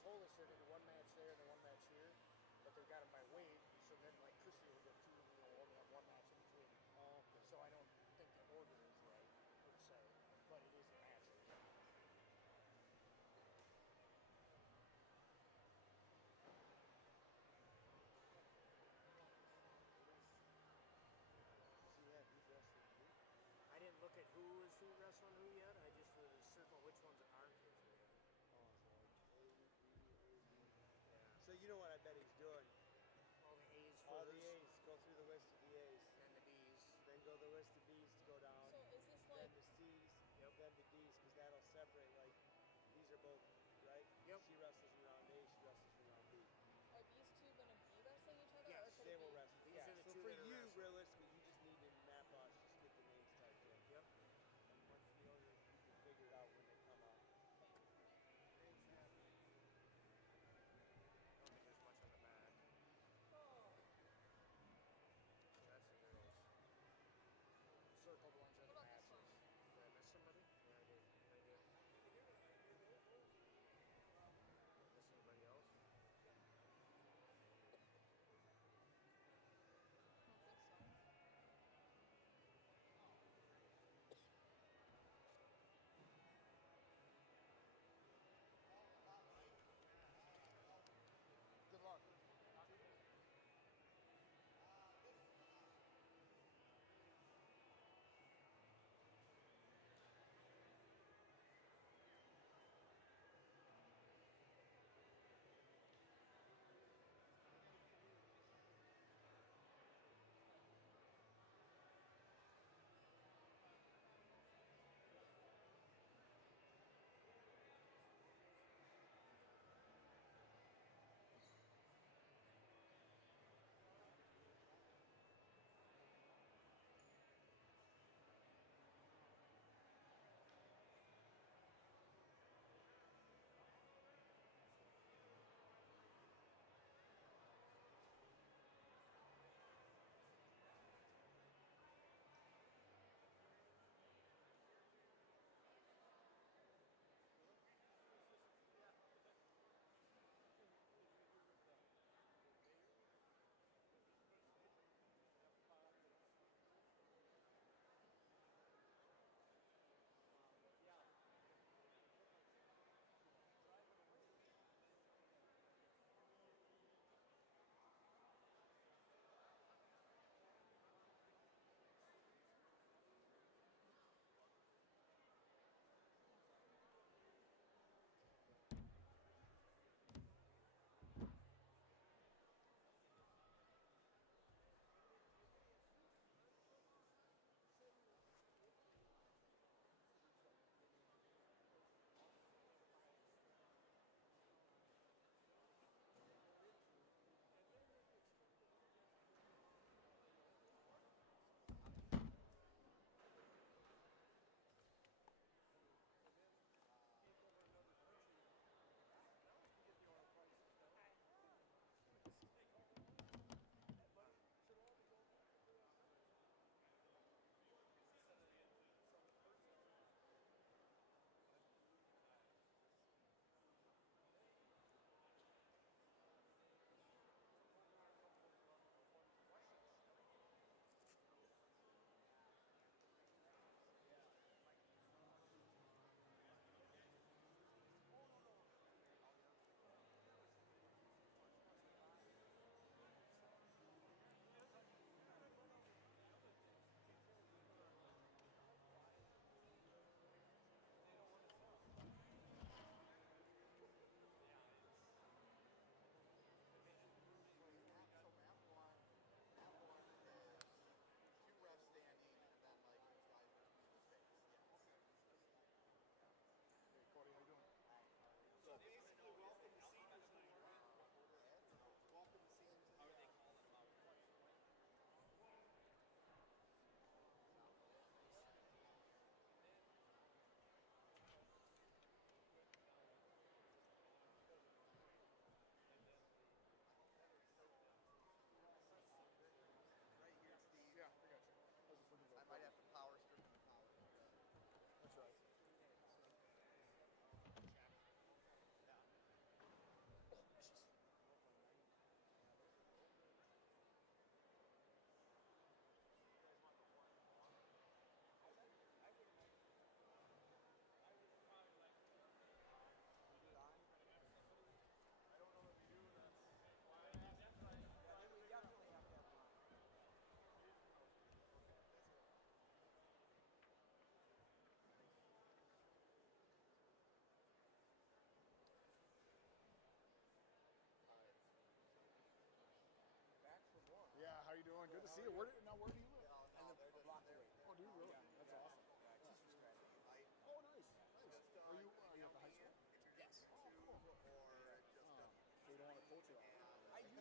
told us they're going to do one match there and then one match here, but they've got them by weight. So then, like Chrissy will get two, only have one match in between. Oh, okay. So I don't think the order is right per se, but it is the matches. I didn't look at who is who wrestling who yet. I just was circling which ones aren't his yet. Oh, so like A, B, A, B. Yeah. So you know what I bet he's doing? Well, the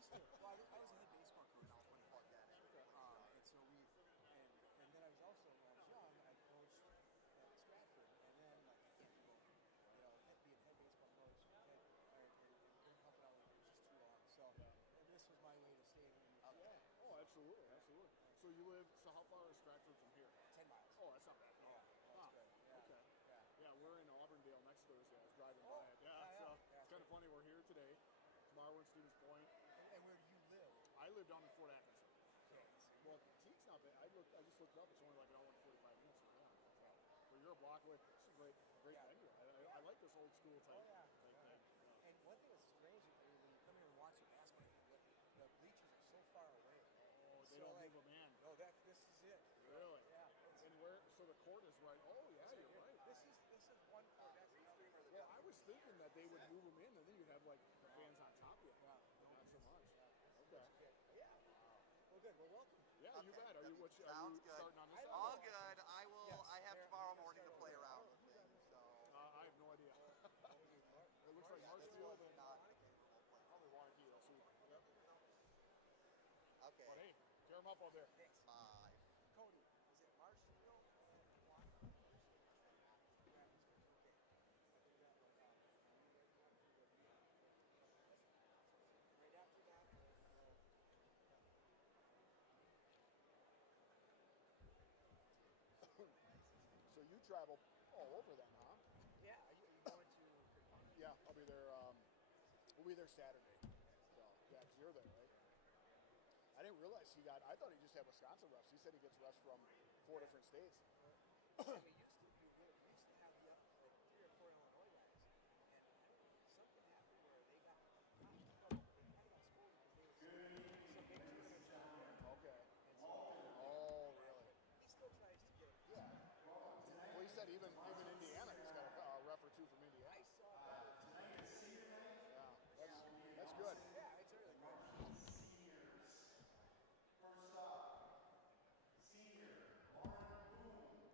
Well, I was a head baseball coach when I was playing then. Okay. And so and then I was also, when I was young, I coached at Stratford. And then, like, I can't do both. You know, being head baseball coach and helping out, it was just too long. So this was my way to stay in the Yeah. Oh, absolutely, absolutely. So how far is Stratford from here? 10 miles. Oh, that's not bad. No. Yeah, that's good. Yeah. Okay. Yeah. Yeah, we're in Auburndale next Thursday. I was driving Oh, by it. yeah. It's kind of funny. We're here today. Tomorrow we're in Stevens Point. And where do you live? I live down in Fort Atkinson. Okay. Well, Teague's not bad. I just looked it up. It's only like an hour and 45 minutes from here. Well, you're a block away. It's a great venue. I like this old school type thing. And one thing that's strange when you come here and watch the basketball, the bleachers are so far away. Oh, they don't move them in. No, this is it. Really? Yeah. And so the court is right. Oh, yeah, you're right. This is one court. That's another. Well, I was thinking that they would move them in, and then you'd have like the fans on top of you. Yeah. Not so much. Okay. Yeah. Well, good. Well, welcome. Yeah, you bet. Are you Sounds good. starting on this side? All good. I will. Yes, I have tomorrow morning to play around with things. So. I have no idea. It looks like This Marshfield. was not. Probably Wanakee. Let's see. Yep. Okay. But hey, tear them up out there. Thanks. Bye. Cody, is it Marshfield and Wanakee? Right after that. So you travel all over then, huh? Yeah. Are you going to? Yeah, I'll be there. We'll be there Saturday. So yeah, 'cause you're there, right? I didn't realize I thought he just had Wisconsin refs. He said he gets refs from 4 different states. We used to have like 3 or 4 Illinois guys, and something happened where they got scolded because they were Okay. and so, Oh, really? he still tries to get. Yeah. Well, he said even Indiana, he's got a ref or 2 from Indiana. I saw that. Yeah, that's good. Yeah, it's really good. First up, senior Lauren Boone.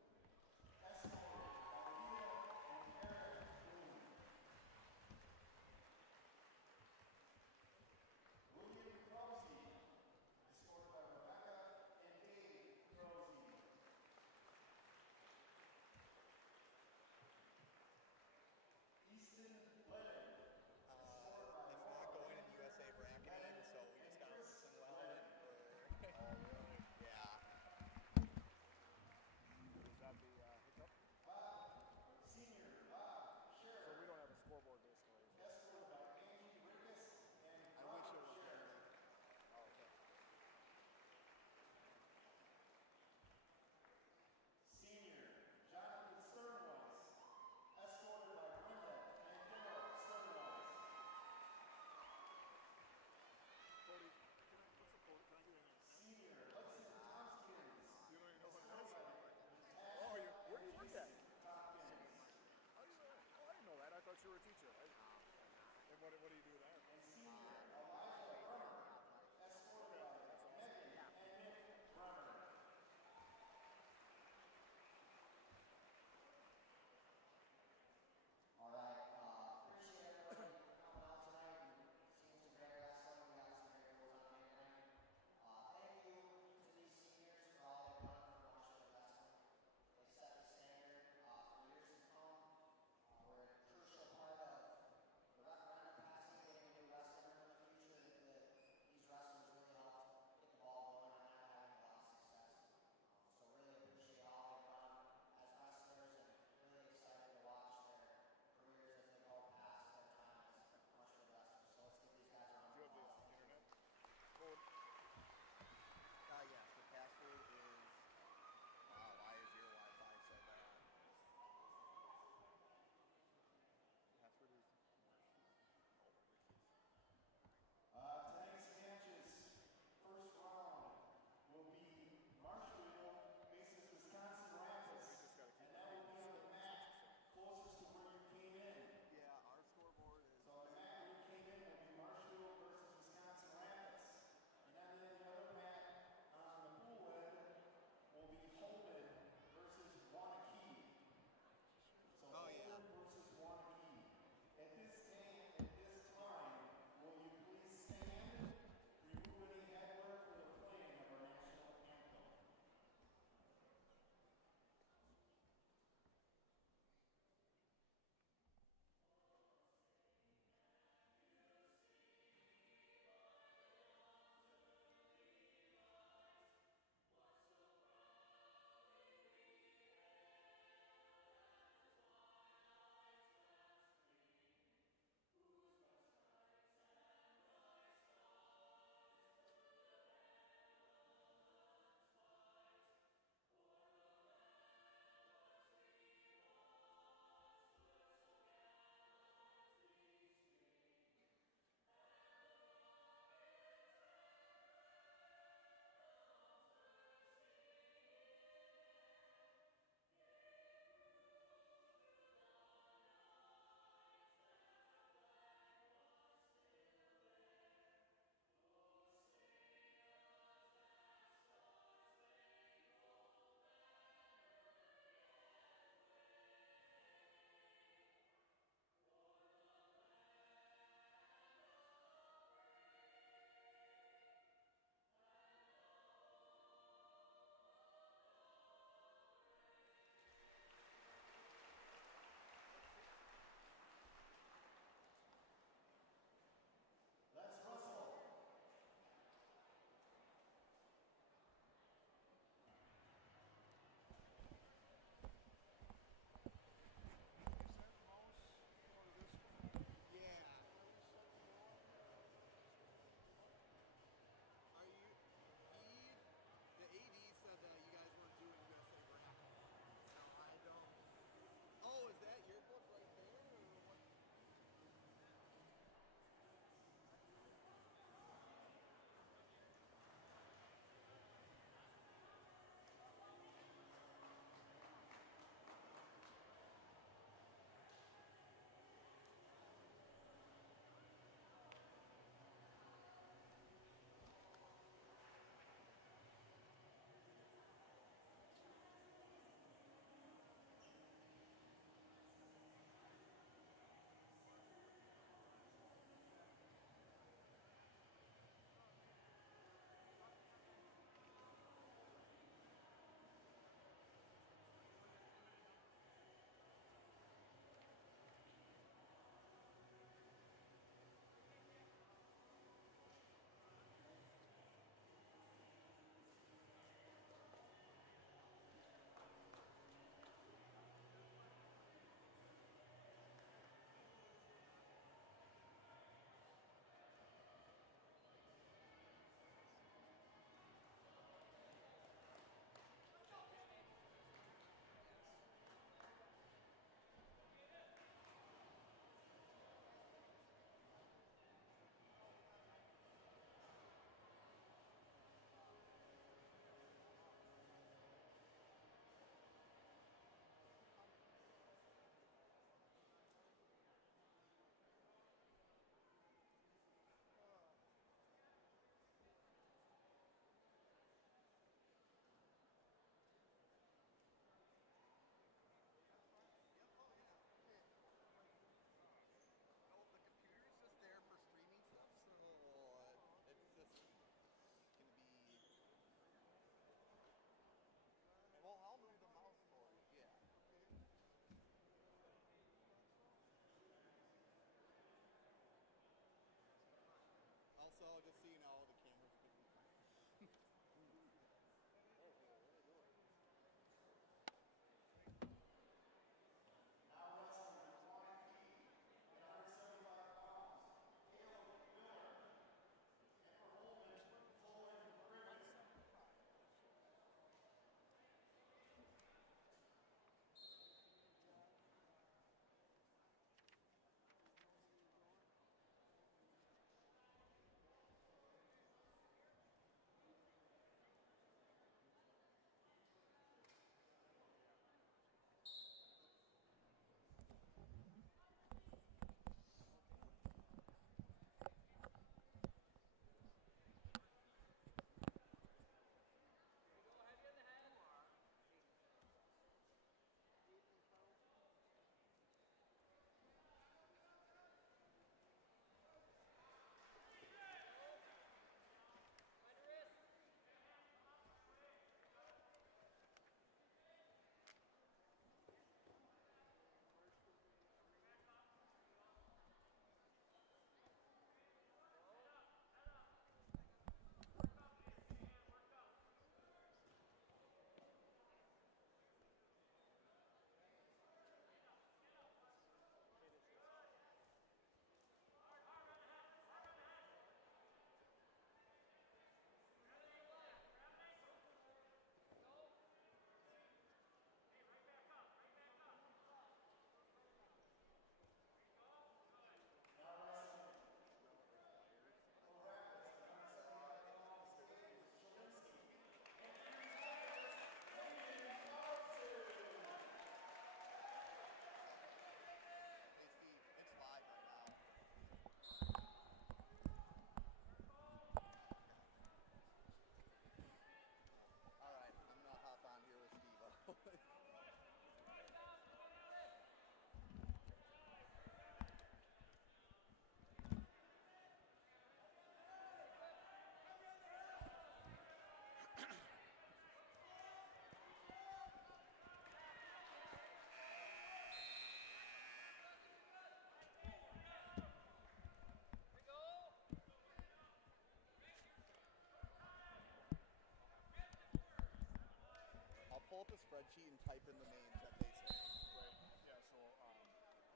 out the spreadsheet and type in the names that they say. Right. Yeah. So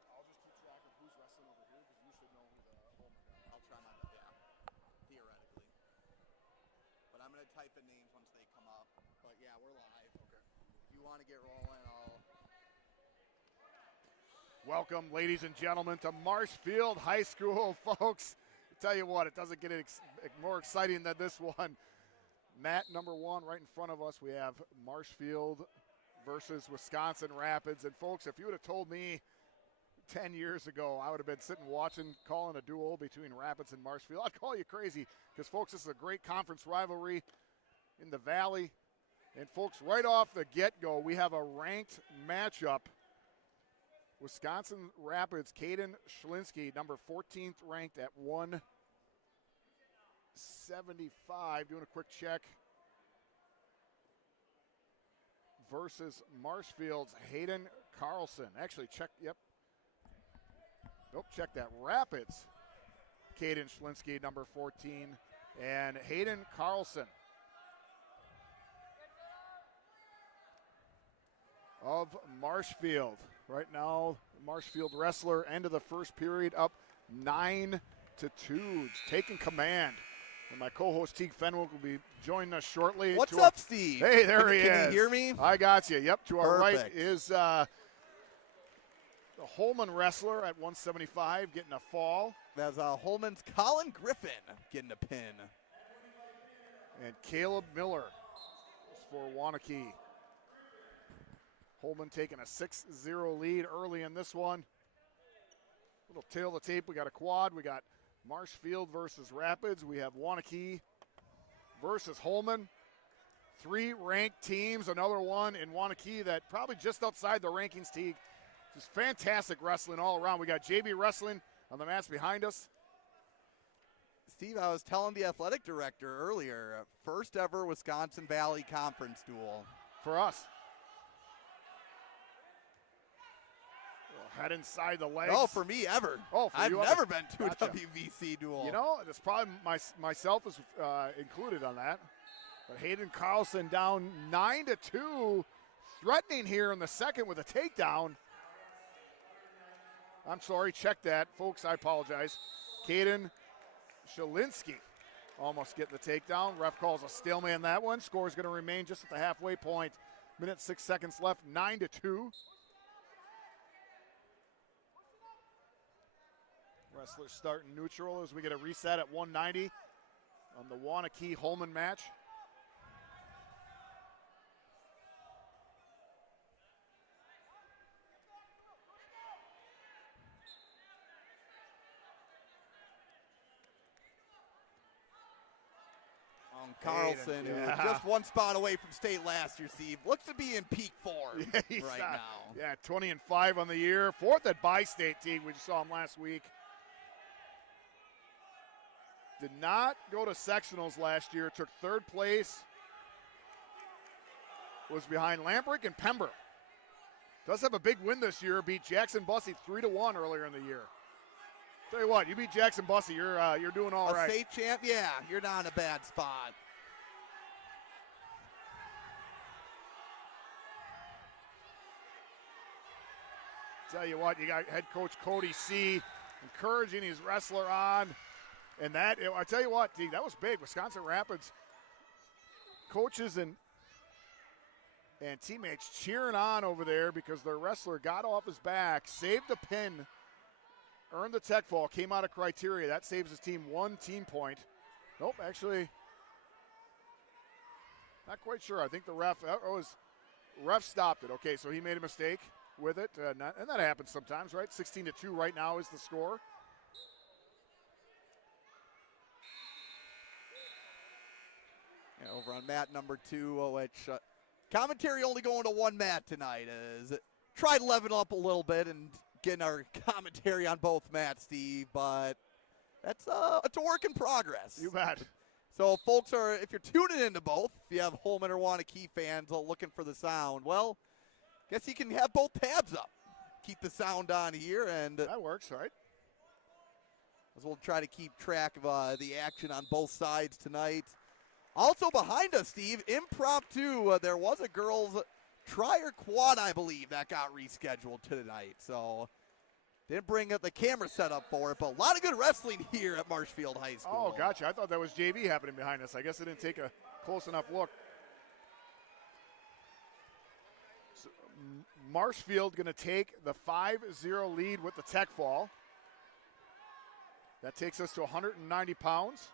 I'll just keep track of who's wrestling over here because you should know who the Holman guy is. I'll try not to, theoretically. But I'm going to type in names once they come up. But yeah, we're live. Okay. If you want to get rolling, I'll... Welcome, ladies and gentlemen, to Marshfield High School, folks. I tell you what, it doesn't get more exciting than this one. Mat number 1 right in front of us. We have Marshfield versus Wisconsin Rapids. And, folks, if you would have told me 10 years ago I would have been sitting watching, calling a duel between Rapids and Marshfield, I'd call you crazy because, folks, this is a great conference rivalry in the Valley. And, folks, right off the get-go, we have a ranked matchup. Wisconsin Rapids, Caden Schlinsky, number 14th ranked at 175. Doing a quick check. Versus Marshfield's Hayden Carlson. Actually, check, yep. Nope, check that. Rapids, Caden Schlinsky, number 14, and Hayden Carlson of Marshfield. Right now, Marshfield wrestler, end of the first period, up 9-2, taking command. And my co-host Teague Fenwick will be joining us shortly. What's up, Steve? Hey, there he is. Can you hear me? I got you. Yep, to our Perfect. right is the Holman wrestler at 175 getting a fall. That's Holman's Colin Griffin getting a pin. And Caleb Miller is for Wanakee. Holman taking a 6-0 lead early in this one. Little tail of the tape. We got a quad. We got Marshfield versus Rapids. We have Wanakee versus Holman. 3 ranked teams. Another one in Wanakee that probably just outside the rankings, Teague. Just fantastic wrestling all around. We got JB Wrestling on the mats behind us. Steve, I was telling the athletic director earlier, first ever Wisconsin Valley Conference duel. For us. Head inside the legs. Oh, for me, ever. Oh, for I've you, never been to gotcha. a WVC duel. You know, that's probably myself is included on that. But Hayden Carlson down 9-2, threatening here in the second with a takedown. I'm sorry, check that. Folks, I apologize. Caden Schlinsky almost getting the takedown. Ref calls a stalemate on that one. Score is going to remain just at the halfway point. Minute 6 seconds left, 9-2. Wrestlers starting neutral as we get a reset at 190 on the Wanakee Holman match. Carlson, who was just one spot away from state last year, Steve, looks to be in peak form right now. Yeah, 20-5 on the year. 4th at bi-state team. We just saw him last week. Did not go to sectionals last year. Took 3rd place. Was behind Lambrick and Pember. Does have a big win this year. Beat Jackson Bussey 3-1 earlier in the year. Tell you what, you beat Jackson Bussey, you're doing all right. A state champ, yeah, you're not in a bad spot. Tell you what, you got head coach Cody C. encouraging his wrestler on. And that, I tell you what, Teague, that was big. Wisconsin Rapids coaches and teammates cheering on over there because their wrestler got off his back, saved the pin, earned the tech fall, came out of criteria. That saves his team 1 team point. Nope, actually, not quite sure. I think the ref stopped it. Okay, so he made a mistake with it, and that happens sometimes, right? 16-2 right now is the score. Yeah, over on mat number 2, which commentary only going to 1 mat tonight. Is try to level up a little bit and getting our commentary on both mats, Steve, but it's a work in progress. You bet. So, folks, if you're tuning into both, if you have Holman or Wanakee fans looking for the sound, well, guess you can have both tabs up. Keep the sound on here, and that works, right? As we'll try to keep track of the action on both sides tonight. Also behind us, Steve, impromptu, there was a girls Trier Quad, I believe, that got rescheduled tonight. So didn't bring up the camera setup for it, but a lot of good wrestling here at Marshfield High School. Oh, gotcha. I thought that was JV happening behind us. I guess I didn't take a close enough look. So, Marshfield going to take the 5-0 lead with the tech fall. That takes us to 190 pounds.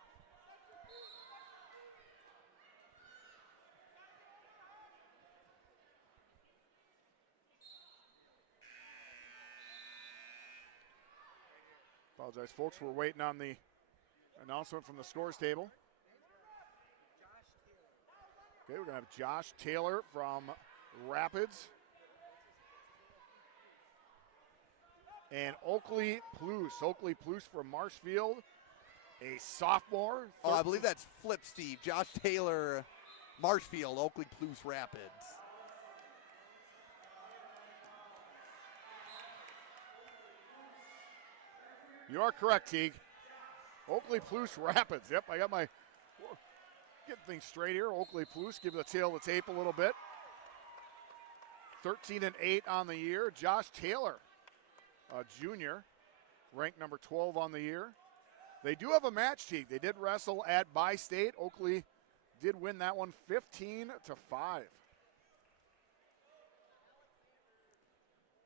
Apologize, folks. We're waiting on the announcement from the scores table. Okay, we're going to have Josh Taylor from Rapids. And Oakley Plus. Oakley Plus from Marshfield, a sophomore. Oh, I believe that's Flip Steve. Josh Taylor, Marshfield, Oakley Plus Rapids. You are correct, Teague. Oakley Plus Rapids. Yep, I got my getting things straight here. Oakley Plus, give the tail of the tape a little bit. 13-8 on the year. Josh Taylor, a junior, ranked number 12 on the year. They do have a match, Teague. They did wrestle at Bi-State. Oakley did win that one 15-5.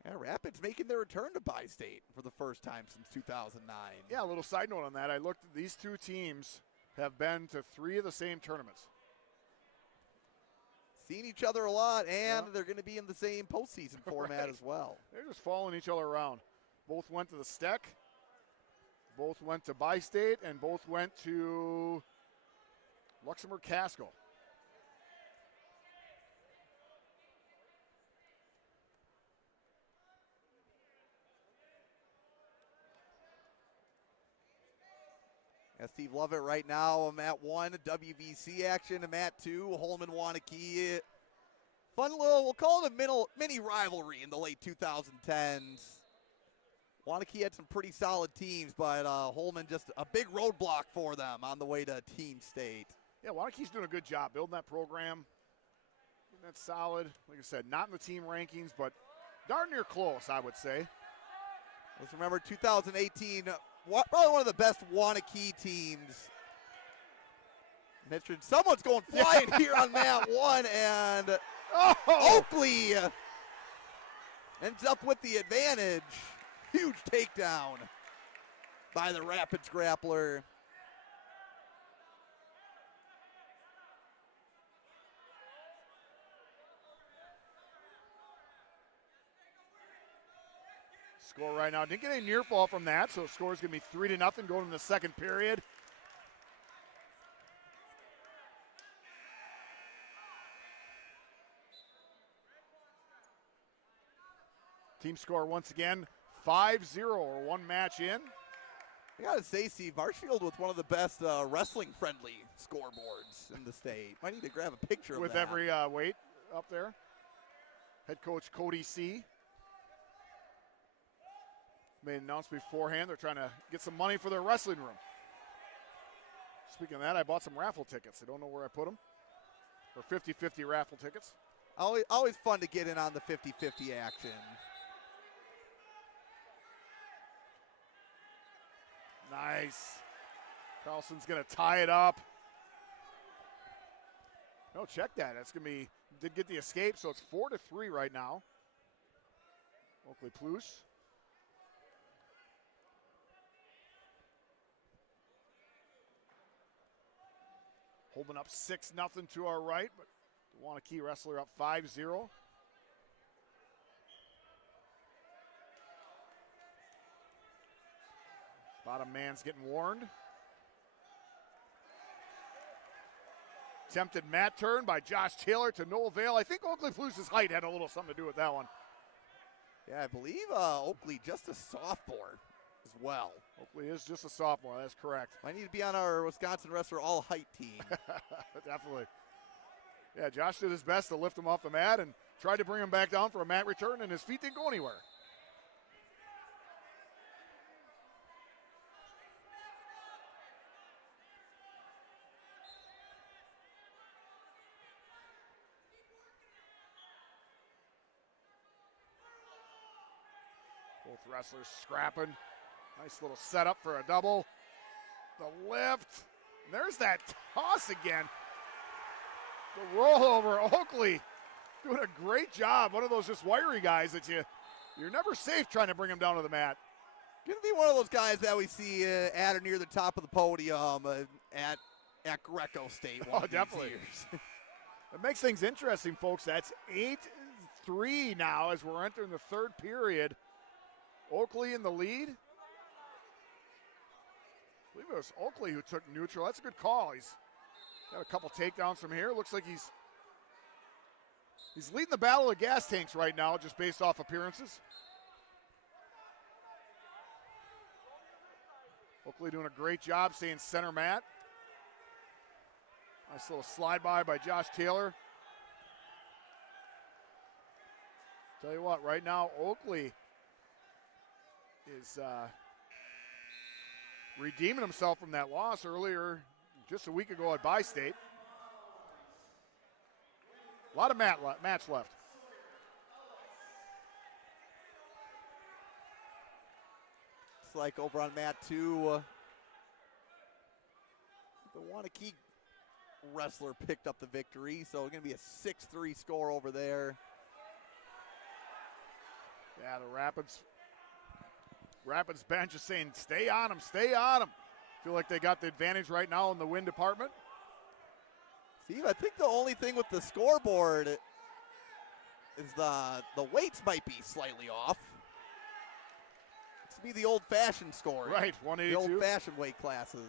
Yeah, Rapids making their return to Bi-State for the first time since 2009. Yeah, a little side note on that. I looked, these two teams have been to 3 of the same tournaments. Seen each other a lot, and they're going to be in the same postseason format Right. as well. They're just following each other around. Both went to the Steck, both went to Bi-State, and both went to Luxembourg Casco. Yeah, Steve Lovett right now, Mat 1, WVC action, and Mat 2, Holman Wanakee. Fun little, we'll call it a mini rivalry in the late 2010s. Wanakee had some pretty solid teams, but Holman just a big roadblock for them on the way to Team State. Yeah, Wanakee's doing a good job building that program. That's solid. Like I said, not in the team rankings, but darn near close, I would say. Let's remember 2018, probably one of the best Wanakee teams. Someone's going flying here on Mat 1, and Oakley ends up with the advantage. Huge takedown by the Rapids Grappler. Score right now. Didn't get any near fall from that, so the score is going to be 3-0 going in the second period. Team score once again, 5-0, or one match in. I gotta say, Steve, Marshfield with one of the best wrestling-friendly scoreboards in the state. Might need to grab a picture of With that. every weight up there. Head coach Cody C. Made an announcement beforehand. They're trying to get some money for their wrestling room. Speaking of that, I bought some raffle tickets. I don't know where I put them. Or 50-50 raffle tickets. Always fun to get in on the 50-50 action. Nice. Carlson's going to tie it up. No, check that. That's going to be, did get the escape, so it's 4-3 right now. Oakley Plus. Holding up 6-0 to our right, but the Wanakee wrestler up 5-0. Bottom man's getting warned. Attempted mat turn by Josh Taylor to no avail. I think Oakley Plus's height had a little something to do with that one. Yeah, I believe Oakley just a sophomore as well. Oakley is just a sophomore, that's correct. Might need to be on our Wisconsin Wrestler all-height team. Definitely. Yeah, Josh did his best to lift him off the mat and tried to bring him back down for a mat return, and his feet didn't go anywhere. Both wrestlers scrapping. Nice little setup for a double. The lift. And there's that toss again. The rollover. Oakley doing a great job. One of those just wiry guys that you're never safe trying to bring him down to the mat. Going to be one of those guys that we see at or near the top of the podium at Greco State. Oh, definitely. It makes things interesting, folks. That's 8-3 now as we're entering the third period. Oakley in the lead. I believe it was Oakley who took neutral. That's a good call. He's got a couple takedowns from here. Looks like he's leading the battle of gas tanks right now, just based off appearances. Oakley doing a great job staying center mat. Nice little slide by Josh Taylor. Tell you what, right now Oakley is redeeming himself from that loss earlier, just a week ago at Bi-State. A lot of match left. It's like over on mat 2, the Wanakee wrestler picked up the victory, so it's going to be a 6-3 score over there. Yeah, the Rapids bench is saying, stay on them, stay on them. Feel like they got the advantage right now in the win department. Steve, I think the only thing with the scoreboard is the weights might be slightly off. It's to be the old-fashioned score. Right, 182. The old-fashioned weight classes.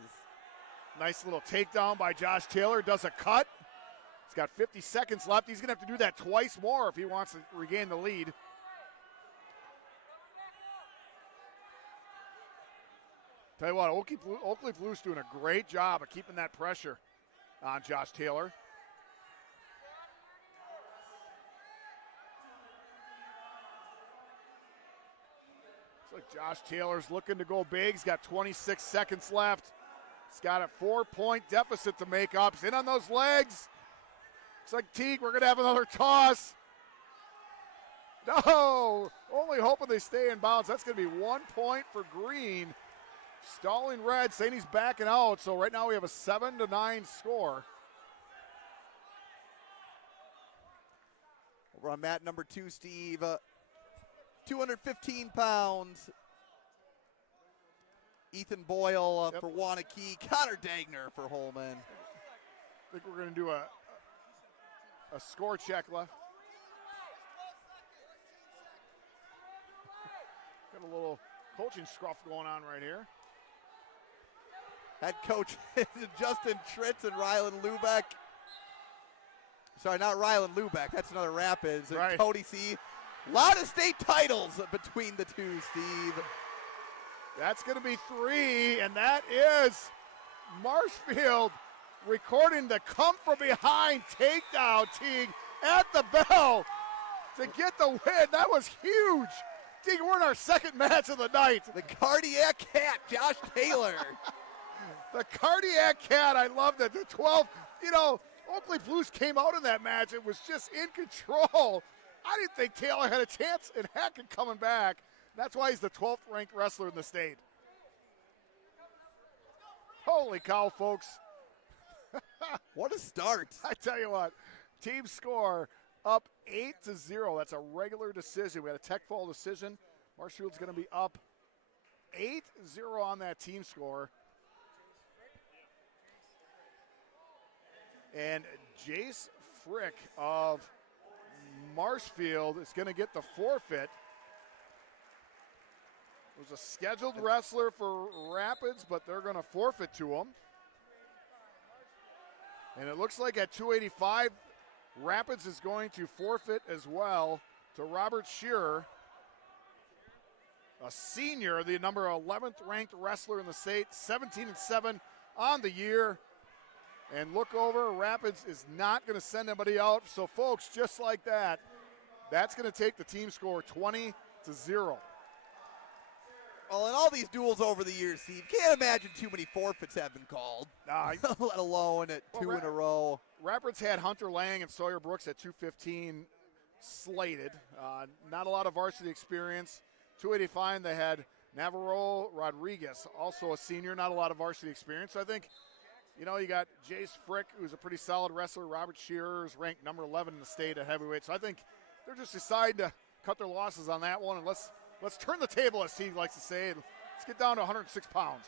Nice little takedown by Josh Taylor. Does a cut. He's got 50 seconds left. He's going to have to do that twice more if he wants to regain the lead. Tell you what, Oakley Blues doing a great job of keeping that pressure on Josh Taylor. Looks like Josh Taylor's looking to go big. He's got 26 seconds left. He's got a 4-point deficit to make up. He's in on those legs. Looks like Teague, we're going to have another toss. No, only hoping they stay in bounds. That's going to be 1 point for Green. Stalling Red saying he's backing out, so right now we have a 7-9 score. Over on mat number 2, Steve, 215 pounds. Ethan Boyle for Wanakee, Connor Dagner for Holman. I think we're going to do a score check left. Got a little coaching scruff going on right here. Head coach Justin Tritz and Rylan Lubeck. Sorry, not Rylan Lubeck. That's another Rapids. Right. Cody C. A lot of state titles between the two, Steve. That's going to be 3, and that is Marshfield recording the come from behind takedown, Teague, at the bell to get the win. That was huge. Teague, we're in our second match of the night. The cardiac cat, Josh Taylor. The cardiac cat, I loved it. The 12, Oakley Blues came out in that match. It was just in control. I didn't think Taylor had a chance in heck in coming back. That's why he's the 12th ranked wrestler in the state. Holy cow, folks. What a start. I tell you what, team score up 8-0. That's a regular decision. We had a tech fall decision. Marshfield's going to be up 8-0 on that team score. And Jace Frick of Marshfield is going to get the forfeit. Was a scheduled wrestler for Rapids, but they're going to forfeit to him. And it looks like at 285, Rapids is going to forfeit as well to Robert Shearer, a senior, the number 11th ranked wrestler in the state, 17-7 on the year. And look over, Rapids is not going to send anybody out. So, folks, just like that, that's going to take the team score 20-0. Well, in all these duels over the years, Steve, can't imagine too many forfeits have been called, let alone at two in a row. Rapids had Hunter Lang and Sawyer Brooks at 215 slated. Not a lot of varsity experience. 285, they had Navarro Rodriguez, also a senior, not a lot of varsity experience. I think, you know, you got Jace Frick, who's a pretty solid wrestler. Robert Shearer is ranked number 11 in the state at heavyweight. So I think they're just deciding to cut their losses on that one, and let's turn the table, as Steve likes to say, and let's get down to 106 pounds.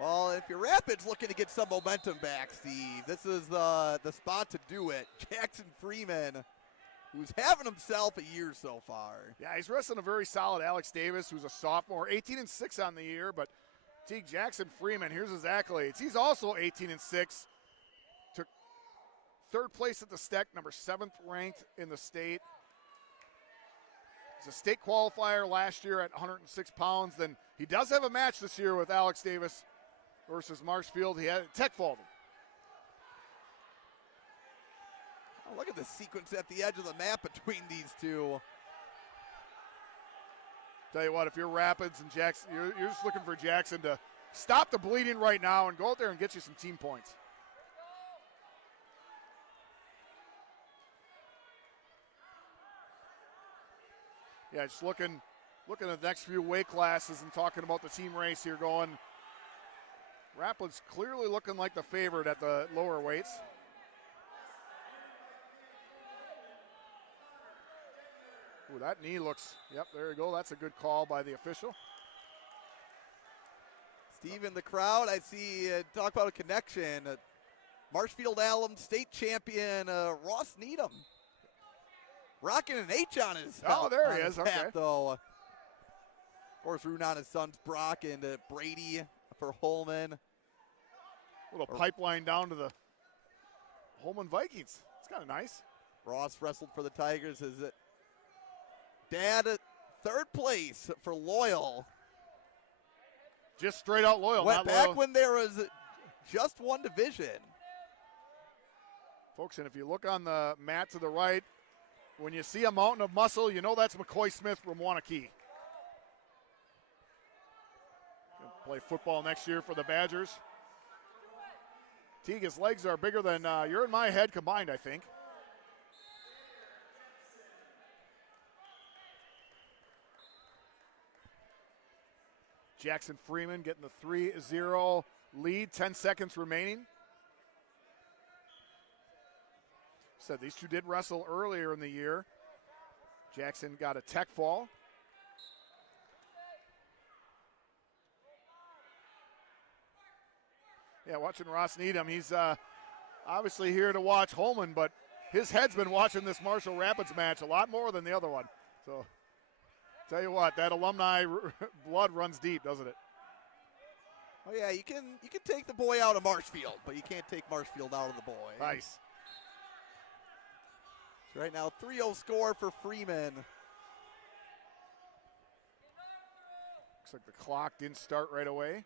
Well, if your Rapids looking to get some momentum back, Steve, this is the spot to do it. Jackson Freeman, who's having himself a year so far. Yeah, he's wrestling a very solid Alex Davis, who's a sophomore, 18-6 on the year. But Teague Jackson Freeman, here's his accolades. He's also 18-6. Took third place at the STEC, number 7th ranked in the state. He's a state qualifier last year at 106 pounds. Then he does have a match this year with Alex Davis versus Marshfield. He had tech faulted. Oh, look at the sequence at the edge of the map between these two. Tell you what, if you're Rapids and Jackson, you're just looking for Jackson to stop the bleeding right now and go out there and get you some team points. Yeah, just looking at the next few weight classes and talking about the team race here going. Rapids clearly looking like the favorite at the lower weights. Ooh, that knee looks, yep, there you go. That's a good call by the official. Steve in the crowd, I see, talk about a connection. Marshfield Alum state champion Ross Needham. Rocking an H on his Oh, there he is, hat, okay. Though. Of course, rooting on his sons Brock and Brady for Holman. Little pipeline down to the Holman Vikings. It's kind of nice. Ross wrestled for the Tigers. His dad, third place for Loyal. Just straight out Loyal. Went not back Loyal. when there was just one division. Folks, and if you look on the mat to the right, when you see a mountain of muscle, you know that's McCoy Smith from Wanakee. Gonna play football next year for the Badgers. Teague, his legs are bigger than your and my head combined, I think. Jackson Freeman getting the 3-0 lead, 10 seconds remaining. Said these two did wrestle earlier in the year. Jackson got a tech fall. Yeah, watching Ross Needham. He's obviously here to watch Holman, but his head's been watching this Marshall Rapids match a lot more than the other one. So, tell you what, that alumni blood runs deep, doesn't it? Oh yeah, you can take the boy out of Marshfield, but you can't take Marshfield out of the boy. Nice. So right now, 3-0 score for Freeman. Looks like the clock didn't start right away.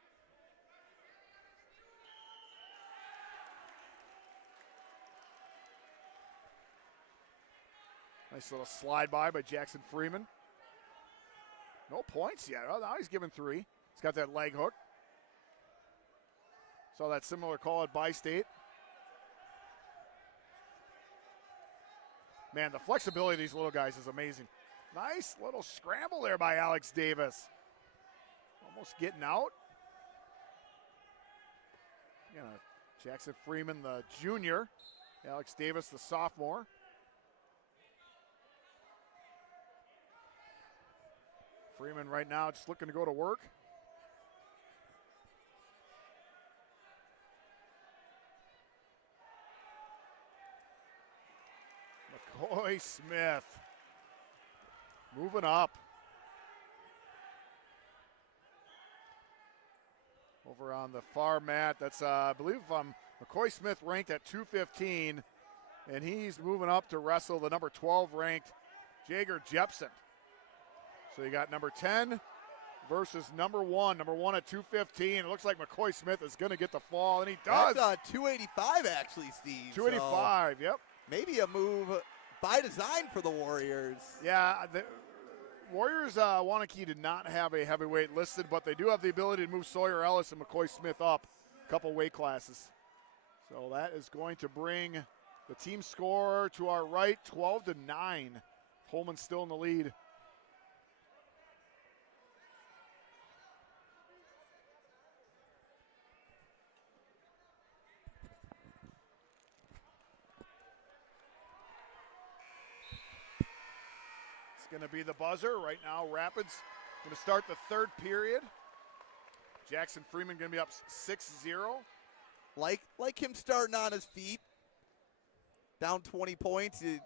Nice little slide by Jackson Freeman. No points yet. Oh, now he's given 3. He's got that leg hook. Saw that similar call at Bi-State. Man, the flexibility of these little guys is amazing. Nice little scramble there by Alex Davis. Almost getting out. Yeah, Jackson Freeman, the junior. Alex Davis, the sophomore. Freeman right now just looking to go to work. McCoy Smith moving up. Over on the far mat, that's I believe McCoy Smith ranked at 215, and he's moving up to wrestle the number 12 ranked Jager Jepson. So you got number 10 versus number 1. Number 1 at 215. It looks like McCoy Smith is going to get the fall, and he does. That's 285 actually, Steve. 285, so yep. Maybe a move by design for the Warriors. Yeah, the Warriors Wanakee did not have a heavyweight listed, but they do have the ability to move Sawyer Ellis and McCoy Smith up a couple weight classes. So that is going to bring the team score to our right, 12-9. Holman still in the lead. It's going to be the buzzer. Right now, Rapids going to start the third period. Jackson Freeman going to be up 6-0. Like him starting on his feet, down 20 points, you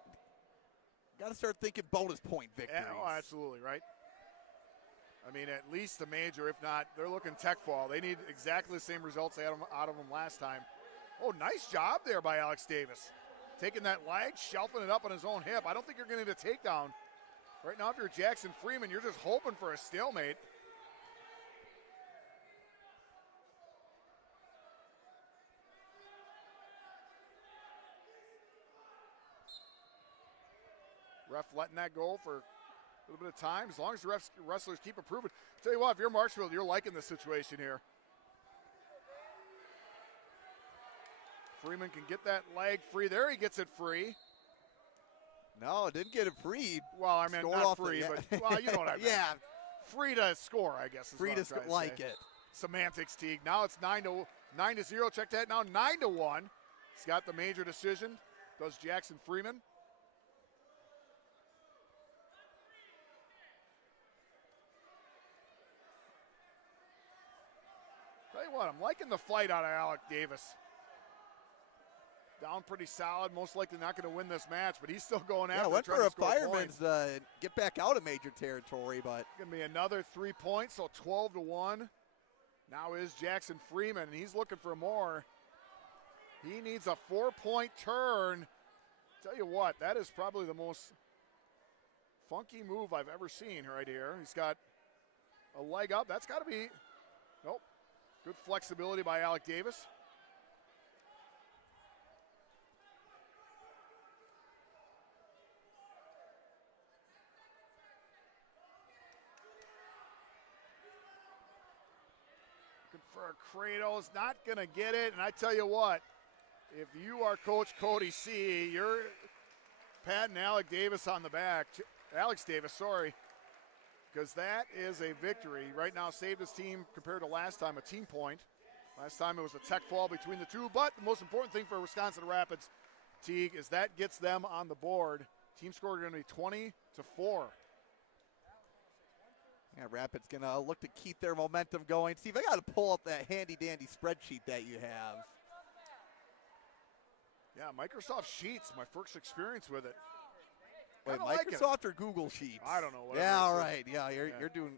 got to start thinking bonus point victories. Yeah, oh, absolutely, right? I mean, at least a major, if not, they're looking tech fall. They need exactly the same results they had out of them last time. Oh, nice job there by Alex Davis. Taking that leg, shelving it up on his own hip. I don't think you're going to need a takedown. Right now, if you're Jackson Freeman, you're just hoping for a stalemate. Ref letting that go for a little bit of time. As long as the wrestlers keep improving. Tell you what, if you're Marshfield, you're liking this situation here. Freeman can get that leg free. There he gets it free. No, didn't get it free. Well, I mean, not free, but, well, you know what I mean. Yeah. Free to score, I guess. Is Free what to I'm trying like say. it. Semantics, Teague. Now it's 9-0. Check that now, 9-1. He's got the major decision. Does Jackson Freeman. Tell you what, I'm liking the fight out of Alec Davis. Down pretty solid, most likely not going to win this match, but he's still going after it. Went trying for to a score fireman's points. get back out of major territory, but Going to be another 3 points, so 12-1. Now is Jackson Freeman, and he's looking for more. He needs a 4-point turn. Tell you what, that is probably the most funky move I've ever seen right here. He's got a leg up. That's got to be, nope. Good flexibility by Alec Davis. Looking for a Kratos, not going to get it. And I tell you what, if you are Coach Cody C., you're patting Alex Davis on the back. Alex Davis, sorry. Because that is a victory. Right now, saved his team compared to last time, a team point. Last time it was a tech fall between the two. But the most important thing for Wisconsin Rapids, Teague, is that gets them on the board. Team score going to be 20-4. yeah, Rapids going to look to keep their momentum going. Steve, I got to pull up that handy-dandy spreadsheet that you have. Yeah, Microsoft Sheets, my first experience with it. Wait, Kinda like Microsoft or Google Sheets? I don't know. Yeah, all right. Yeah, you're doing.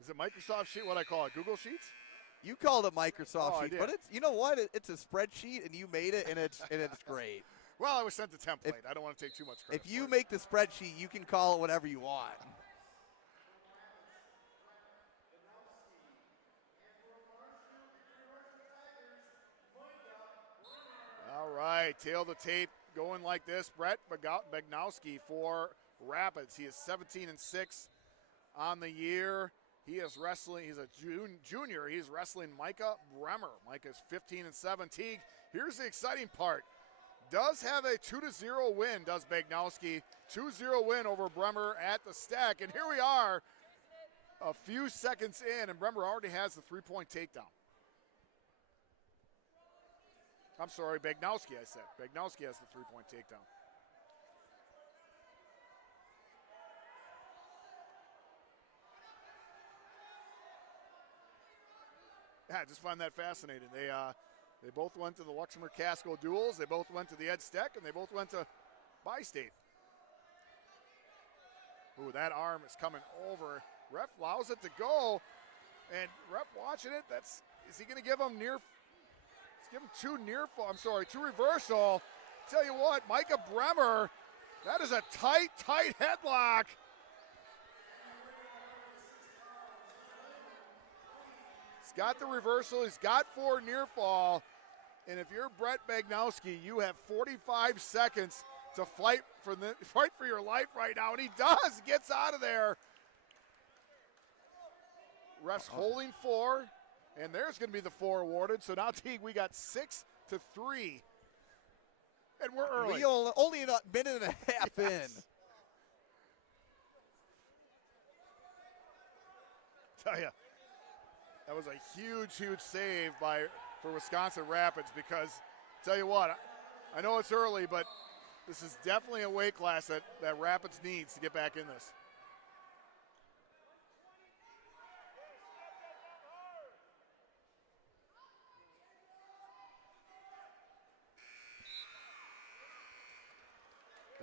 Is it Microsoft Sheet? What I call it? Google Sheets? You called it Microsoft Oh, I Sheets, did. but it's, you know what? It's a spreadsheet, and you made it, and it's great. Well, I was sent the template. I don't want to take too much credit. If you for it. make the spreadsheet, you can call it whatever you want. All right, tail to tape going like this. Brett Bagnowski for Rapids. He is 17-6 on the year. He is wrestling. He's a junior. He's wrestling Micah Bremer. Micah's 15-7. Teague, here's the exciting part. Does have a 2-0 win, does Bagnowski. 2-0 win over Bremer at the Stack. And here we are a few seconds in, and Bremer already has the 3-point takedown. I'm sorry, Bagnowski, I said. Bagnowski has the 3-point takedown. Yeah, I just find that fascinating. They both went to the Luxembourg Casco duels. They both went to the Ed Steck, and they both went to Bi-State. Ooh, that arm is coming over. Ref allows it to go, and ref watching it. Is he going to give him near? Give him two reversal. Tell you what, Micah Bremer, that is a tight headlock. He's got the reversal. He's got 4 near fall. And if you're Brett Bagnowski, you have 45 seconds to fight for your life right now. And he does. Gets out of there. Refs holding 4. And there's going to be the 4 awarded. So now, Teague, we got 6-3. And we're early. We only a minute and a half in. Tell you, that was a huge save for Wisconsin Rapids because, tell you what, I know it's early, but this is definitely a weight class that Rapids needs to get back in this.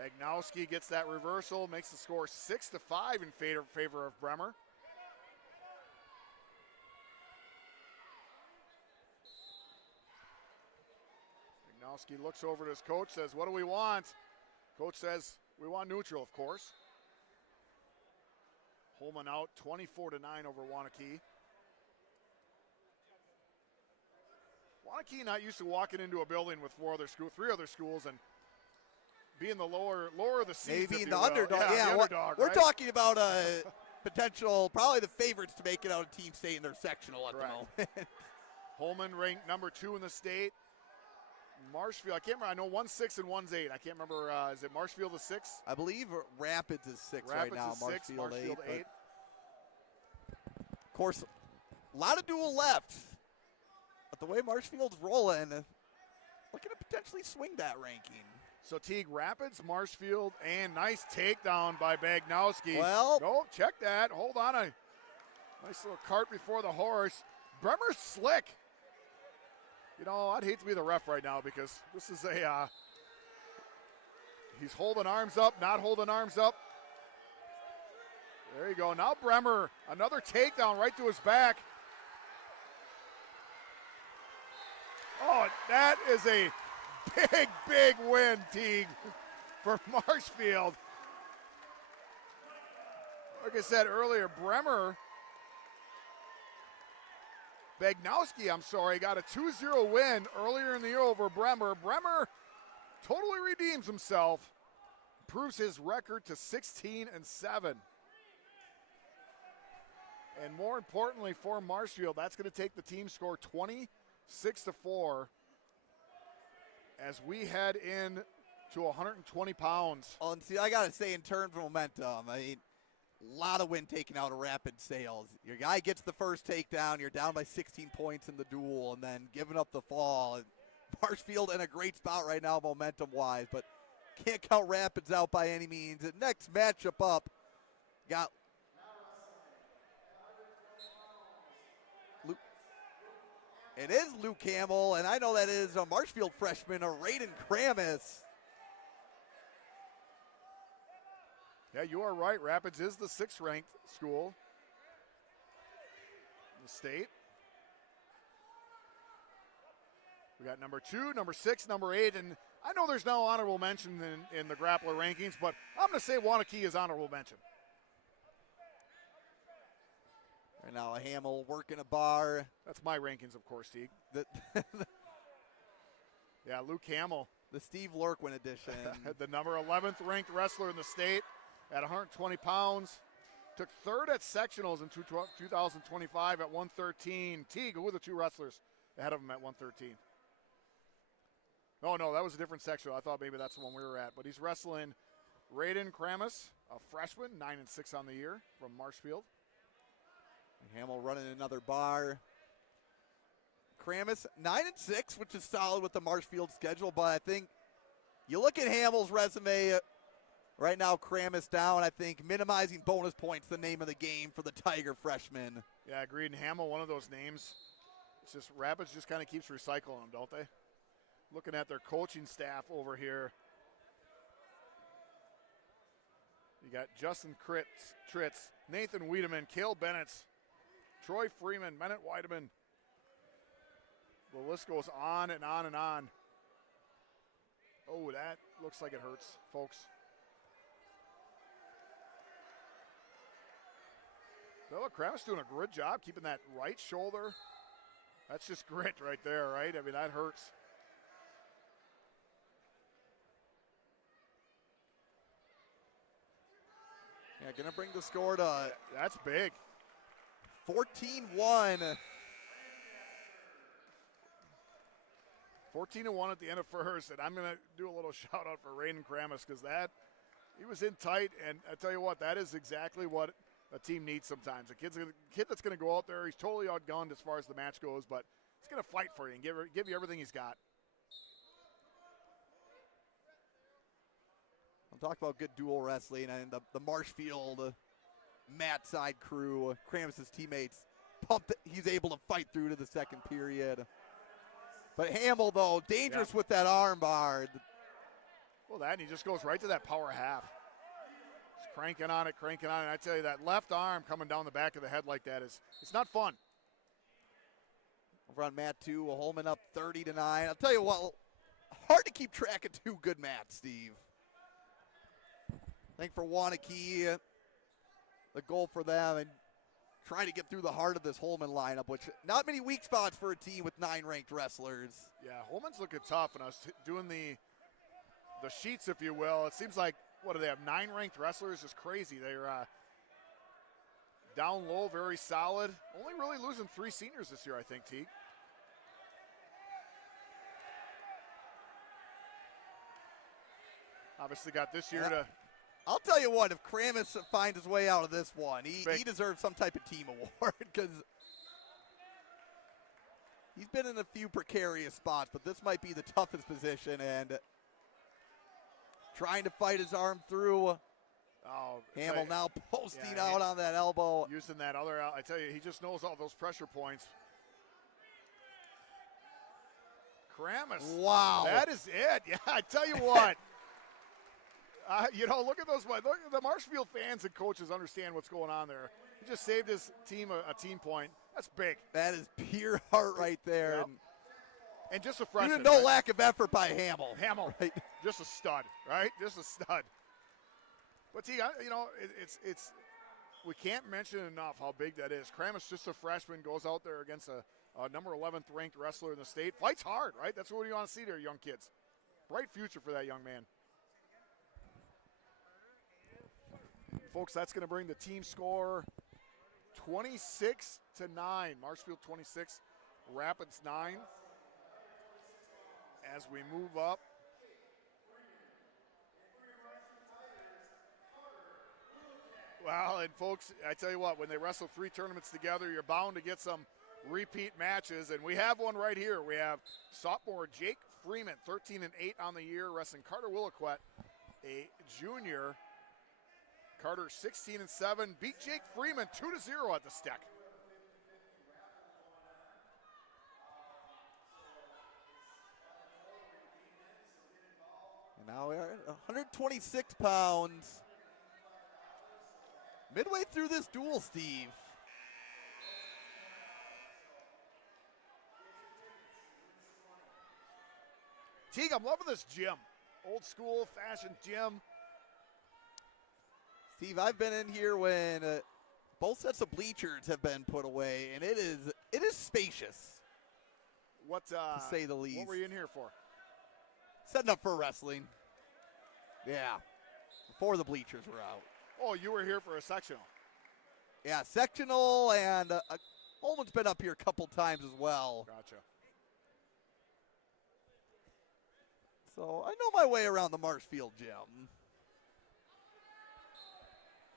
Bagnowski gets that reversal, makes the score 6-5 in favor of Bremer. Bagnowski looks over to his coach, says, what do we want? Coach says, we want neutral, of course. Holman out 24-9 over Wanakee. Wanakee not used to walking into a building with three other schools and being the lower of the seeds. Maybe the underdog. Yeah, the underdog, we're right? talking about a potential, probably the favorites to make it out of Team State in their sectional at the moment. Holman ranked number 2 in the state. Marshfield, I can't remember. I know one's 6 and one's 8. I can't remember. Is it Marshfield is 6? I believe Rapids is 6 right now. Rapids is 6, Marshfield 8. Of course, a lot of dual left. But the way Marshfield's rolling, looking to potentially swing that ranking. So Teague, Rapids, Marshfield, and nice takedown by Bagnowski. Well, no, check that. Hold on. A nice little cart before the horse. Bremer's slick. You know, I'd hate to be the ref right now because this is he's holding arms up, not holding arms up. There you go. Now Bremer, another takedown right to his back. Oh, that is a big win, Teague, for Marshfield. Like I said earlier, Bagnowski, got a 2-0 win earlier in the year over Bremer. Bremer totally redeems himself, improves his record to 16-7. And more importantly for Marshfield, that's going to take the team score 26-4 as we head in to 120 pounds. Oh, and see, I got to say, in terms of momentum, I mean, a lot of wind taken out of Rapid Sales. Your guy gets the first takedown. You're down by 16 points in the duel and then giving up the fall. Marshfield in a great spot right now momentum-wise, but can't count Rapids out by any means. The next matchup up got Luke. It is Luke Hamill, and I know that is a Marshfield freshman, a Raiden Kramis. Yeah, you are right. Rapids is the 6th-ranked school in the state. We got number 2, number 6, number 8, and I know there's no honorable mention in the Grappler rankings, but I'm going to say Wanakee is honorable mention. Right now, a Hamill working a bar. That's my rankings, of course, Teague. Yeah, Luke Hamill. The Steve Lurkwin edition. The number 11th ranked wrestler in the state at 120 pounds. Took 3rd at sectionals in 2025 at 113. Teague, who were the 2 wrestlers ahead of him at 113? Oh, no, that was a different sectional. I thought maybe that's the one we were at. But he's wrestling Raiden Kramis, a freshman, 9-6 on the year from Marshfield. Hamill running another bar. Kramis, 9-6, which is solid with the Marshfield schedule, but I think you look at Hamill's resume right now, Kramis down. I think minimizing bonus points the name of the game for the Tiger freshman. Yeah, agreed. And Hamill, one of those names. It's just Rapids just kind of keeps recycling them, don't they? Looking at their coaching staff over here. You got Justin Tritz, Nathan Wiedemann, Cale Bennett, Troy Freeman, Bennett Weideman. The list goes on and on and on. Oh, that looks like it hurts, folks. So look, Kravis doing a good job keeping that right shoulder. That's just grit right there, right? I mean, that hurts. Yeah, gonna bring the score to that's big. 14-1. 14-1 at the end of first, and I'm going to do a little shout out for Raiden Kramis because he was in tight, and I tell you what, that is exactly what a team needs sometimes. A kid that's going to go out there, he's totally outgunned as far as the match goes, but he's going to fight for you and give you everything he's got. I'll talk about good dual wrestling and the Marshfield mat side crew. Kramis' teammates pumped that he's able to fight through to the second period. But Hamill, though, dangerous with that arm bar. Well, that, and he just goes right to that power half. Just cranking on it, cranking on it. I tell you, that left arm coming down the back of the head like that it's not fun. Over on mat 2, Holman up 30-9. I'll tell you what, hard to keep track of 2 good mats, Steve. I think for Wanakee, the goal for them and trying to get through the heart of this Holman lineup, which not many weak spots for a team with 9 ranked wrestlers. Yeah, Holman's looking tough, and I was doing the sheets, if you will. It seems like, what do they have, 9 ranked wrestlers? Just crazy. They're down low, very solid. Only really losing 3 seniors this year, I think, Teague. Obviously got this year to... I'll tell you what, if Kramis finds his way out of this one, he deserves some type of team award because he's been in a few precarious spots, but this might be the toughest position, and trying to fight his arm through. Oh, Hamill now posting out on that elbow. Using that other, I tell you, he just knows all those pressure points. Kramis. Wow. That is it. Yeah, I tell you what. You know, look at those. Look, the Marshfield fans and coaches understand what's going on there. He just saved his team a team point. That's big. That is pure heart right there. Yep. And just a freshman. No lack of effort by Hamill. Hamill, right? Just a stud, right? Just a stud. But see, you know, it's we can't mention enough how big that is. Kramis, just a freshman, goes out there against a number 11th ranked wrestler in the state. Fights hard, right? That's what you want to see there, young kids. Bright future for that young man. Folks, that's going to bring the team score 26-9. Marshfield 26, Rapids 9. As we move up. Well, and folks, I tell you what, when they wrestle 3 tournaments together, you're bound to get some repeat matches, and we have one right here. We have sophomore Jake Freeman, 13-8 on the year, wrestling Carter Williquette, a junior. Carter 16-7, beat Jake Freeman 2-0 at the Steck. And now we are at 126 pounds. Midway through this duel, Steve. Teague, I'm loving this gym. Old school fashioned gym. Steve, I've been in here when both sets of bleachers have been put away, and it is spacious. What to say the least. What were you in here for? Setting up for wrestling. Yeah, before the bleachers were out. Oh, you were here for a sectional. Yeah, sectional, and Holman's been up here a couple times as well. Gotcha. So I know my way around the Marshfield gym.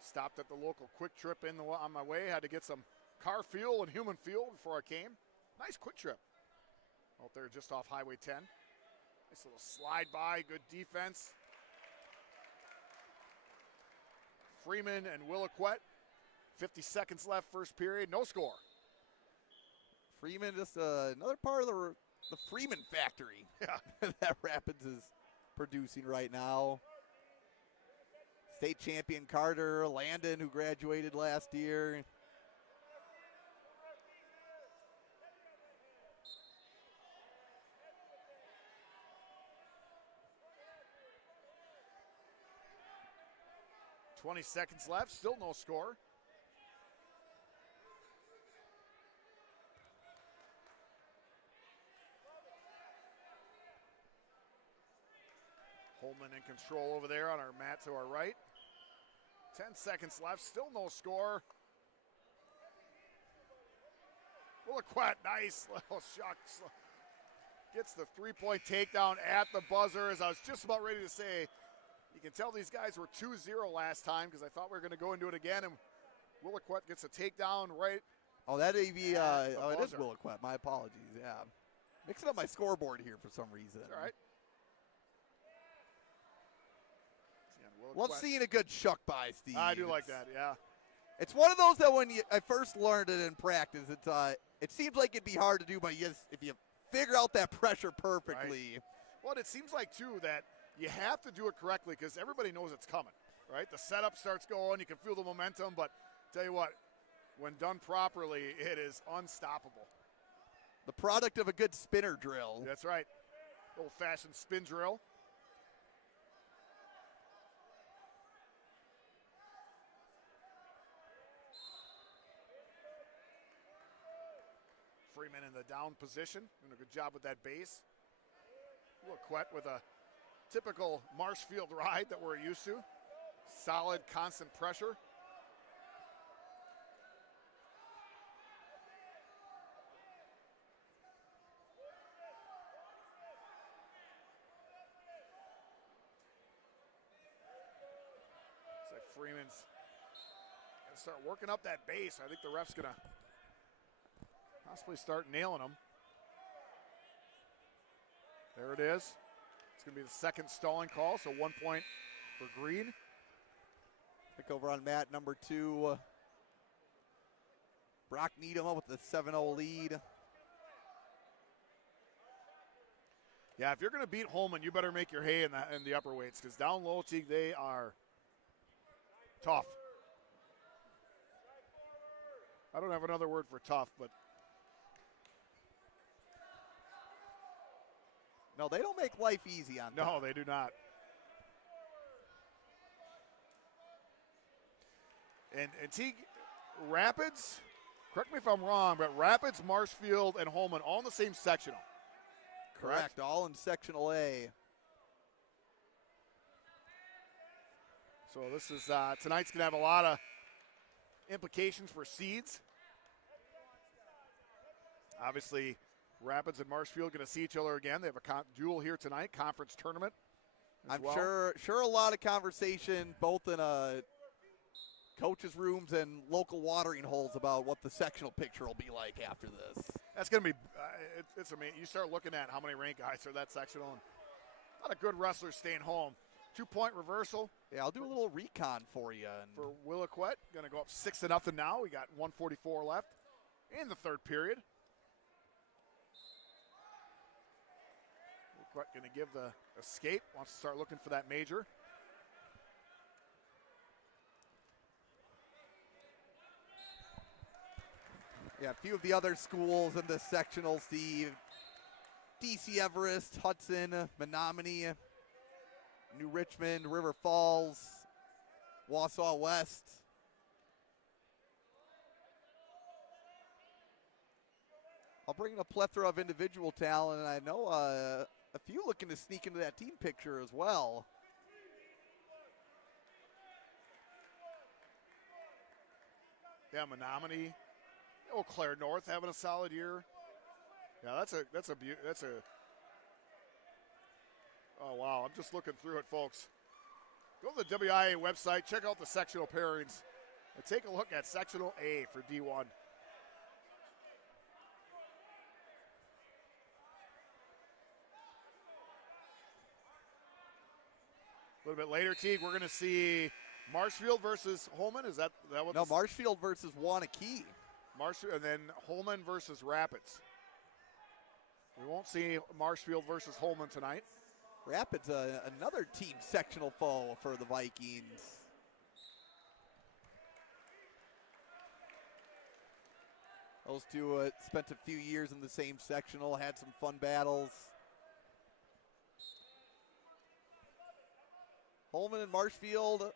Stopped at the local Quick Trip on my way. Had to get some car fuel and human fuel before I came. Nice Quick Trip. Out there just off Highway 10. Nice little slide by, good defense. Freeman and Williquette. 50 seconds left, first period, no score. Freeman, just another part of the Freeman factory that Rapids is producing right now. State champion Carter Landon, who graduated last year. "20 seconds left, still no score. Holman in control over there on our mat to our right. 10 seconds left, still no score. Williquette, nice little shot. Gets the three-point takedown at the buzzer. As I was just about ready to say, you can tell these guys were 2-0 last time because I thought we were going to go and do it again. And Williquette gets a takedown right. Oh, that may be, it is buzzer. Williquette. My apologies, yeah. Mixing up my scoreboard here for some reason. All right. Love seeing a good shuck by, Steve. I do like that, yeah. It's one of those that when I first learned it in practice, it seems like it'd be hard to do, but if you figure out that pressure perfectly. Right. Well, it seems like, too, that you have to do it correctly because everybody knows it's coming, right? The setup starts going, you can feel the momentum, but tell you what, when done properly, it is unstoppable. The product of a good spinner drill. That's right. Old-fashioned spin drill. Freeman in the down position, doing a good job with that base. Quet with a typical Marshfield ride that we're used to. Solid, constant pressure. Freeman's going to start working up that base. I think the ref's going to possibly start nailing him. There it is. It's going to be the second stalling call, so 1 point for Green. Pick over on mat number 2. Brock Needham with the 7-0 lead. Yeah, if you're going to beat Holman, you better make your hay in the upper weights because down low, Teague, they are tough. I don't have another word for tough, but. No, they don't make life easy on No, top. they do not. And Teague, Rapids, correct me if I'm wrong, but Rapids, Marshfield, and Holman all in the same sectional. Correct, all in sectional A. So this is tonight's going to have a lot of implications for seeds. Obviously, Rapids and Marshfield going to see each other again. They have a duel here tonight, conference tournament. I'm sure a lot of conversation both in coaches' rooms and local watering holes about what the sectional picture will be like after this. That's going to be it's amazing. You start looking at how many ranked guys are that sectional, and a lot of good wrestlers staying home. 2-point reversal. Yeah, I'll do a little recon for you. For Williquette, going to go up 6-0 now. We got 1:44 left in the third period. Williquette going to give the escape. Wants to start looking for that major. Yeah, a few of the other schools in this sectional, Steve. DC Everest, Hudson, Menominee, New Richmond, River Falls, Wausau West. I'll bring in a plethora of individual talent, and I know a few looking to sneak into that team picture as well. Yeah, Menominee. Eau Claire North having a solid year. Yeah, that's a. Oh wow, I'm just looking through it, folks. Go to the WIA website, check out the sectional pairings, and take a look at sectional A for D1. A little bit later, Teague, we're going to see Marshfield versus Holman. Is that what? No, Marshfield versus Wanakee. And then Holman versus Rapids. We won't see Marshfield versus Holman tonight. Rapids, another team sectional foe for the Vikings. Those two spent a few years in the same sectional, had some fun battles. Holman and Marshfield,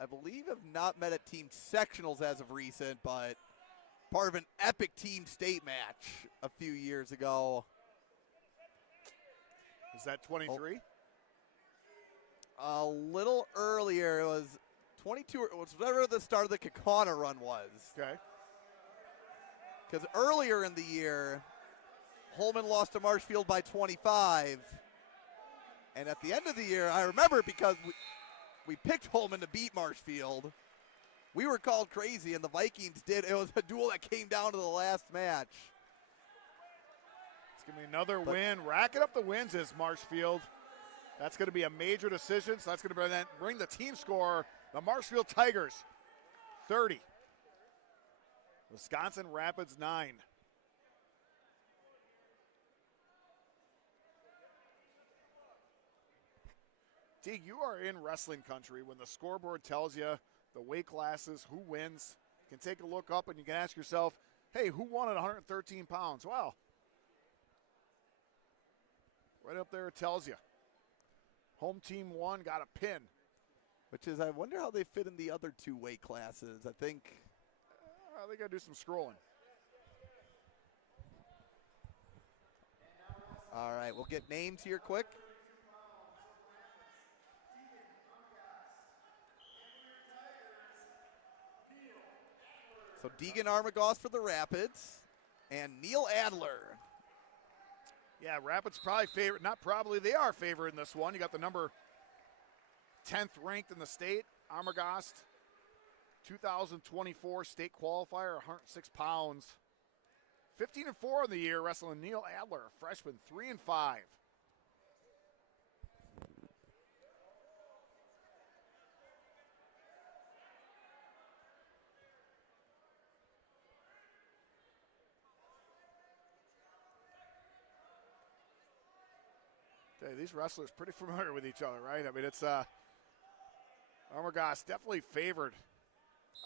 I believe, have not met at team sectionals as of recent, but part of an epic team state match a few years ago. Is that 23? A little earlier. It was 22. It was whatever the start of the Kakana run was. Okay. Because earlier in the year, Holman lost to Marshfield by 25. And at the end of the year, I remember because we picked Holman to beat Marshfield. We were called crazy, and the Vikings did. It was a duel that came down to the last match. It's going to be another win. Racking up the wins is Marshfield. That's going to be a major decision, so that's going to bring the team score, the Marshfield Tigers, 30. Wisconsin Rapids, 9. Teague, you are in wrestling country when the scoreboard tells you the weight classes, who wins. You can take a look up and you can ask yourself, hey, who won at 113 pounds? Well, right up there it tells you. Home team won, got a pin. Which is, I wonder how they fit in the other 2 weight classes. I think they got to do some scrolling. All right, we'll get names here quick. So Deegan Armagost for the Rapids and Neil Adler. Yeah, Rapids probably favorite. Not probably, they are favored in this one. You got the number 10th ranked in the state, Armagost, 2024 state qualifier, 106 pounds. 15-4 in the year, wrestling Neil Adler, freshman, 3-5. These wrestlers pretty familiar with each other, right? I mean, it's Armagost definitely favored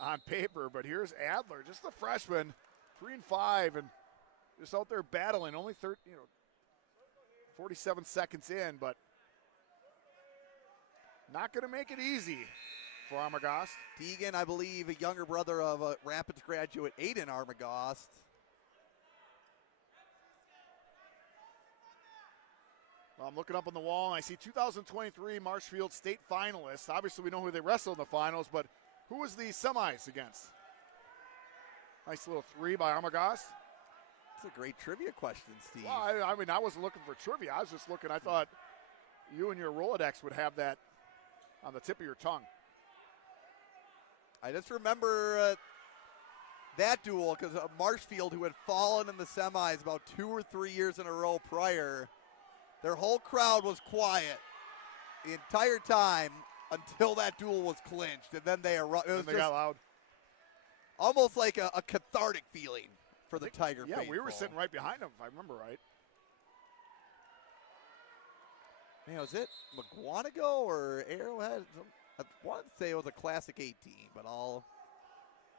on paper, but here's Adler, just a freshman, 3-5, and just out there battling. Only 47 seconds in, but not going to make it easy for Armagost. Deegan, I believe, a younger brother of a Rapids graduate, Aiden Armagost. Well, I'm looking up on the wall, and I see 2023 Marshfield state finalists. Obviously, we know who they wrestled in the finals, but who was the semis against? Nice little 3 by Armagost. That's a great trivia question, Steve. Well, I mean, I wasn't looking for trivia. I was just looking. I thought you and your Rolodex would have that on the tip of your tongue. I just remember that duel because Marshfield, who had fallen in the semis about 2 or 3 years in a row prior, their whole crowd was quiet the entire time until that duel was clinched, and then they erupted. It was they got loud. Almost like a cathartic feeling for the Tiger Yeah, faithful. we were sitting right behind them, if I remember right. Man, was it McGuanago or Arrowhead? I wanted to say it was a Classic 18, but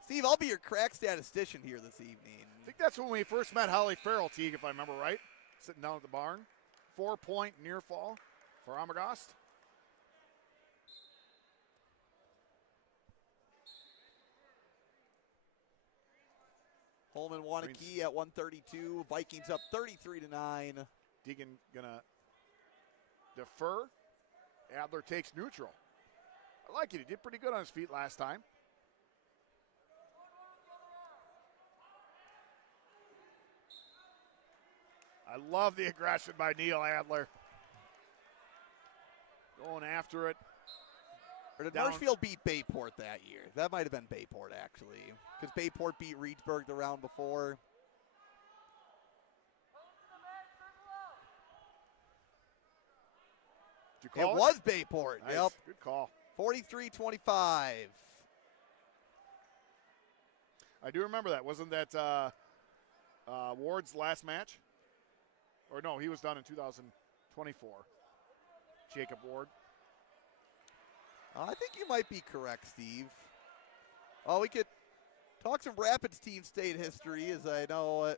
Steve, I'll be your crack statistician here this evening. I think that's when we first met Holly Farrell, Teague, if I remember right, sitting down at the barn. 4-point near fall for Armagost. Holman Wanakee at 132. Vikings up 33-9. Deegan gonna defer. Adler takes neutral. I like it. He did pretty good on his feet last time. I love the aggression by Neil Adler. Going after it. Or did Marshfield beat Bayport that year? That might have been Bayport, actually. Because Bayport beat Reedsburg the round before. Did you call it was Bayport. Nice. Yep. Good call. 43-25. I do remember that. Wasn't that Ward's last match? Or no, he was done in 2024. Jacob Ward. I think you might be correct, Steve. Oh, we could talk some Rapids team state history, as I know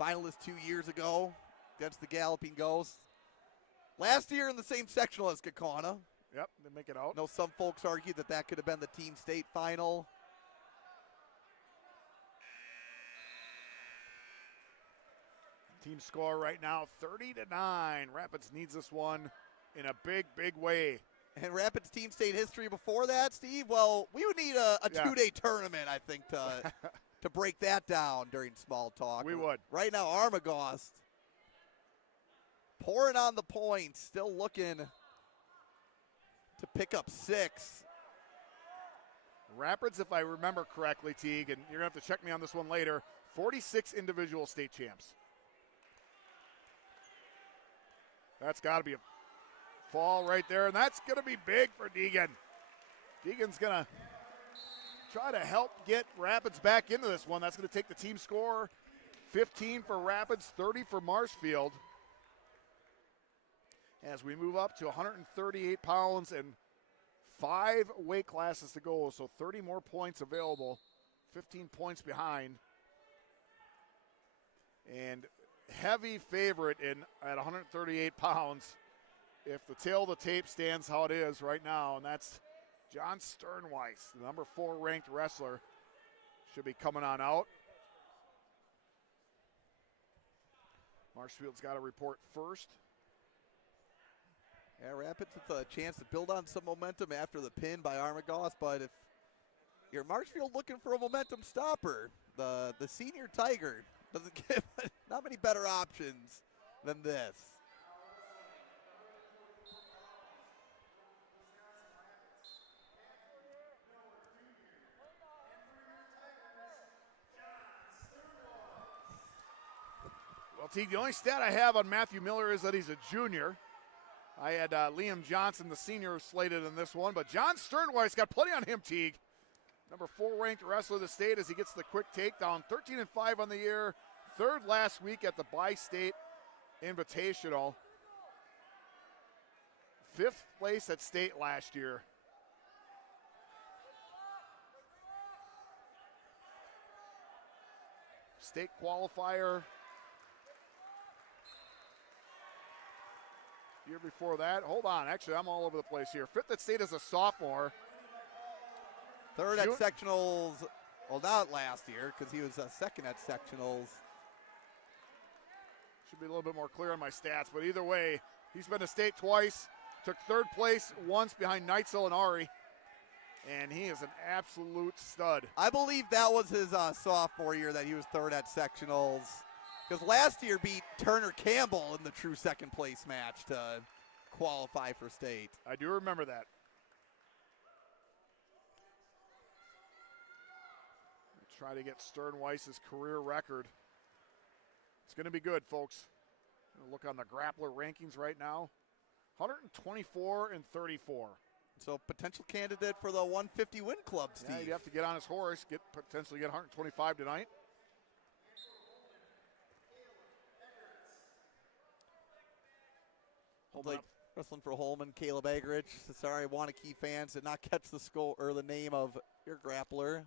finalist 2 years ago against the Galloping Ghosts. Last year in the same sectional as Kaukauna. Yep, they make it out. I know some folks argue that could have been the team state final. Team score right now, 30-9. Rapids needs this one in a big, big way. And Rapids team state history before that, Steve? Well, we would need a 2-day tournament, I think, to break that down during small talk. We would. Right now, Armagost pouring on the points, still looking to pick up 6. Rapids, if I remember correctly, Teague, and you're going to have to check me on this one later, 46 individual state champs. That's got to be a fall right there, and that's going to be big for Deegan. Deegan's going to try to help get Rapids back into this one. That's going to take the team score, 15 for Rapids, 30 for Marshfield. as we move up to 138 pounds and 5 weight classes to go, so 30 more points available, 15 points behind. And heavy favorite at 138 pounds if the tail of the tape stands how it is right now, and that's John Sternweiss, the number 4 ranked wrestler, should be coming on out. Marshfield's got to report first. Yeah, Rapids with a chance to build on some momentum after the pin by Armagoss, but if you're Marshfield looking for a momentum stopper, the senior Tiger doesn't give not many better options than this. Well, Teague, the only stat I have on Matthew Miller is that he's a junior. I had Liam Johnson, the senior, slated in this one, but John Sternweiss got plenty on him, Teague. Number 4 ranked wrestler of the state as he gets the quick takedown. 13-5 on the year, 3rd last week at the Bi-State Invitational. 5th place at state last year. State qualifier year before that. Hold on, actually, I'm all over the place here. 5th at state as a sophomore. 3rd at sectionals, well, not last year because he was 2nd at sectionals. Should be a little bit more clear on my stats, but either way, he's been to state twice, took 3rd place once behind Neitzel and Ari, and he is an absolute stud. I believe that was his sophomore year that he was 3rd at sectionals, because last year beat Turner Campbell in the true 2nd place match to qualify for state. I do remember that. Try to get Sternweiss's career record. It's going to be good, folks. Look on the Grappler rankings right now. 124 and 34. So potential candidate for the 150 win club, Steve. Yeah, you have to get on his horse, potentially get 125 tonight. Like wrestling for Holman, Caleb Egerich. Sorry, Wanakee fans did not catch the score or the name of your grappler.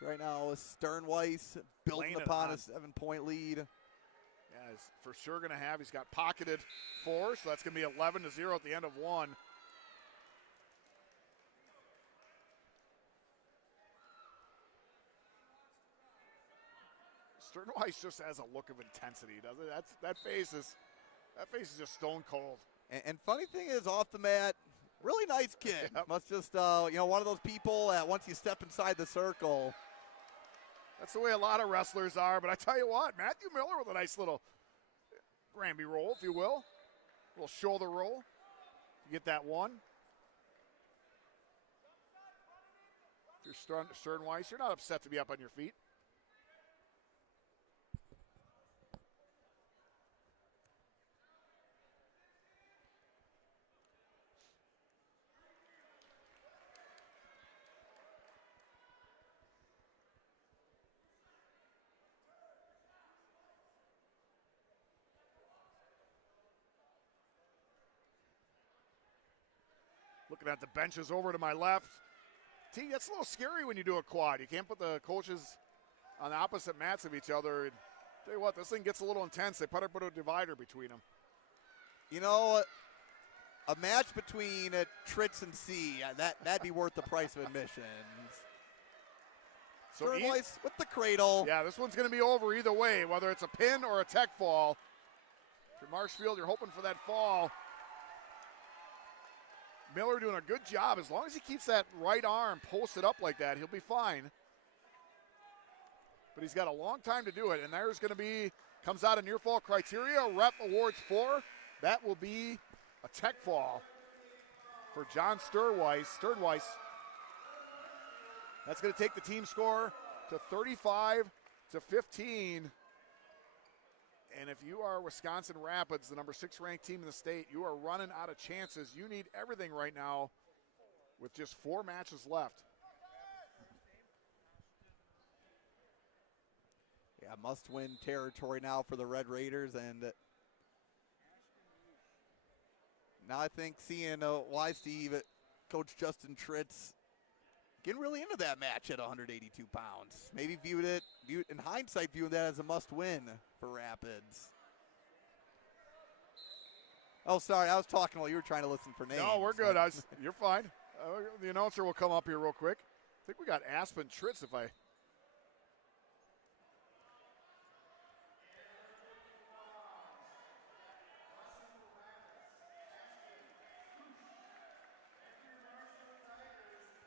So right now, Sternweiss building upon a 7-point lead. Yeah, he's for sure going to have. He's got pocketed 4, so that's going to be 11-0 at the end of 1. Sternweiss just has a look of intensity, doesn't it? That face is just stone cold. And funny thing is, off the mat, really nice kid. Yep. Must just, one of those people that once you step inside the circle. That's the way a lot of wrestlers are. But I tell you what, Matthew Miller with a nice little Granby roll, if you will, a little shoulder roll. You get that one. If you're Sternweiss, you're not upset to be up on your feet. Looking at the benches over to my left. T, that's a little scary when you do a quad. You can't put the coaches on the opposite mats of each other. And tell you what, this thing gets a little intense. They put a divider between them. You know, a match between Tritz and C, that'd be worth the price of admission. So Sternweiss with the cradle. Yeah, this one's going to be over either way, whether it's a pin or a tech fall. For Marshfield, you're hoping for that fall. Miller doing a good job. As long as he keeps that right arm posted up like that, he'll be fine. But he's got a long time to do it. And there's going to be, comes out of near fall criteria, ref awards 4. That will be a tech fall for John Sternweiss. That's going to take the team score to 35-15. And if you are Wisconsin Rapids, the number 6 ranked team in the state, you are running out of chances. You need everything right now with just 4 matches left. Yeah, must-win territory now for the Red Raiders, and now I think seeing why Steve, Coach Justin Tritz, getting really into that match at 182 pounds. Maybe viewed in hindsight, viewing that as a must-win for Rapids. Oh, sorry, I was talking while you were trying to listen for names. No, we're good. You're fine. The announcer will come up here real quick. I think we got Aspen Tritz if I.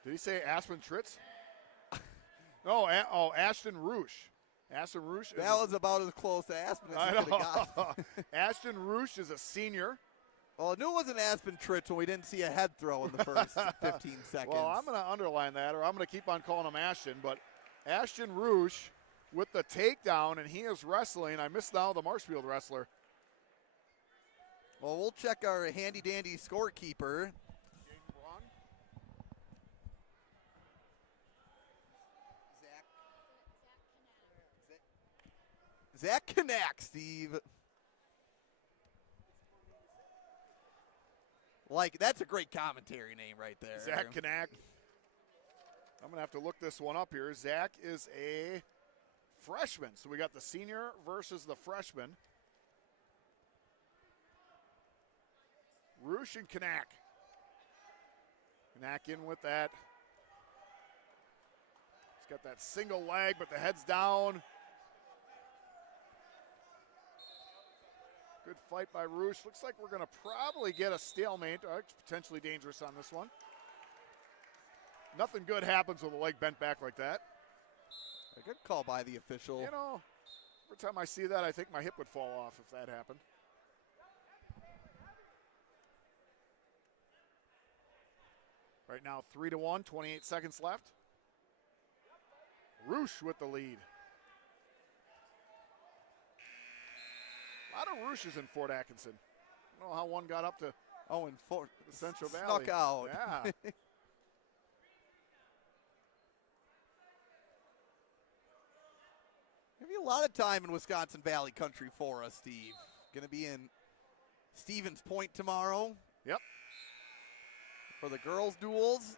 Did he say Aspen Tritz? No, Ashton Roosh. Ashton Roosh. That was about as close to Aspen as you could have got. Ashton Roosh is a senior. Well, I knew it wasn't Aspen Tritz when we didn't see a head throw in the first 15 seconds. Well, I'm going to underline that, or I'm going to keep on calling him Ashton. But Ashton Roosh with the takedown, and he is wrestling. I missed now the Marshfield wrestler. Well, we'll check our handy-dandy scorekeeper. Zach Kanak, Steve. Like, that's a great commentary name right there. Zach Kanak. I'm going to have to look this one up here. Zach is a freshman. So we got the senior versus the freshman. Roosh and Kanak. Kanak in with that. He's got that single leg, but the head's down. Good fight by Roosh. Looks like we're going to probably get a stalemate. Potentially dangerous on this one. Nothing good happens with a leg bent back like that. A good call by the official. You know, every time I see that, I think my hip would fall off if that happened. Right now, 3-1, 28 seconds left. Roosh with the lead. A lot of Rooshes in Fort Atkinson. I don't know how one got up to in Fort the Central Valley. Snuck out. Yeah. Maybe a lot of time in Wisconsin Valley country for us, Steve. Going to be in Stevens Point tomorrow. Yep. For the girls' duels.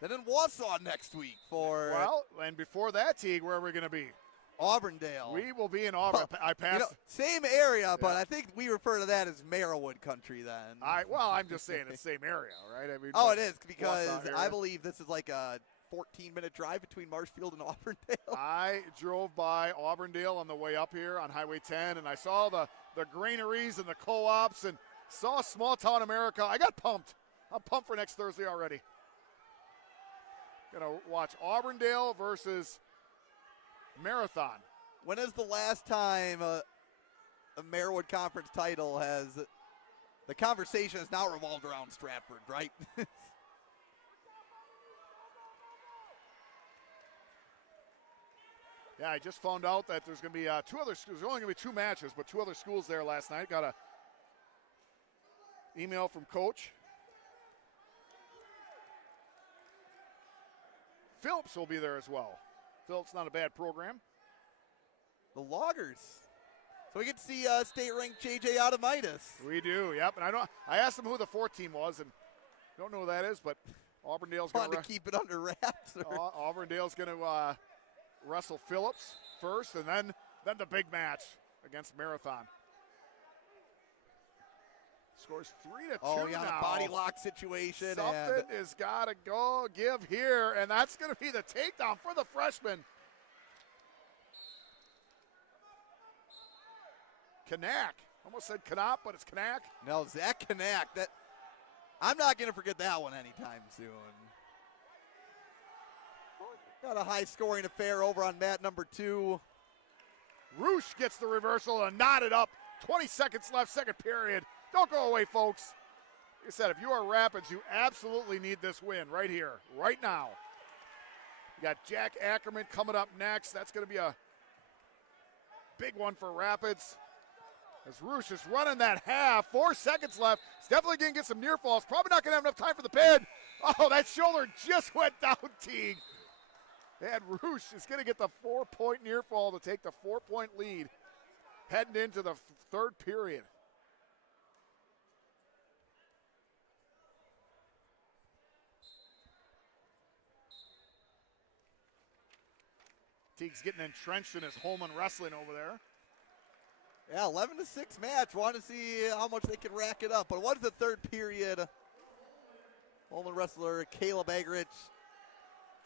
Then in Wausau next week for. Well, and before that, Teague, where are we going to be? Auburndale. We will be in Auburn. I passed. Same area, but I think we refer to that as Merriwood country then. I'm just saying it's the same area, right? I mean, it is, because I believe this is like a 14-minute drive between Marshfield and Auburndale. I drove by Auburndale on the way up here on Highway 10, and I saw the granaries and the co-ops and saw small town America. I got pumped. I'm pumped for next Thursday already. Gonna watch Auburndale versus Marathon. When is the last time a Merriwood Conference title has, the conversation has now revolved around Stratford, right? Yeah, I just found out that there's going to be two other schools. There's only going to be two matches, but two other schools there last night. Got a email from Coach. Phillips will be there as well. Phillips, not a bad program. The Loggers. So we get to see state-ranked J.J. Adamitis. We do, yep. And I asked him who the fourth team was, and don't know who that is, but Auburndale's going to keep it under wraps. Auburndale's going to wrestle Phillips first, and then the big match against Marathon. Scores 3-2 Oh, yeah, now. a body lock situation. Something has got to give here, and that's going to be the takedown for the freshman. Kanak. Almost said Knop, but it's Kanak. No, Zach Kanak. I'm not going to forget that one anytime soon. Got a high-scoring affair over on mat number 2. Roosh gets the reversal and knotted up. 20 seconds left, second period. Don't go away, folks. Like I said, if you are Rapids, you absolutely need this win right here, right now. You got Jack Ackerman coming up next. That's going to be a big one for Rapids. As Roosh is running that half, 4 seconds left. He's definitely going to get some near falls. Probably not going to have enough time for the pin. Oh, that shoulder just went down, Teague. And Roosh is going to get the 4-point near fall to take the 4-point lead heading into the third period. Teague's getting entrenched in his Holman wrestling over there. Yeah, 11-6 match. Want to see how much they can rack it up. But what is the third period? Holman wrestler Caleb Agrich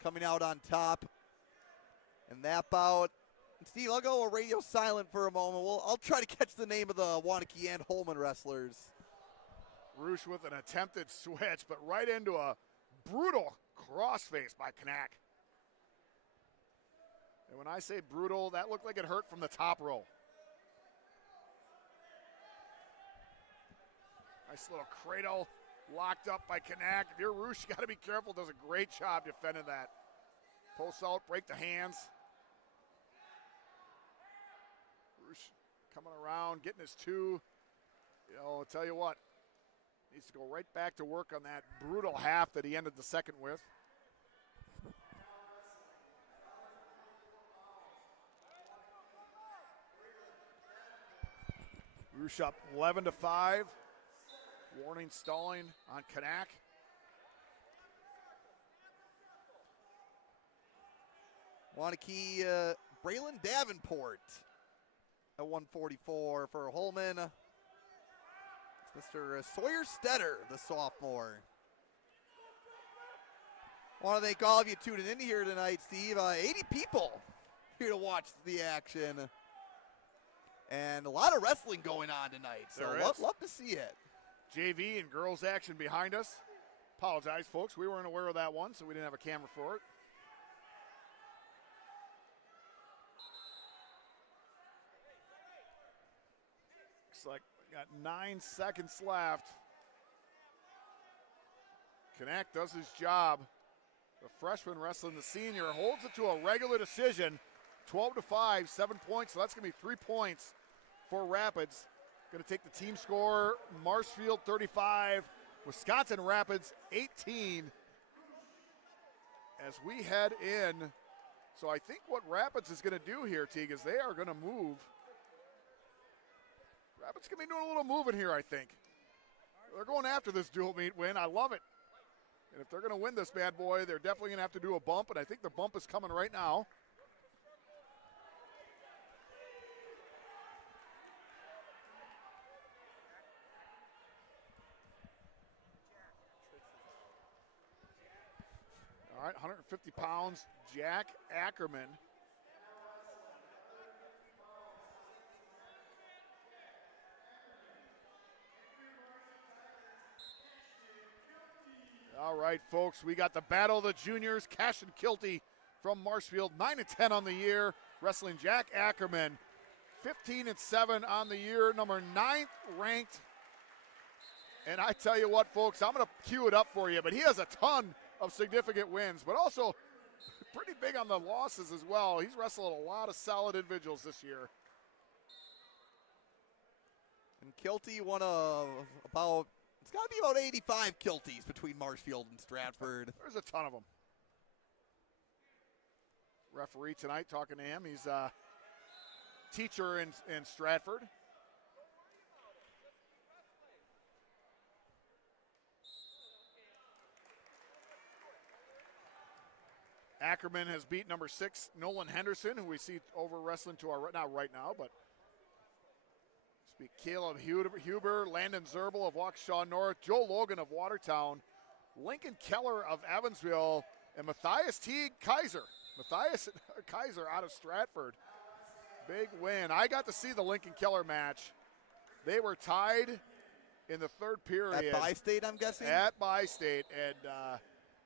coming out on top. And that bout. And Steve, I'll go radio silent for a moment. I'll try to catch the name of the Wanakee and Holman wrestlers. Roosh with an attempted switch, but right into a brutal crossface by Knack. And when I say brutal, that looked like it hurt from the top row. Nice little cradle locked up by Knack. If you're Roosh, you got to be careful. Does a great job defending that. Post out, break the hands. Roosh coming around, getting his two. You know, I'll tell you what, needs to go right back to work on that brutal half that he ended the second with. Roosh up 11-5. Warning stalling on Knack. Wanakee, Braylon Davenport at 144 for Holman. Mr. Sawyer Stetter, the sophomore. I want to thank all of you tuning in here tonight, Steve. 80 people here to watch the action. And a lot of wrestling going on tonight, so love to see it. JV and girls action behind us. Apologize, folks. We weren't aware of that one, so we didn't have a camera for it. Looks like we got 9 seconds left. Knack does his job. The freshman wrestling the senior holds it to a regular decision. 12-5, 7 points, so that's going to be 3 points for Rapids. Going to take the team score, Marshfield 35, Wisconsin Rapids 18. As we head in, so I think what Rapids is going to do here, Teague, is they are going to move. Rapids going to be doing a little moving here, I think. They're going after this dual meet win. I love it. And if they're going to win this bad boy, they're definitely going to have to do a bump, and I think the bump is coming right now. All right, 150 pounds, Jack Ackerman. All right, folks, we got the Battle of the Juniors. Cash and Kilty from Marshfield, 9-10 on the year. Wrestling Jack Ackerman, 15-7 on the year, number 9th ranked. And I tell you what, folks, I'm going to cue it up for you, but he has a ton of significant wins, but also pretty big on the losses as well. He's wrestled a lot of solid individuals this year. And Kilty won about, it's got to be about 85 Kilties between Marshfield and Stratford. There's a ton of them. Referee tonight talking to him. He's a teacher in Stratford. Ackerman has beat number 6, Nolan Henderson, who we see over wrestling to our, not right now, but speak Caleb Huber, Landon Zerbel of Waukesha North, Joe Logan of Watertown, Lincoln Keller of Evansville, and Matthias Teague Kaiser. Matthias Kaiser out of Stratford. Big win. I got to see the Lincoln Keller match. They were tied in the third period. At Bi-State, I'm guessing? At Bi-State, and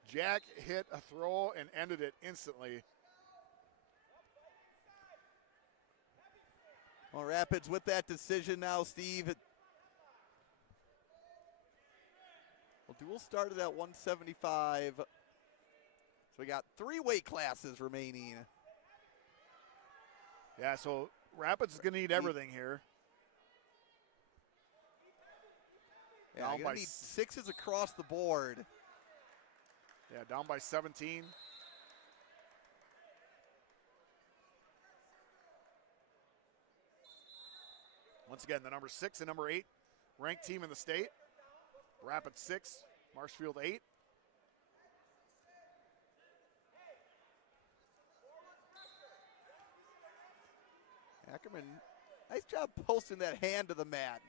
Jack hit a throw and ended it instantly. Well, Rapids with that decision now, Steve. Well, duel started at 175. So we got 3 weight classes remaining. Yeah, so Rapids is going to need everything here. Yeah, you're going to need 6s across the board. Yeah, down by 17. Once again, the number 6 and number 8 ranked team in the state. Rapids 6, Marshfield 8. Ackerman, nice job posting that hand to the mat.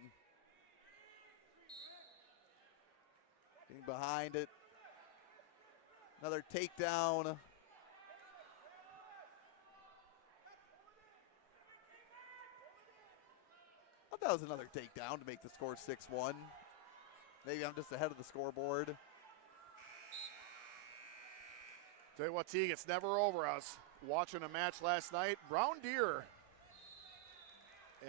Getting behind it. Another takedown. I thought that was another takedown to make the score 6-1. Maybe I'm just ahead of the scoreboard. Tell you what, Teague, it's never over. I was watching a match last night. Brown Deer.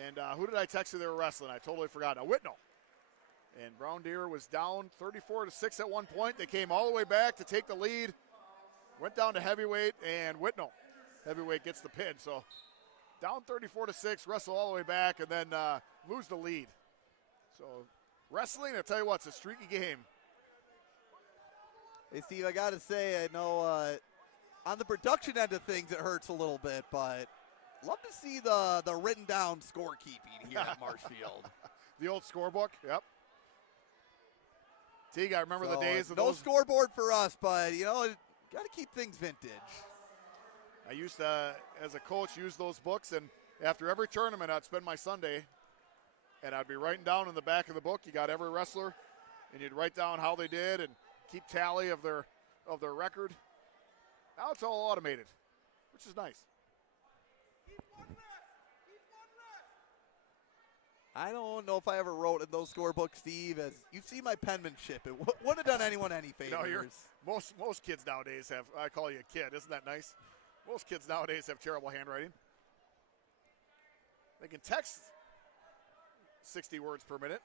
And who did I text you they were wrestling? I totally forgot. Now, Whitnall. And Brown Deer was down 34-6 at one point. They came all the way back to take the lead. Went down to heavyweight, and Whitnall, heavyweight, gets the pin. So down 34-6, wrestle all the way back, and then lose the lead. So wrestling, I tell you what, it's a streaky game. Hey, Steve, I got to say, I know on the production end of things it hurts a little bit, but love to see the written down scorekeeping here at Marshfield. The old scorebook, yep. Teague, I remember the days of no those. scoreboard for us, but, you know, got to keep things vintage. I used to, as a coach, use those books, and after every tournament, I'd spend my Sunday, and I'd be writing down in the back of the book. You got every wrestler, and you'd write down how they did and keep tally of their record. Now it's all automated, which is nice. I don't know if I ever wrote in those scorebooks, Steve. As you see my penmanship, it wouldn't have done anyone any favors. Most kids nowadays have. I call you a kid. Isn't that nice? Most kids nowadays have terrible handwriting. They can text 60 words per minute.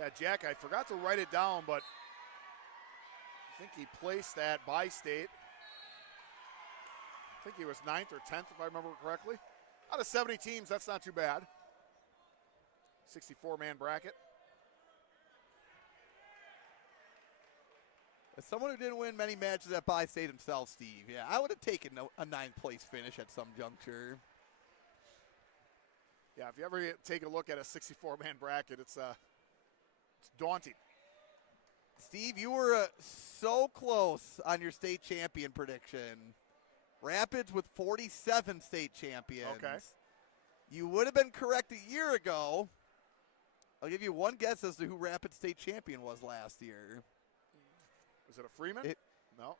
Yeah, Jack, I forgot to write it down, but I think he placed that by state. I think he was 9th or 10th, if I remember correctly. Out of 70 teams, that's not too bad. 64-man bracket. As someone who didn't win many matches at by state himself, Steve, yeah, I would have taken a 9th place finish at some juncture. Yeah, if you ever take a look at a 64-man bracket, it's daunting. Steve, you were so close on your state champion prediction. Rapids with 47 state champions. Okay. You would have been correct a year ago. I'll give you one guess as to who Rapids state champion was last year. Was it a Freeman? No.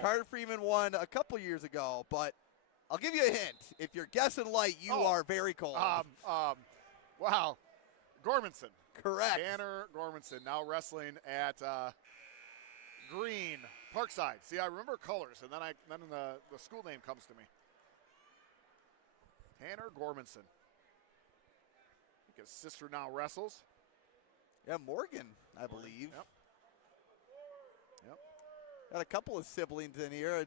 Carter Freeman won a couple years ago, but I'll give you a hint. If you're guessing light, you are very cold. Wow. Gormanson. Correct. Tanner Gormanson now wrestling at Green Parkside. See, I remember colors, and then the school name comes to me. Tanner Gormanson. I think his sister now wrestles. Yeah, Morgan, I believe. Yep. Got a couple of siblings in here.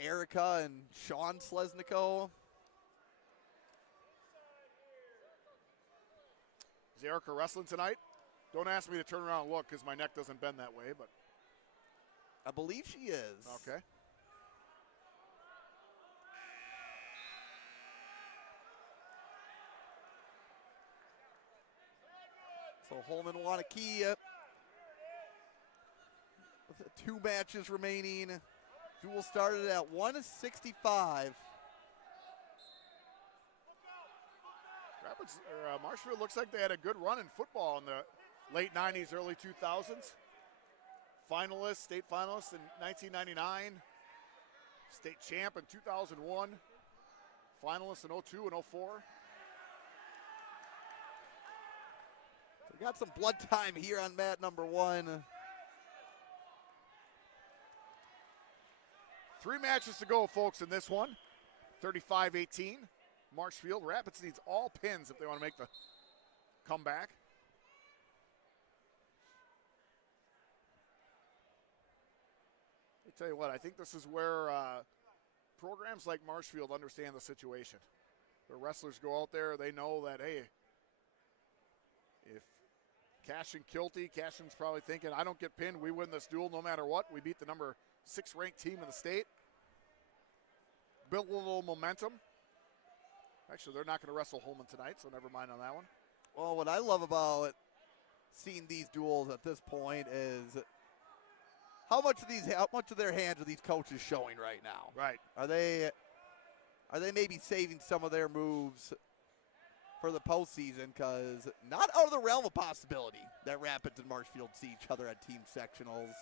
Erica and Sean Slesniko. Is Erica wrestling tonight? Don't ask me to turn around and look because my neck doesn't bend that way, but I believe she is. okay. So Holman Wanakee with 2 matches remaining. Duel started at 165. Marshfield looks like they had a good run in football in the late 90s, early 2000s. Finalists, state finalists in 1999. State champ in 2001. Finalists in 02 and 04. So we got some blood time here on mat number 1. 3 matches to go, folks, in this one. 35-18. Marshfield. Rapids needs all pins if they want to make the comeback. I tell you what, I think this is where programs like Marshfield understand the situation. The wrestlers go out there, they know that, hey, if Cashin Kilty. Cashin's probably thinking, I don't get pinned. We win this duel no matter what. We beat the number 6 ranked team in the state. Built a little momentum. Actually, they're not going to wrestle Holman tonight, so never mind on that one. Well, what I love about seeing these duels at this point is how much of their hands are these coaches showing right now? Right. Are they maybe saving some of their moves for the postseason? Because not out of the realm of possibility that Rapids and Marshfield see each other at team sectionals.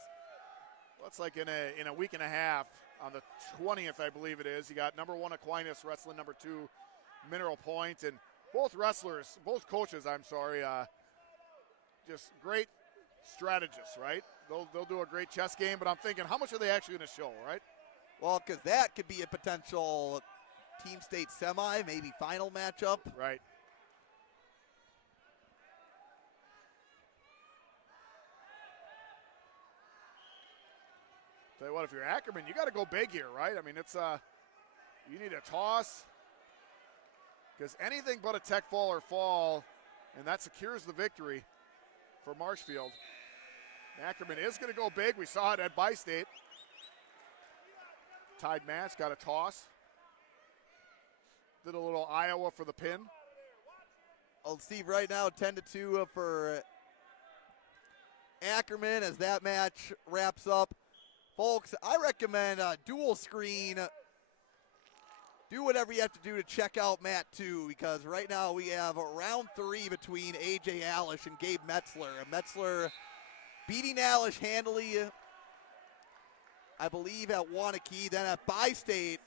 Well, it's like in a week and a half, on the 20th, I believe it is, you got number 1 Aquinas wrestling number 2 Mineral Point, and both coaches, just great strategists, right? They'll do a great chess game, but I'm thinking, how much are they actually going to show, right? Well, because that could be a potential team state semi, maybe final matchup. Right. Tell you what, if you're Ackerman, you got to go big here, right? I mean, it's you need a toss, because anything but a tech fall or fall, and that secures the victory for Marshfield. Ackerman is going to go big. We saw it at Bi-State. Tied match, got a toss. Did a little Iowa for the pin. Well, Steve, right now 10-2 for Ackerman as that match wraps up. Folks, I recommend dual screen. Do whatever you have to do to check out Mat 2, because right now we have round 3 between A.J. Alish and Gabe Metzler. Metzler beating Alish handily, I believe, at Wanakee. Then at Bi-State,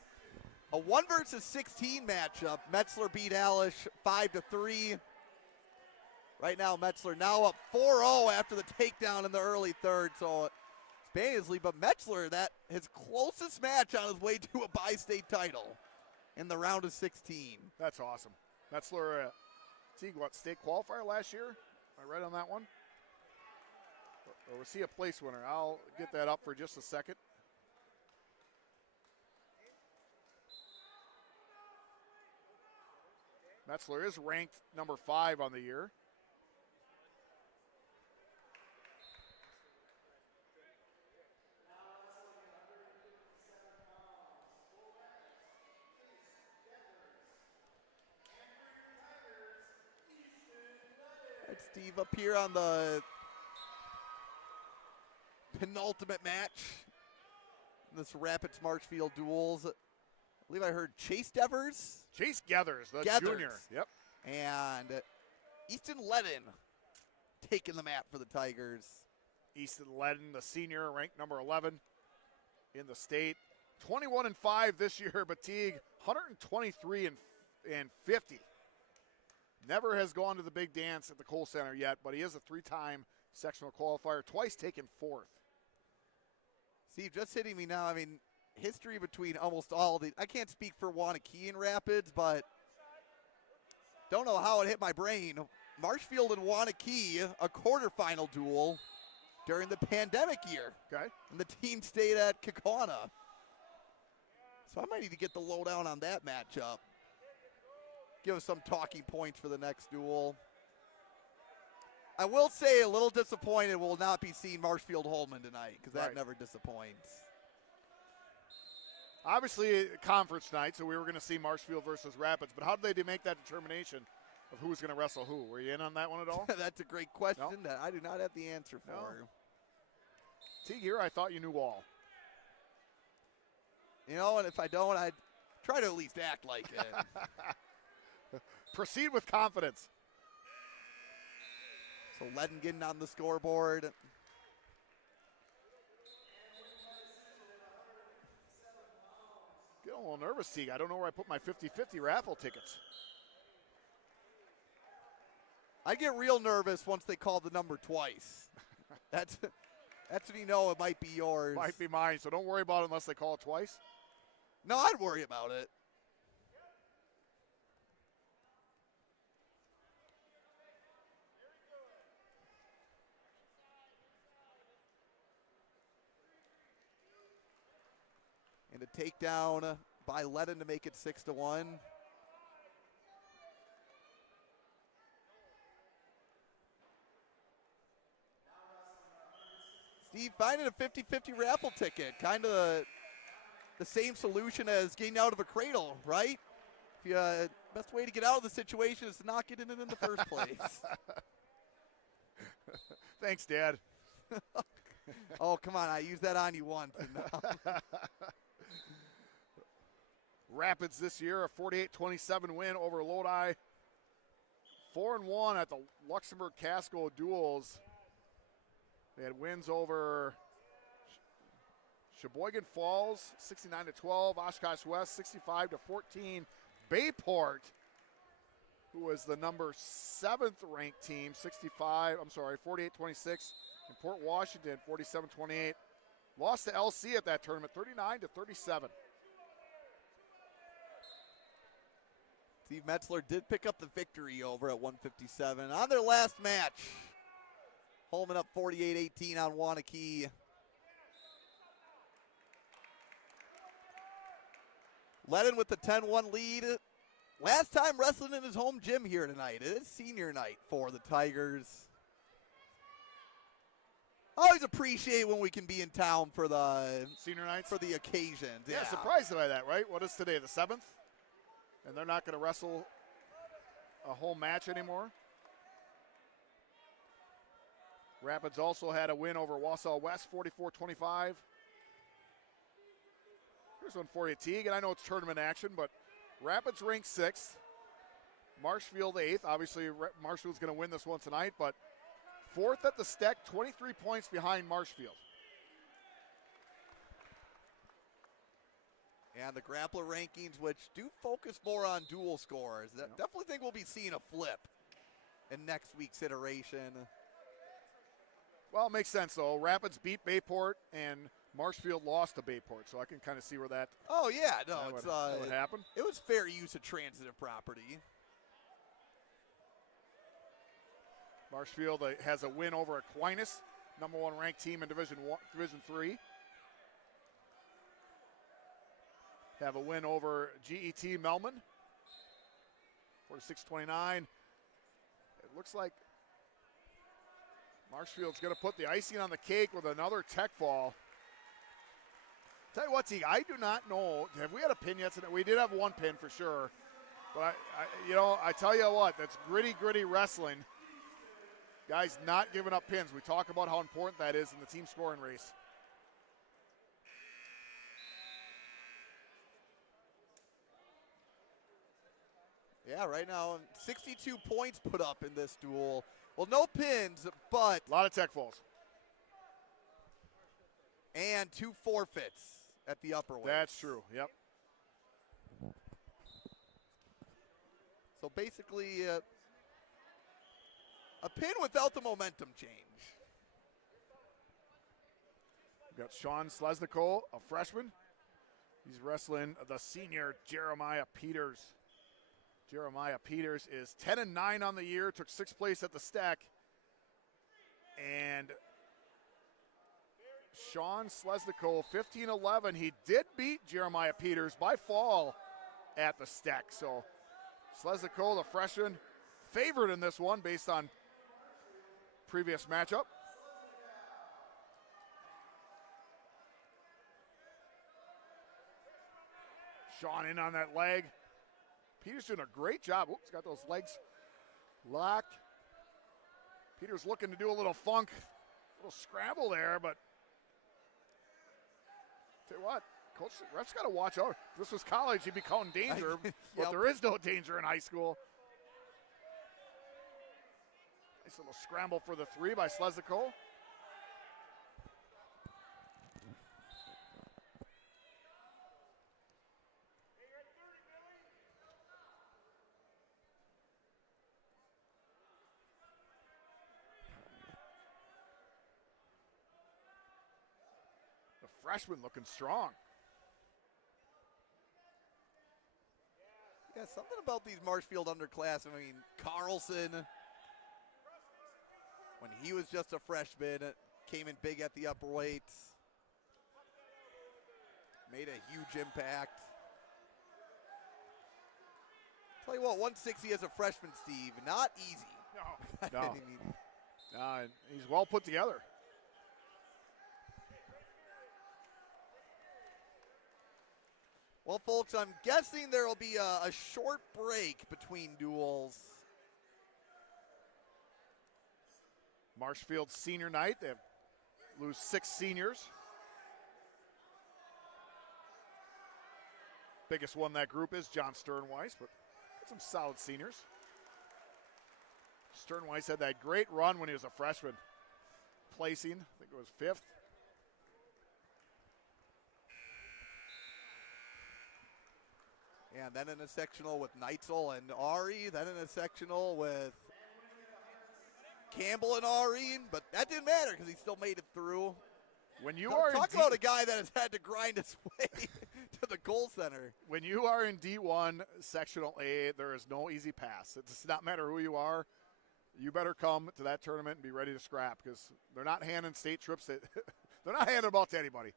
a 1 versus 16 matchup. Metzler beat Alish 5-3. Right now, Metzler now up 4-0 after the takedown in the early third. So Spaniously, but Metzler, that his closest match on his way to a Bi-State title in the round of 16. That's awesome. Metzler, state qualifier last year? Am I right on that one? Or was he a place winner? I'll get that up for just a second. Metzler is ranked number 5 on the year. Right, Steve, up here on the penultimate match in this Rapids Marshfield duels. I believe I heard Chase Devers. Chase Gathers, the junior. Yep. And Easton Ledden taking the mat for the Tigers. Easton Ledden, the senior, ranked number 11 in the state. 21-5 this year, but Teague 123 and 50. Never has gone to the big dance at the Kohl Center yet, but he is a 3-time sectional qualifier, twice taken 4th. Steve, just hitting me now. I mean, history between almost all of these. I can't speak for Wanakee and Rapids, but don't know how it hit my brain. Marshfield and Wanakee, a quarterfinal duel during the pandemic year. Okay. And the team stayed at Kaukauna. So I might need to get the lowdown on that matchup. Give us some talking points for the next duel. I will say a little disappointed we'll not be seeing Marshfield Holman tonight, because that never disappoints. Obviously, conference night, so we were going to see Marshfield versus Rapids, but how did they make that determination of who was going to wrestle who? Were you in on that one at all? That's a great question that I do not have the answer for. No. Teague, here I thought you knew all. You know, and if I don't, I'd try to at least act like it. Proceed with confidence. So Ledden getting on the scoreboard. Get a little nervous, Teague. I don't know where I put my 50-50 raffle tickets. I get real nervous once they call the number twice. That's when you know it might be yours. Might be mine, so don't worry about it unless they call it twice. No, I'd worry about it. And a takedown by Ledden to make it 6-1. Steve, finding a 50-50 raffle ticket, kind of the same solution as getting out of a cradle, right? If you, best way to get out of the situation is to not get in it in the first place. Thanks, Dad. Oh, come on. I used that on you once. Rapids this year, a 48-27 win over Lodi. 4-1 at the Luxembourg Casco duels. They had wins over Sheboygan Falls, 69-12. Oshkosh West, 65-14. Bayport, who was the number 7th ranked team, 48-26. And Port Washington, 47-28. Lost to LC at that tournament, 39-37. Steve Metzler did pick up the victory over at 157 on their last match. Holman up 48-18 on Wanakee. Ledden with the 10-1 lead. Last time wrestling in his home gym here tonight. It is senior night for the Tigers. Always appreciate when we can be in town for the senior nights, for the occasions. Yeah, surprised by that, right? What is today, the 7th? And they're not going to wrestle a whole match anymore. Rapids also had a win over Wausau West, 44-25. Here's one for you, Teague, and I know it's tournament action, but Rapids ranked 6th. Marshfield 8th. Obviously, Marshfield's going to win this one tonight, but 4th at the Steck, 23 points behind Marshfield. And the Grappler rankings, which do focus more on dual scores. Definitely think we'll be seeing a flip in next week's iteration. Well, it makes sense, though. Rapids beat Bayport, and Marshfield lost to Bayport, so I can kind of see where that. Oh yeah, no, that would happen. It was fair use of transitive property. Marshfield has a win over Aquinas, number 1 ranked team in Division 3. Have a win over GET Melman, 46-29. It looks like Marshfield's going to put the icing on the cake with another tech fall. Tell you what, Teague, I do not know. Have we had a pin yet tonight? We did have one pin for sure. But, I tell you what, that's gritty wrestling. Guys not giving up pins. We talk about how important that is in the team scoring race. Yeah, right now, 62 points put up in this duel. Well, no pins, but a lot of tech falls. And 2 forfeits at the upper weights. That's true, yep. So basically, a pin without the momentum change. We've got Sean Slesnikow, a freshman. He's wrestling the senior Jeremiah Peters. Jeremiah Peters is 10-9 on the year, took 6th place at the Stack. And Sean Slesnikow, 15-11. He did beat Jeremiah Peters by fall at the Stack. So Slesnikow, the freshman, favored in this one based on previous matchup. Sean in on that leg. Peters doing a great job. Oops, got those legs locked. Peters looking to do a little funk, a little scramble there, but tell you what, Coach ref's got to watch out. If this was college, he'd be calling danger, but there is no danger in high school. Nice little scramble for the 3 by Slesnikow. Freshman looking strong. Yeah, something about these Marshfield underclassmen. I mean, Carlson, when he was just a freshman, came in big at the upper weights. Made a huge impact. Tell you what, 160 as a freshman, Steve, not easy. No. No, and he's well put together. Well, folks, I'm guessing there will be a short break between duels. Marshfield senior night. They lose 6 seniors. Biggest one in that group is John Sternweiss, but got some solid seniors. Sternweiss had that great run when he was a freshman, placing, I think it was 5th. And then in a sectional with Neitzel and Ari, then in a sectional with Campbell and Ari, but that didn't matter because he still made it through. When you are talk about a guy that has had to grind his way to the goal center. When you are in D1 Sectional A, there is no easy pass. It does not matter who you are. You better come to that tournament and be ready to scrap because they're not handing state trips. They're not handing them out to anybody.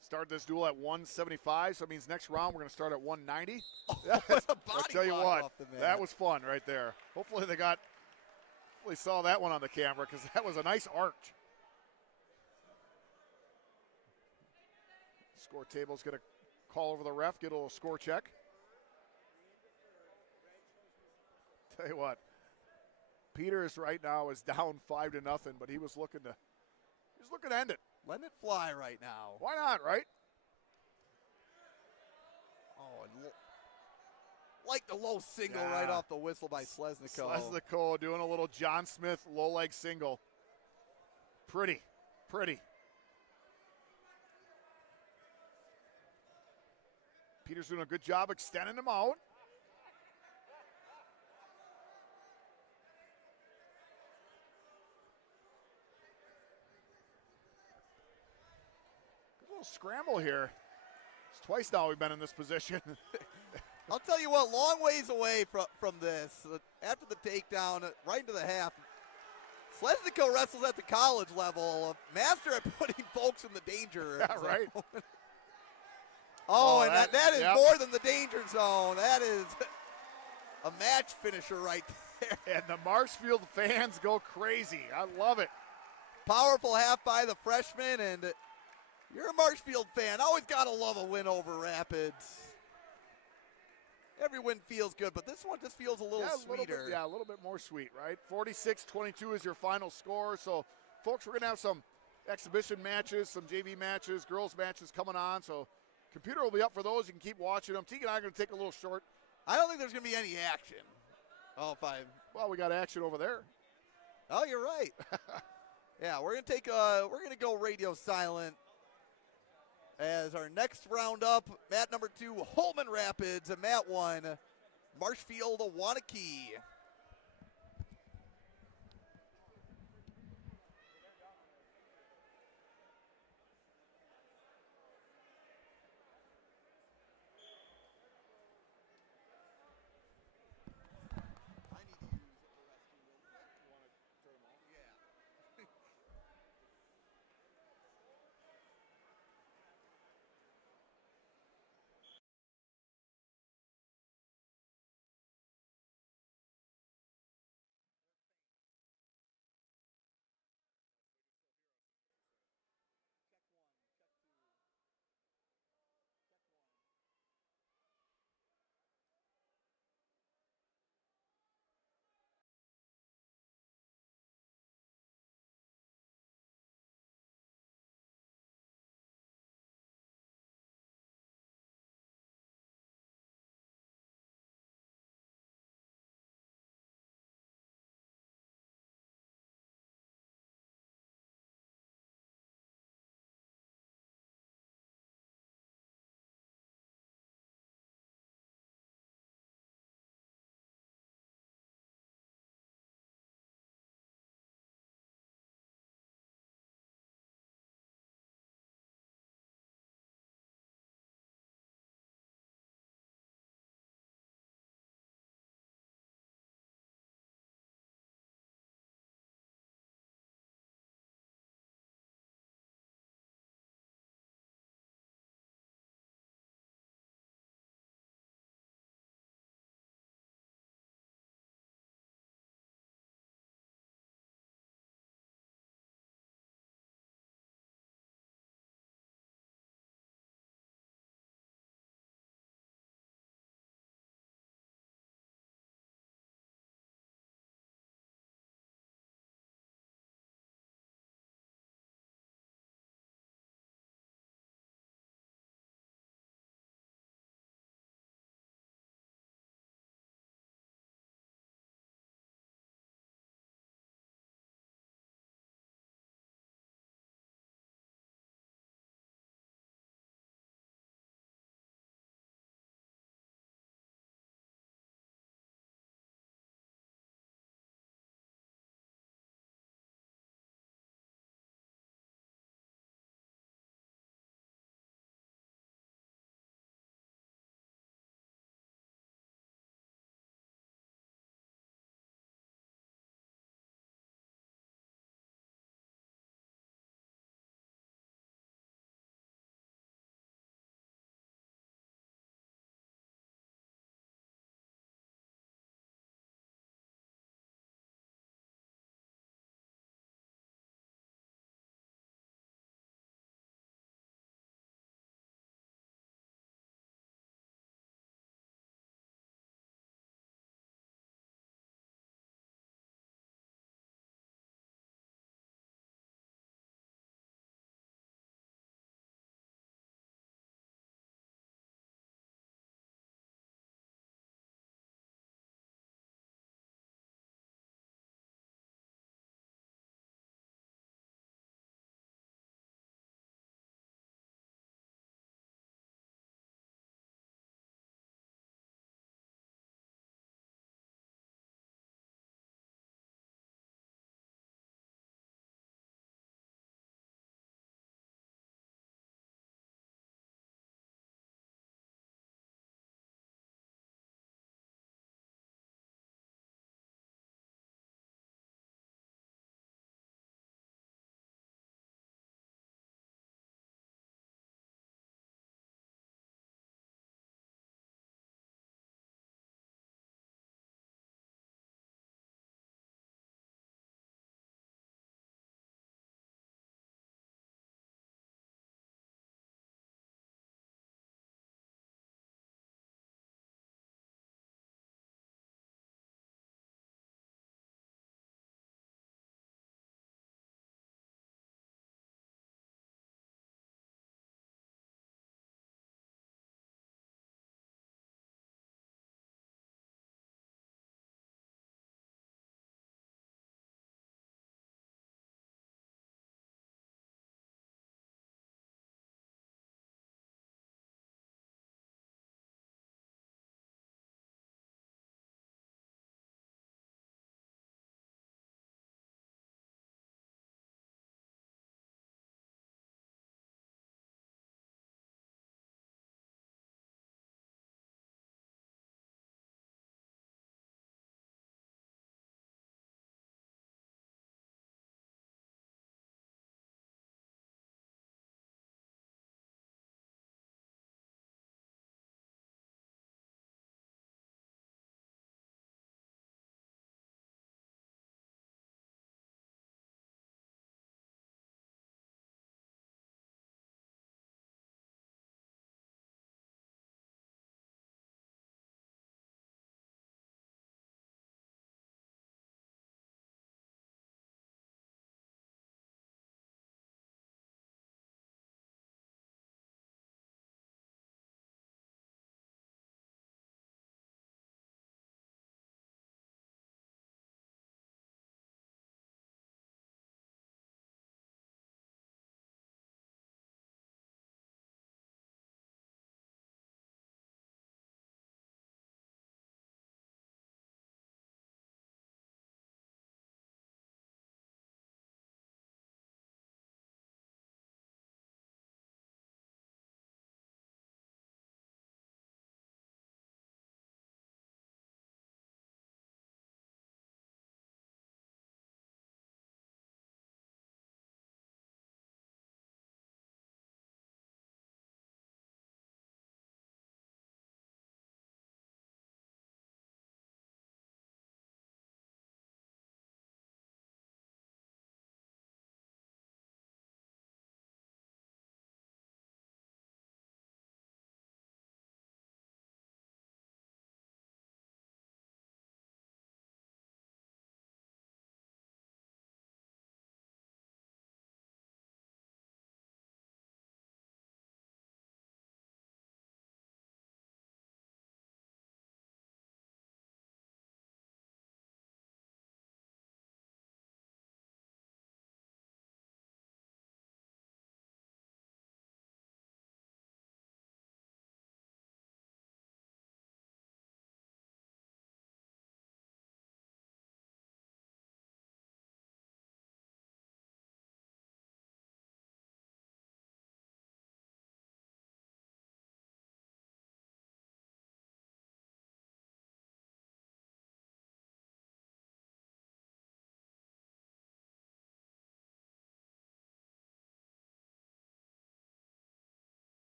Start this duel at 175, so it means next round we're going to start at 190. I'll tell you what, that was fun right there. Hopefully they saw that one on the camera because that was a nice arch. Score table's going to call over the ref, get a little score check. Tell you what, Peters right now is down 5-0, but he was looking to end it. Letting it fly right now. Why not, right? Oh, and like the low single right off the whistle by Slesniko. Slesniko doing a little John Smith low leg single. Pretty. Peters doing a good job extending him out. Scramble here. It's twice now we've been in this position. I'll tell you what, long ways away from this. After the takedown, right into the half, Slesniko wrestles at the college level. Master at putting folks in the danger zone. Right. And that is more than the danger zone. That is a match finisher right there. And the Marshfield fans go crazy. I love it. Powerful half by the freshman, and you're a Marshfield fan. Always got to love a win over Rapids. Every win feels good, but this one just feels a little sweeter. A little bit more sweet, right? 46-22 is your final score. So, folks, we're going to have some exhibition matches, some JV matches, girls matches coming on. So, computer will be up for those. You can keep watching them. Teague and I are going to take a little short. I don't think there's going to be any action. Well, we got action over there. Oh, you're right. Yeah, we're going to go radio silent. As our next round up, mat number 2, Holman Rapids, and mat 1, Marshfield Wanakee.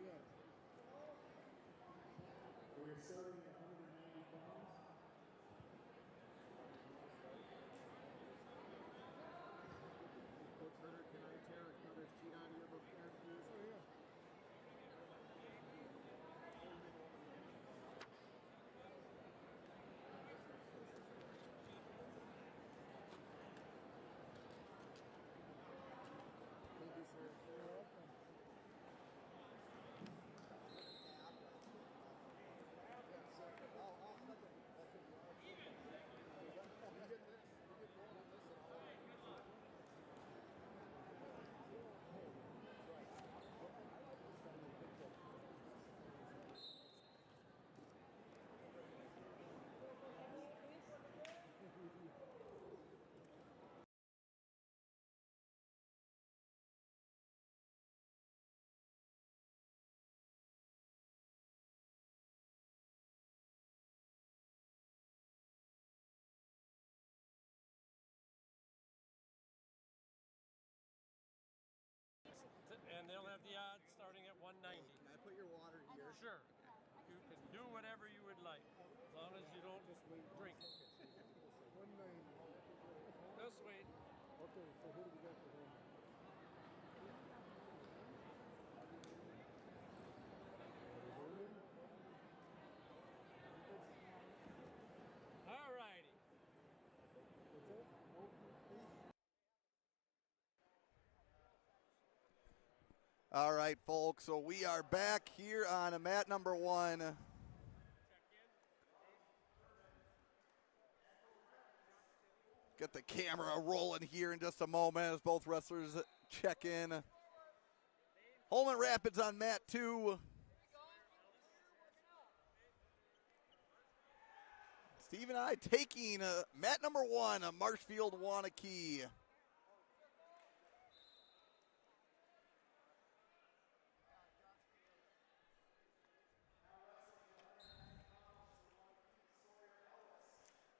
Yes. We're starting at 190 pounds. Coach Herder, can I tear another sheet out of your book there, please? Oh, yeah. Thank you, sir. You're welcome. And they'll have the odds starting at 190. Can I put your water here? Sure. You can do whatever you would like, as long as you don't drink. 190. Just wait. Okay, so who do we got for him? All righty. All right, folks, so we are back here on mat number 1. Get the camera rolling here in just a moment as both wrestlers check in. Holman Rapids on mat 2. Steve and I taking mat number 1, Marshfield Wanakee.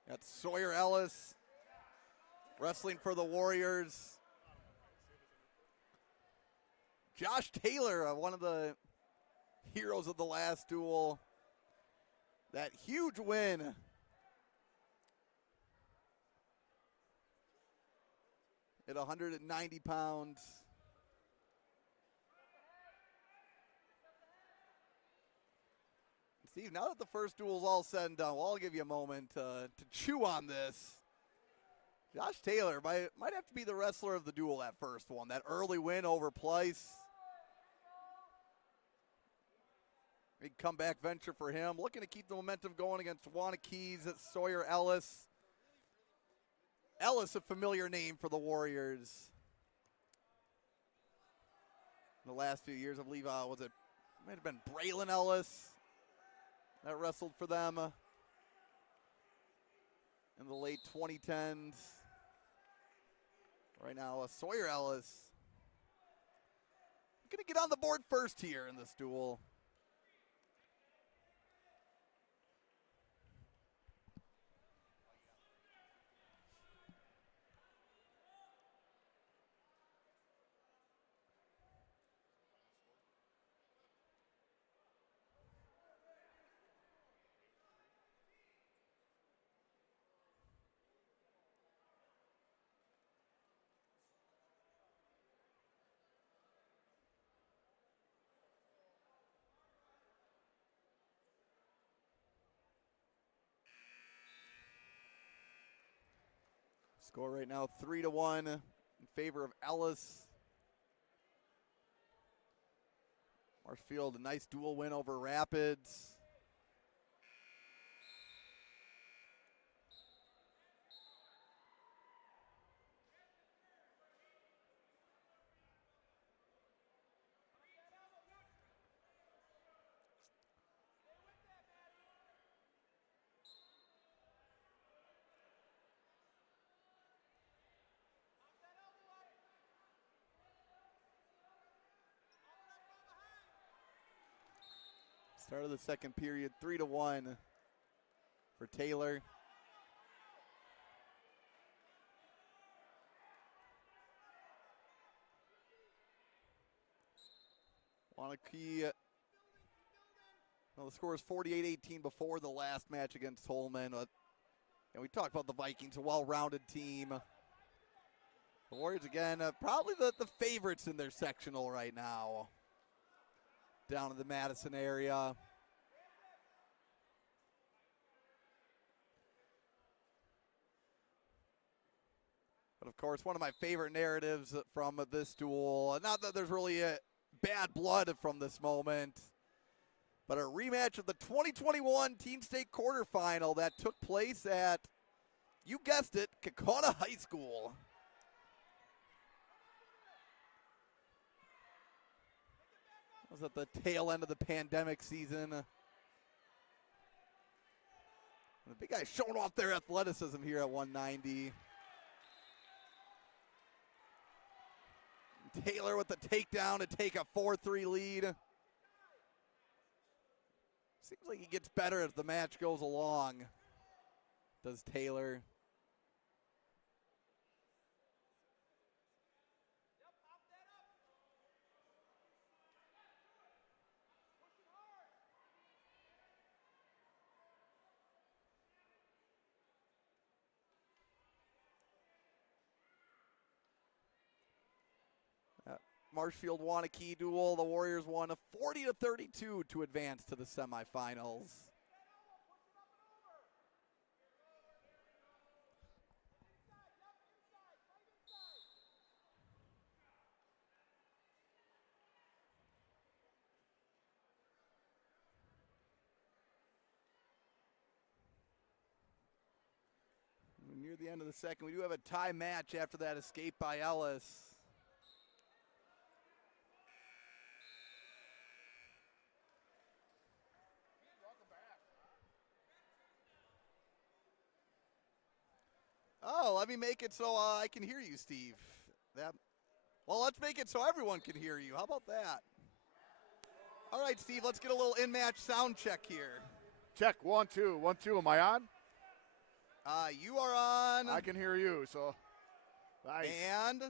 Got Sawyer Ellis wrestling for the Warriors. Josh Taylor, one of the heroes of the last duel. That huge win. At 190 pounds. Steve, now that the first duel's all said and done, well, I'll give you a moment to chew on this. Josh Taylor might have to be the wrestler of the duel, that first one. That early win over Pleiss. Big comeback venture for him. Looking to keep the momentum going against Wanakee's at Sawyer Ellis. Ellis, a familiar name for the Warriors. In the last few years, I believe, might have been Braylon Ellis that wrestled for them in the late 2010s. Right now, Sawyer Ellis going to get on the board first here in this duel. Score right now 3-1 in favor of Ellis. Marshfield, a nice dual win over Rapids. Start of the second period, 3-1 for Taylor. Wanakee Well, the score is 48-18 before the last match against Holman. And we talked about the Vikings, a well-rounded team. The Warriors, again, probably the favorites in their sectional right now. Down in the Madison area. But, of course, one of my favorite narratives from this duel, not that there's really a bad blood from this moment, but a rematch of the 2021 Team State quarterfinal that took place at, you guessed it, Kaukauna High School. Was at the tail end of the pandemic season. The big guys showing off their athleticism here at 190. Taylor with the takedown to take a 4-3 lead. Seems like he gets better as the match goes along. Does Taylor. Marshfield won a key duel. The Warriors won a 40-32 to advance to the semifinals. We're near the end of the second. We do have a tie match after that escape by Ellis. Oh, let me make it so I can hear you, Steve. Well, let's make it so everyone can hear you. How about that? All right, Steve, let's get a little in-match sound check here. Check, 1, 2, 1, 2. Am I on? You are on. I can hear you, so nice. And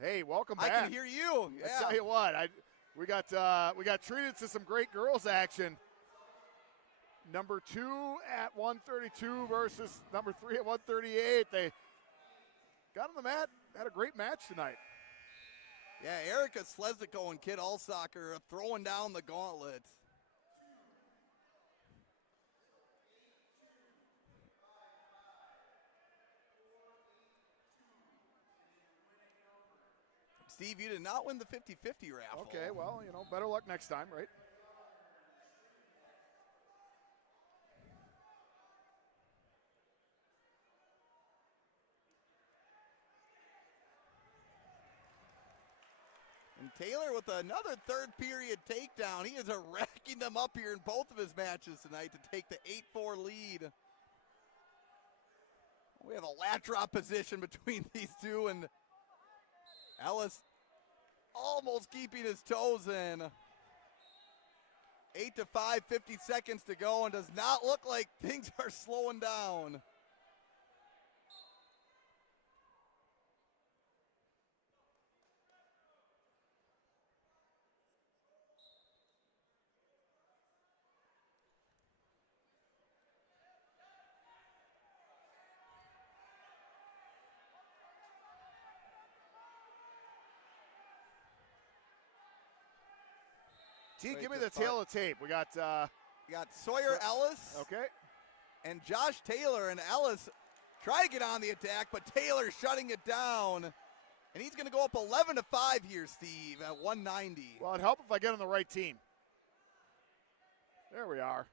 hey, welcome back. I can hear you. Yeah. I tell you what, we got treated to some great girls action. Number 2 at 132 versus number 3 at 138. They got on the mat, had a great match tonight. Yeah, Erica Sleznico and Kid Allsoccer throwing down the gauntlet. Steve, you did not win the 50-50 raffle. Okay, well, better luck next time, right? And Taylor with another third period takedown. He is racking them up here in both of his matches tonight to take the 8-4 lead. We have a lat drop position between these two, and Ellis almost keeping his toes in. 8-5, 50 seconds to go, and does not look like things are slowing down. T, give me the tail of tape. We got Sawyer Ellis. Okay. And Josh Taylor, and Ellis try to get on the attack, but Taylor shutting it down. And he's going to go up 11-5 here, Steve, at 190. Well, it'd help if I get on the right team. There we are.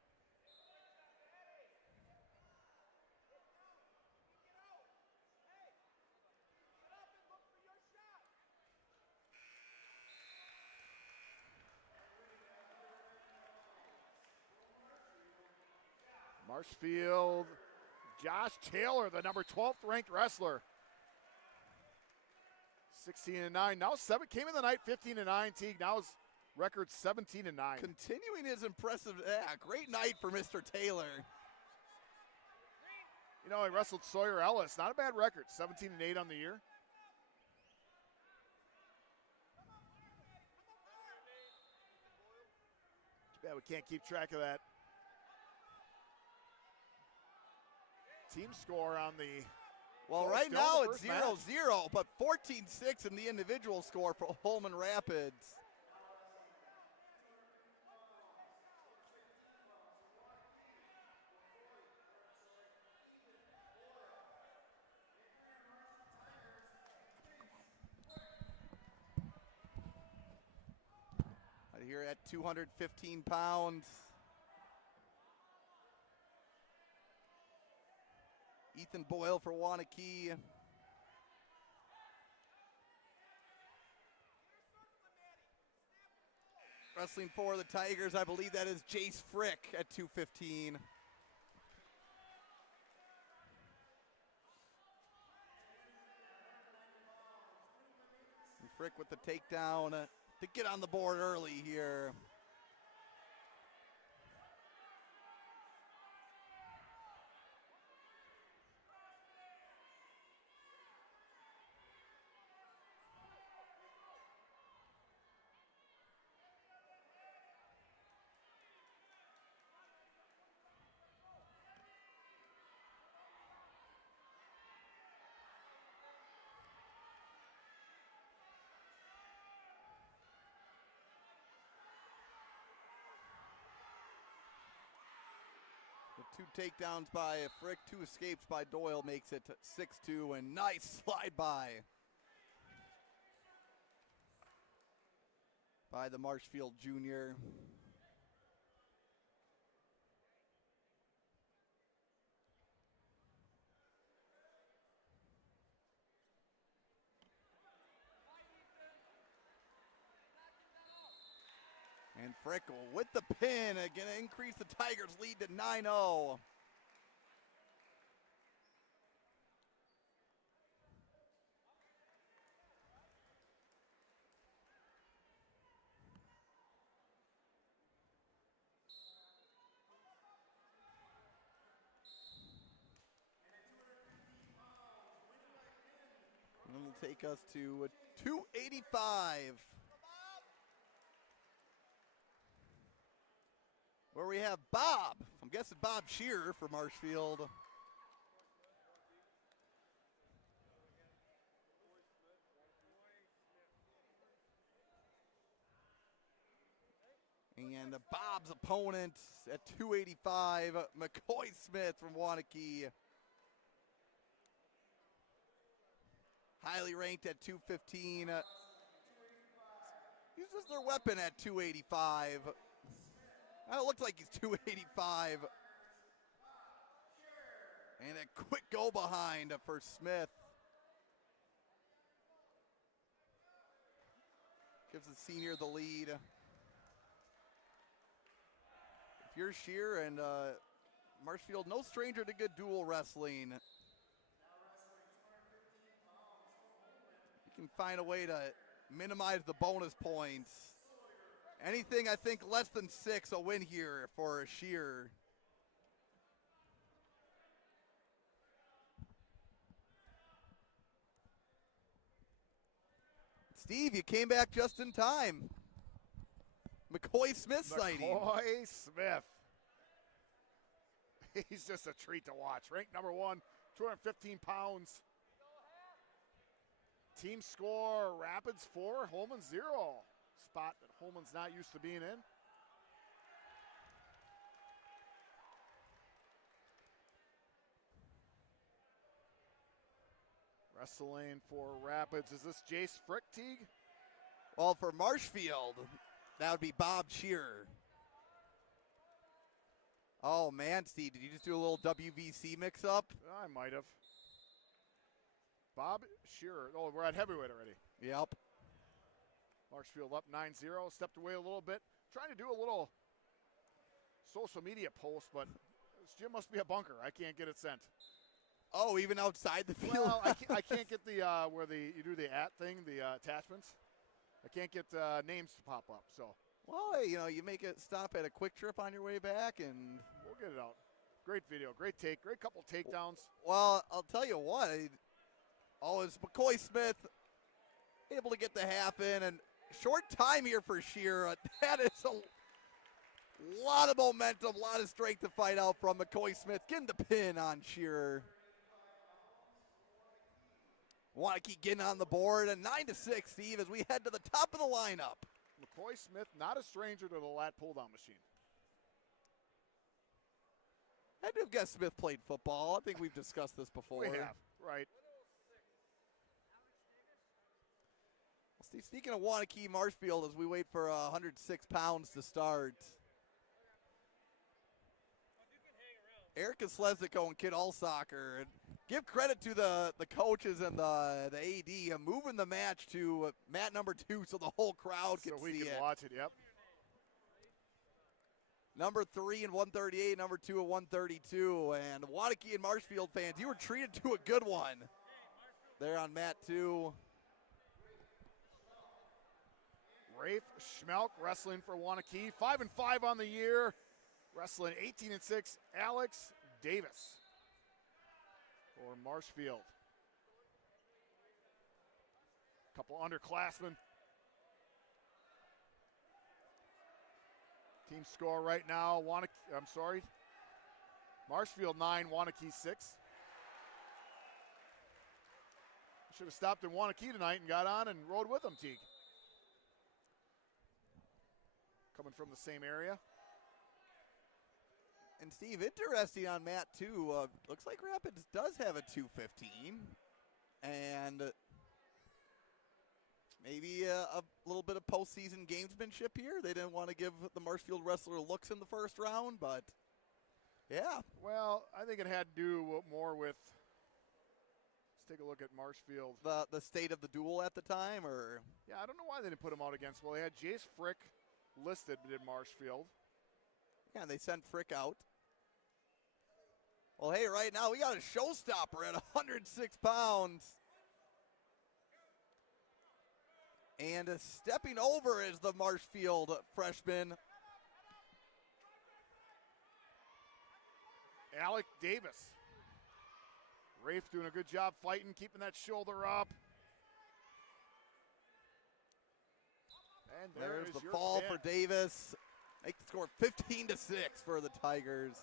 Marshfield, Josh Taylor, the number 12th ranked wrestler. 16-9. Now 7 came in the night 15-9. Teague now his record 17-9. Continuing his impressive, great night for Mr. Taylor. He wrestled Sawyer Ellis. Not a bad record. 17-8 on the year. Yeah, we can't keep track of that. Team score on the. Well, right now it's 0-0, but 14-6 in the individual score for Holman Rapids. Here at 215 pounds. Ethan Boyle for Wanakee. Wrestling for the Tigers, I believe that is Jace Frick at 215. And Frick with the takedown to get on the board early here. The 2 takedowns by Frick, 2 escapes by Doyle makes it 6-2, and nice slide by the Marshfield junior. And Frick with the pin, going to increase the Tigers' lead to 9-0. And it'll take us to 285. Where we have Bob. I'm guessing Bob Shearer for Marshfield. And Bob's opponent at 285, McCoy Smith from Wanakee. Highly ranked at 215. Uses their weapon at 285. It looks like he's 285. And a quick go behind for Smith. Gives the senior the lead. If you're Shear and Marshfield, no stranger to good dual wrestling. You can find a way to minimize the bonus points. Anything, I think, less than 6 a win here for Shear. Steve, you came back just in time. McCoy Smith sighting. McCoy Smith. He's just a treat to watch. Ranked number 1, 215 pounds. Team score, Rapids 4, Holman 0. Spot that Holman's not used to being in. Wrestling for Rapids. Is this Jace Frick, Teague? Well, for Marshfield, that would be Bob Shearer. Oh, man, Steve, did you just do a little WVC mix-up? I might have. Bob Shearer. Oh, we're at heavyweight already. Yep. Marshfield up 9-0, stepped away a little bit. Trying to do a little social media post, but this gym must be a bunker. I can't get it sent. Oh, even outside the field? Well, I can't get the where you do the thing, the attachments. I can't get names to pop up. So. Well, hey, you make a stop at a Quick Trip on your way back, and we'll get it out. Great video, great couple takedowns. Well, I'll tell you what. It's McCoy Smith able to get the half in, and short time here for Shearer. A lot of momentum, a lot of strength to fight out from. McCoy Smith getting the pin on Shearer. Wanakee getting on the board, and 9-6, Steve, as we head to the top of the lineup. McCoy Smith, not a stranger to the lat pull-down machine. I do guess Smith played football. I think we've discussed this before. We have, right. Well, speaking of Wanakee, Marshfield, as we wait for 106 pounds to start. Erica Sleznico and Kid Allsoccer. And give credit to the coaches and the AD moving the match to mat number 2 so the whole crowd can so we see can it. watch it, yep. Number 3 and 138, number 2 at 132. And Wanakee and Marshfield fans, you were treated to a good one there on mat 2. Rafe Schmelk wrestling for Wanakee. 5-5 on the year. Wrestling 18-6. Alex Davis for Marshfield. Couple underclassmen. Team score right now, Marshfield 9, Wanakee 6. Should have stopped in Wanakee tonight and got on and rode with them, Teague. Coming from the same area. And Steve, interesting on mat 2, looks like Rapids does have a 215. And maybe a little bit of postseason gamesmanship here. They didn't want to give the Marshfield wrestler looks in the first round, but yeah. Well, I think it had to do more with, let's take a look at Marshfield. The state of the duel at the time, or? Yeah, I don't know why they didn't put him out against, well, they had Jace Frick listed in Marshfield. Yeah, they sent Frick out. Well, hey, right now we got a showstopper at 106 pounds. And stepping over is the Marshfield freshman, Alec Davis. Rafe doing a good job fighting, keeping that shoulder up. And there's the your fall pin. for Davis. Make the score 15-6 for the Tigers.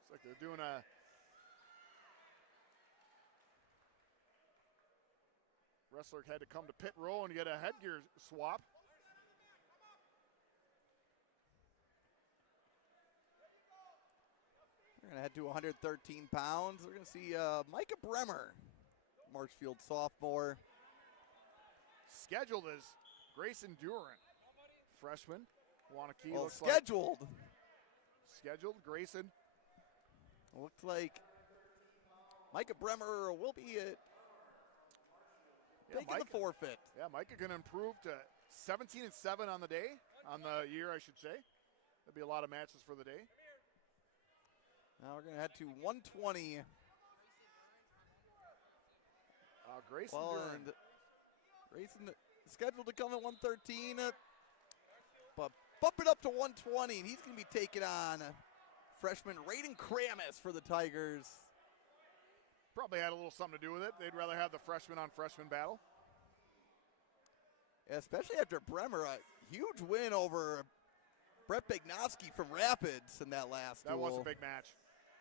Looks like they're doing a wrestler had to come to pit row and get a headgear swap. We're going to head to 113 pounds. We're going to see Micah Bremer, Marshfield sophomore. Scheduled as Grayson Duran, freshman. Wanakee Well, looks scheduled. like scheduled. Grayson. Looks like Micah Bremer will be taking the forfeit. Yeah, Micah going to improve to 17-7 on the day, on the year, I should say. There'll be a lot of matches for the day. Now we're going to head to 120. Grayson Well, Duran. and Grayson scheduled to come at 113, but bump it up to 120, and he's going to be taking on freshman Raiden Kramis for the Tigers. Probably had a little something to do with it. They'd rather have the freshman on freshman battle. Yeah, especially after Bremer, a huge win over Brett Bignovsky from Rapids in that last That duel. was a big match.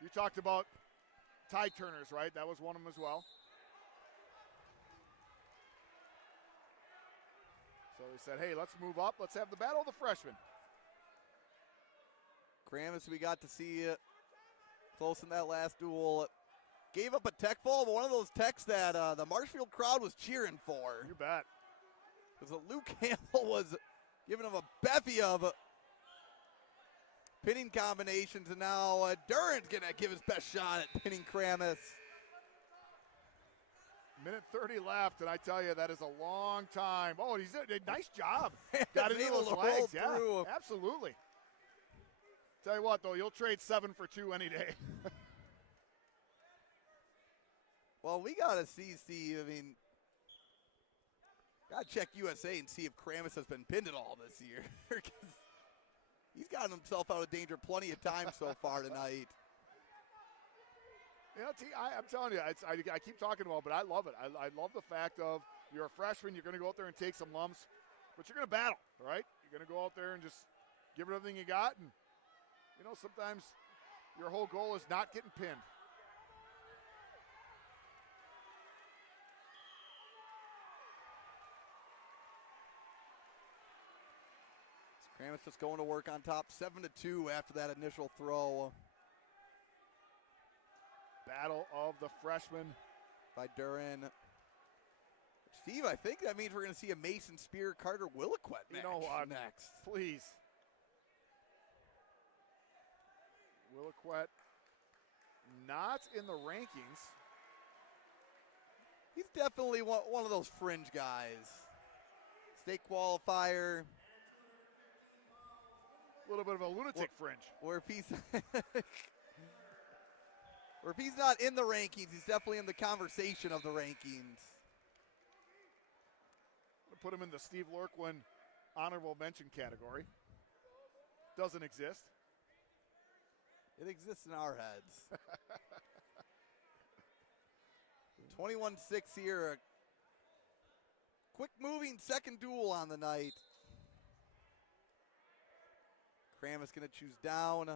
You talked about tie turners, right? That was one of them as well. So they said, hey, let's move up. Let's have the battle of the freshmen. Kramis, we got to see close in that last duel. Gave up a tech fall, but one of those techs that the Marshfield crowd was cheering for. You bet. Because Luke Campbell was giving him a bevy of pinning combinations, and now Duran's going to give his best shot at pinning Kramis. Minute 30 left, and I tell you, that is a long time. Oh, he's a nice job. Got it He's into able those to roll legs. Yeah, through. absolutely. Tell you what, though, you'll trade 7 for 2 any day. Well, we got to see, Steve. I mean, got to check USA and see if Kramis has been pinned at all this year. He's gotten himself out of danger plenty of times so far tonight. You know, I'm telling you, I keep talking about it, but I love it. I love the fact of you're a freshman, you're going to go out there and take some lumps. But you're going to battle, right? You're going to go out there and just give it everything you got. And, sometimes your whole goal is not getting pinned. Kramis just going to work on top, 7-2 after that initial throw. Battle of the freshmen. By Duran. Steve, I think that means we're going to see a Mason Spear Carter Williquette match next. Please. Williquette not in the rankings. He's definitely one of those fringe guys. State qualifier. A little bit of a lunatic fringe. Where if he's or if he's not in the rankings, he's definitely in the conversation of the rankings. Put him in the Steve Lurkwin honorable mention category. Doesn't exist. It exists in our heads. 21-6 here. A quick moving second duel on the night. Kramis going to choose down.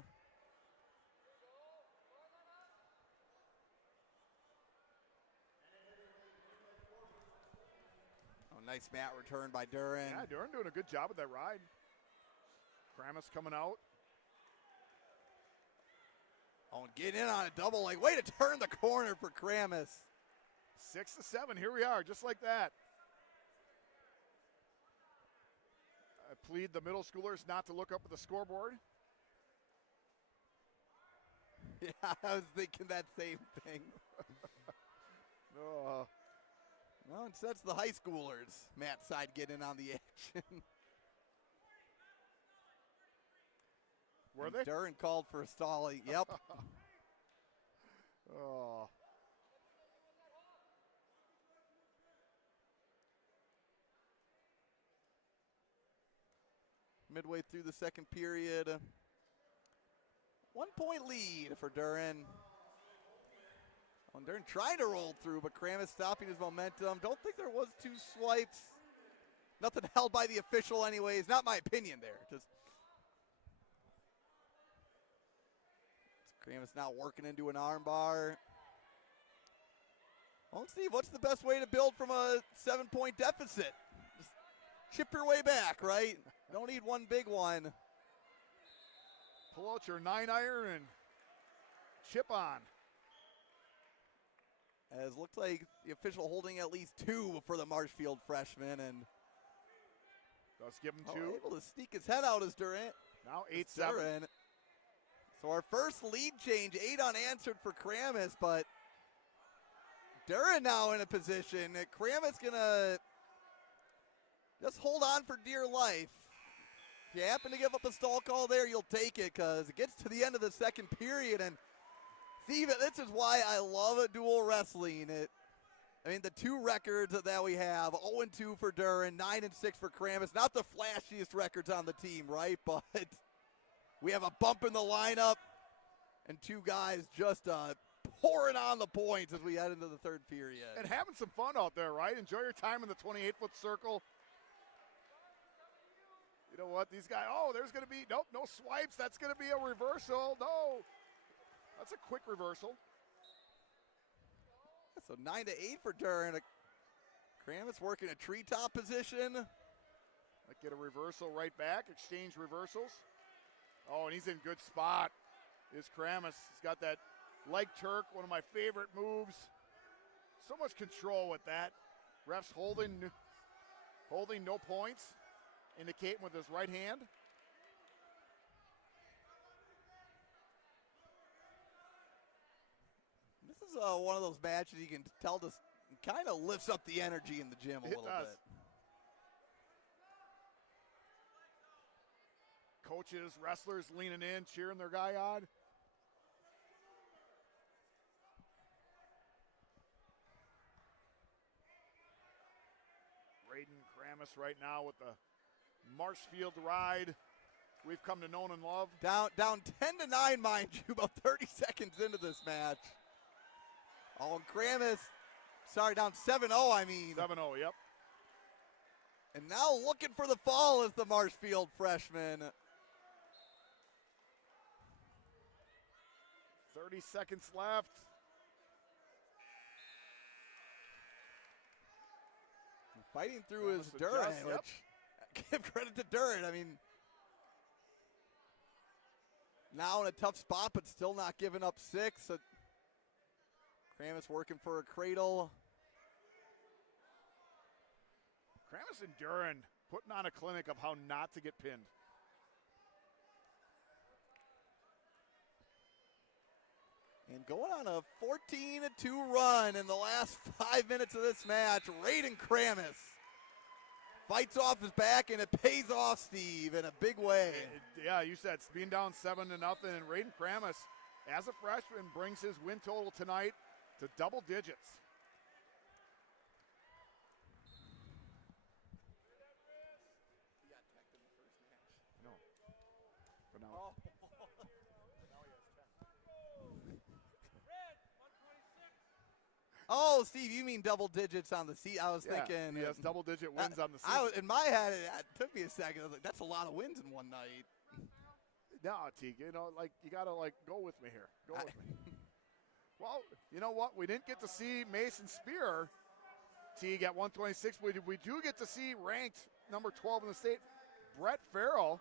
Nice mat return by Duran. Yeah, Duran doing a good job with that ride. Kramis coming out. Oh, and get in on a double leg. Way to turn the corner for Kramis. 6-7, here we are, just like that. I plead the middle schoolers not to look up at the scoreboard. Yeah, I was thinking that same thing. Well, instead it's the high schoolers. Matt side get in on the action. Were they? Duran called for a stall. Yep. Oh. Midway through the second period. 1 point lead for Duran. Duran trying to roll through, but Kramis stopping his momentum. Don't think there was 2 swipes. Nothing held by the official anyways. Not my opinion there. Just Kramis now working into an armbar. Well, Steve, what's the best way to build from a 7-point deficit? Just chip your way back, right? Don't need one big one. Pull out your 9-iron and chip on. As looks like the official holding at least 2 for the Marshfield freshman, and does give him 2. Able to sneak his head out as Durant. Now 8-7. So our first lead change, 8 unanswered for Kramis, but Duran now in a position that Kramis gonna just hold on for dear life. If you happen to give up a stall call there, you'll take it because it gets to the end of the second period, and Steve, this is why I love a dual wrestling. The 2 records that we have, 0-2 for Duran, 9-6 for Kramis. Not the flashiest records on the team, right? But we have a bump in the lineup and 2 guys just pouring on the points as we head into the third period. And having some fun out there, right? Enjoy your time in the 28-foot circle. You know what? These guys, there's going to be, nope, no swipes. That's going to be a reversal. No. That's a quick reversal. So 9-8 for Duran. Kramis working a treetop position. Might get a reversal right back. Exchange reversals. Oh, and he's in good spot. Is Kramis. He's got that leg Turk, one of my favorite moves. So much control with that. Refs holding no points. Indicating with his right hand. This is one of those matches you can tell just kind of lifts up the energy in the gym a little bit. Coaches, wrestlers leaning in, cheering their guy on. Braden Kramis right now with the Marshfield ride we've come to know and love. Down 10-9, mind you, about 30 seconds into this match. Oh, and Kramis, down 7-0, I mean. 7-0, yep. And now looking for the fall is the Marshfield freshman. 30 seconds left. Fighting through his Almost Durant, adjust, yep. which give credit to Durant. I mean, now in a tough spot, but still not giving up 6. Kramis working for a cradle. Kramis and Duran putting on a clinic of how not to get pinned. And going on a 14-2 run in the last 5 minutes of this match, Raiden Kramis fights off his back, and it pays off, Steve, in a big way. Yeah, you said it's being down 7-0, and Raiden Kramis, as a freshman, brings his win total tonight to double digits. He got teched in the first match. No. But now, Oh, Steve, you mean double digits on the seat? I was yeah, thinking. he has double-digit wins on the season. In my head, it took me a second. I was like, that's a lot of wins in one night. No, Teague, you got to, go with me here. Go with me. Well, you know what? We didn't get to see Mason Spear, Teague, at 126. We do get to see ranked number 12 in the state, Brett Farrell,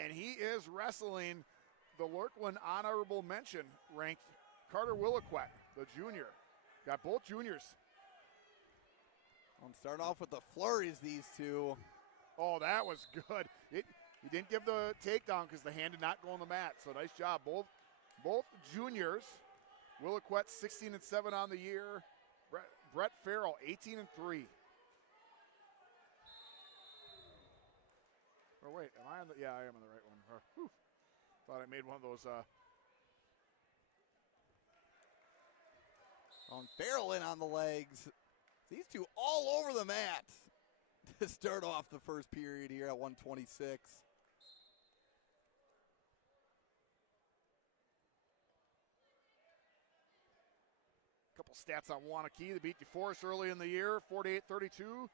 and he is wrestling the Lurkland honorable mention ranked Carter Williquette, the junior. Got both juniors. I'm starting off with the flurries, these two. Oh, that was good. He didn't give the takedown because the hand did not go on the mat. So nice job. Both juniors. Williquette 16-7 on the year. Brett Farrell 18-3. Oh wait, am I on the? Yeah, I am on the right one. Whew. Thought I made one of those. On Farrell in on the legs. These two all over the mat to start off the first period here at 126. Couple stats on Wanakee. They beat DeForest early in the year, 48-32.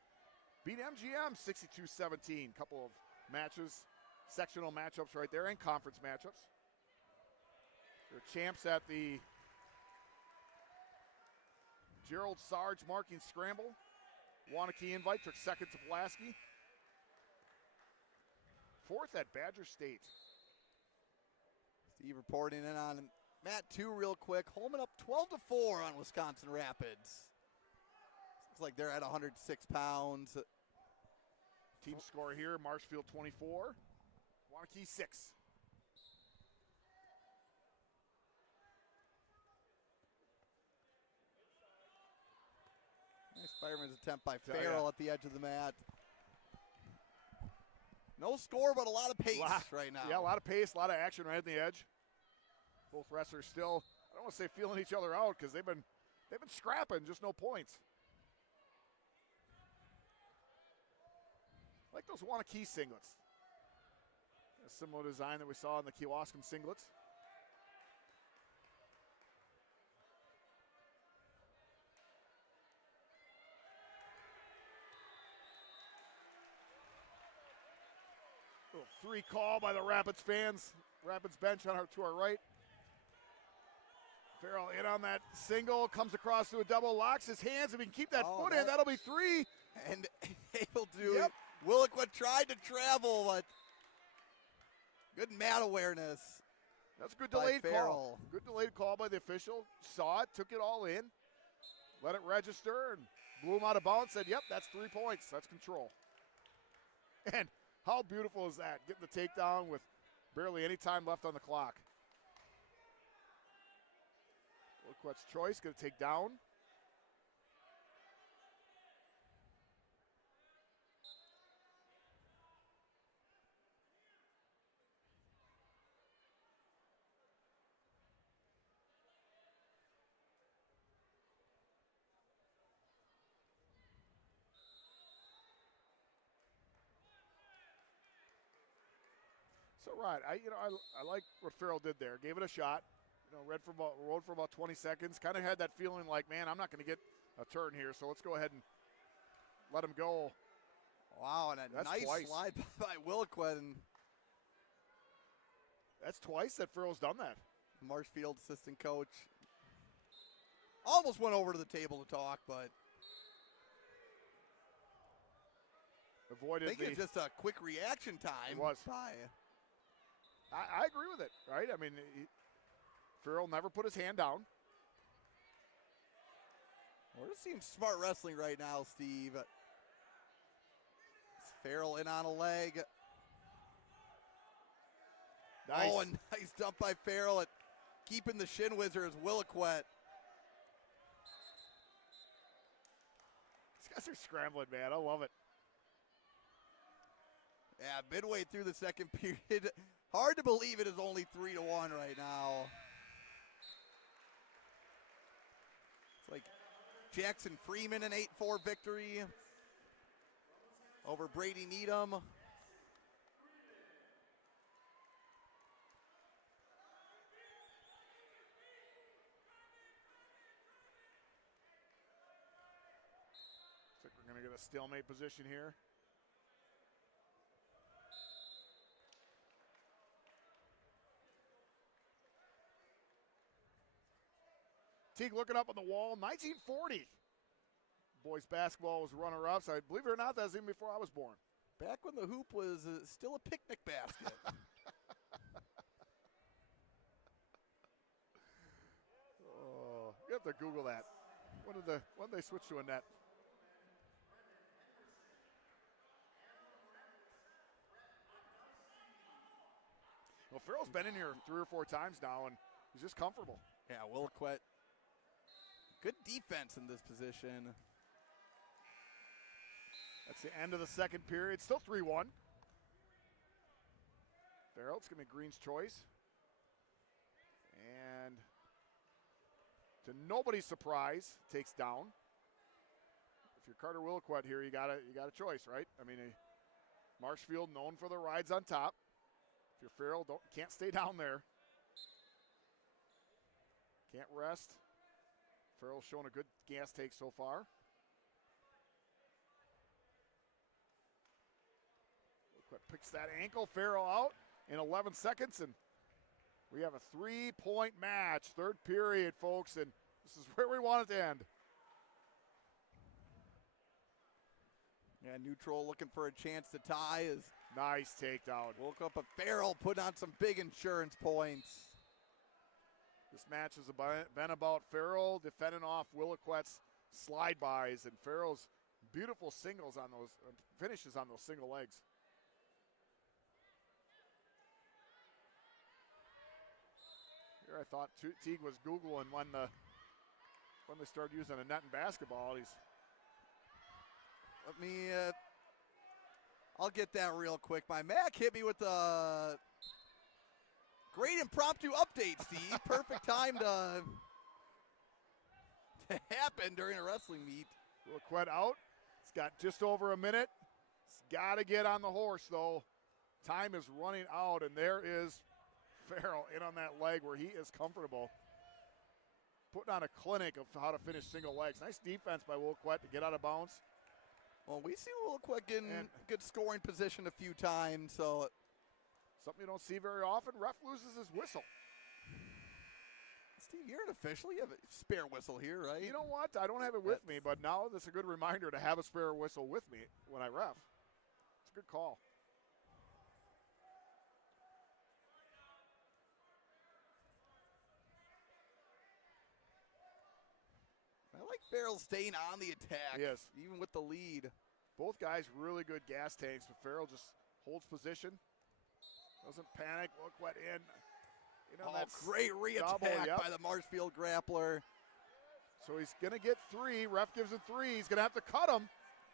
Beat MGM 62-17. Couple of matches, sectional matchups right there, and conference matchups. They're champs at the Gerald Sarge marking scramble. Wanakee invite took second to Pulaski. Fourth at Badger State. Steve reporting in on Mat 2 real quick. Holman up 12-4 on Wisconsin Rapids. Looks like they're at 106 pounds. Team score here, Marshfield 24, Wanakee 6. Nice fireman's attempt by Farrell at the edge of the mat. No score, but a lot of pace right now. Yeah, a lot of pace, a lot of action right at the edge. Both wrestlers still, I don't want to say feeling each other out because they've been scrapping, just no points. I like those Wanakee singlets. A similar design that we saw in the Kewaskum singlets. Little 3 call by the Rapids fans. Rapids bench to our right. Farrell in on that single, comes across to a double, locks his hands. If he can keep that foot in, that'll be 3. And able to. Williquette tried to travel, but good mat awareness. That's a good delayed call. Good delayed call by the official. Saw it, took it all in, let it register, and blew him out of bounds. Said, yep, that's 3 points. That's control. And how beautiful is that? Getting the takedown with barely any time left on the clock. Williquette's choice, going to take down. So right, I like what Farrell did there. Gave it a shot. Rode for about 20 seconds. Kind of had that feeling like, man, I'm not going to get a turn here, so let's go ahead and let him go Wow, and a That's nice twice. slide by Williquette, and That's twice that Farrell's done that. Marshfield assistant coach almost went over to the table to talk, but I Avoided think it's just a quick reaction time. It was. By, I agree with it, right? I mean, Farrell never put his hand down. we're just seeing smart wrestling right now, Steve. Farrell in on a leg. Nice. Oh, a nice dump by Farrell at keeping the shin whizzer as Williquette. These guys are scrambling, man. I love it. Yeah, midway through the second period. Hard to believe it is only 3-1 right now. It's like Jackson Freeman an 8-4 victory over Brady Needham. Looks like we're going to get a stalemate position here. Teague looking up on the wall, 1940. Boys basketball was runner-ups. I believe it or not, that was even before I was born. Back when the hoop was still a picnic basket. Oh, you have to Google that. When did they switch to a net? Well, Farrell's been in here 3 or 4 times now, and he's just comfortable. Yeah, Williquette. Good defense in this position. That's the end of the second period. Still 3-1. Farrell, it's going to be Green's choice. And to nobody's surprise, takes down. If you're Carter Williquette here, you got a choice, right? I mean, Marshfield known for the rides on top. If you're Farrell, can't stay down there. Can't rest. Farrell's shown a good gas take so far. Picks that ankle. Farrell out in 11 seconds, and we have a 3-point match. Third period, folks, and this is where we want it to end. Yeah, neutral looking for a chance to tie is Nice takedown. woke up a Farrell putting on some big insurance points. This match has been about Farrell defending off Williquette's slide bys and Farrell's beautiful singles on those finishes on those single legs. Here I thought Teague was Googling when they started using a net in basketball. Let me, I'll get that real quick. My Mac hit me with a great impromptu update, Steve. Perfect time to happen during a wrestling meet. Williquette out. It's got just over a minute. It's got to get on the horse, though. Time is running out, and there is Farrell in on that leg where he is comfortable. Putting on a clinic of how to finish single legs. Nice defense by Williquette to get out of bounds. Well, we see Williquette getting good scoring position a few times, so Something you don't see very often. Ref loses his whistle. Steve, you're an official. You have a spare whistle here, right? You know what? I don't have it with me, but now this is a good reminder to have a spare whistle with me when I ref. It's a good call. I like Farrell staying on the attack. Yes. Even with the lead. Both guys really good gas tanks, but Farrell just holds position. Doesn't panic. Williquette in. You know, that's great re-attack double, yep. by the Marshfield Grappler. So he's going to get 3. Ref gives him 3. He's going to have to cut him.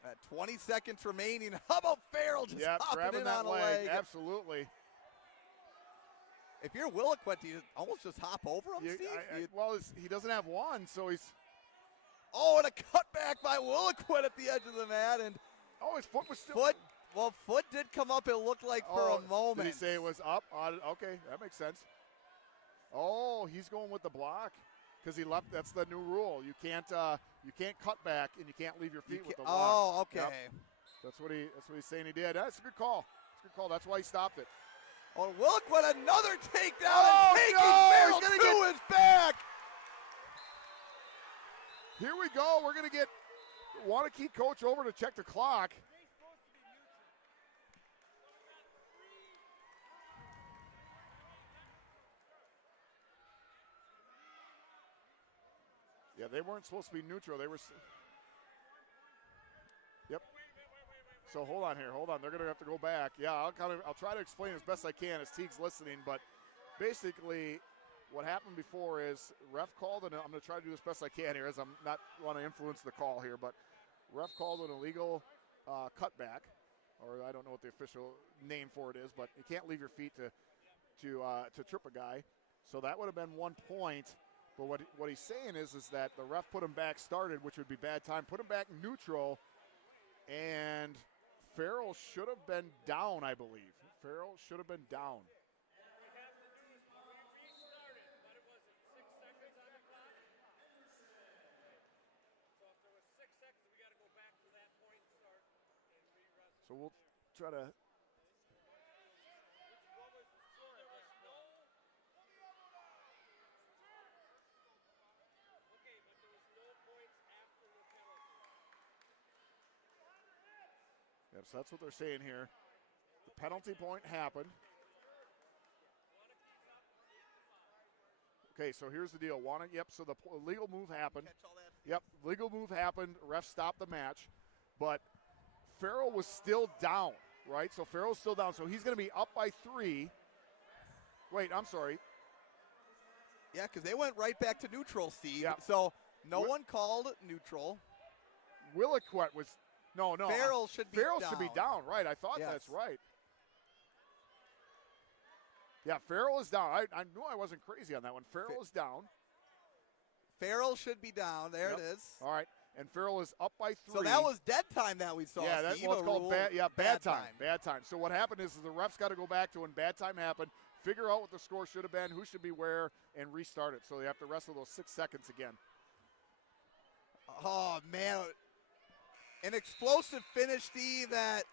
At 20 seconds remaining. How about Farrell just hopping grabbing in that on a leg. leg? Absolutely. If you're Williquette, do you almost just hop over him, Steve? Well, he doesn't have one, so he's. Oh, and a cutback by Williquette at the edge of the mat. And Oh, his foot was still. foot did come up, it looked like, for a moment. Did he say it was up? Okay, that makes sense. Oh, he's going with the block because he left. That's the new rule. You can't cut back and you can't leave your feet with the block. Oh, okay. Yep. That's what he's saying he did. That's a good call. It's a good call. That's why he stopped it. Oh, look what another takedown. Oh, and taking no! Farrell He's gonna to his back. Here we go. We're going to get Wanakee coach over to check the clock. Yeah, they weren't supposed to be neutral. They were. Yep. So hold on here. Hold on. They're going to have to go back. Yeah, I'll try to explain as best I can as Teague's listening. But basically, what happened before is ref called, and I'm going to try to do as best I can here, as I'm not want to influence the call here. But ref called an illegal cutback, or I don't know what the official name for it is, but you can't leave your feet to trip a guy. So that would have been 1 point. But what he's saying is that the ref put him back started, which would be bad time, put him back neutral, and Farrell should have been down, I believe. Farrell should have been down. So we'll try to. Yep, so that's what they're saying here. The penalty point happened. Okay, so here's the deal. Yep, so the legal move happened. Yep, legal move happened. Ref stopped the match. But Farrell was still down, right? So Farrell's still down. So he's going to be up by 3. Wait, I'm sorry. Yeah, because they went right back to neutral, Steve. Yep. So no one called neutral. Williquette was no. Farrell should be Farrell down. should be down, right? I thought Yes. that's right. Yeah, Farrell is down. I knew I wasn't crazy on that one. Farrell is down. Farrell should be down. There Yep. it is. All right, and Farrell is up by 3. So that was dead time that we saw. Yeah, that's Steve, what's a called rule, bad time. Bad time. So what happened is the refs got to go back to when bad time happened, figure out what the score should have been, who should be where, and restart it. So they have to wrestle those 6 seconds again. Oh man, an explosive finish, Steve. That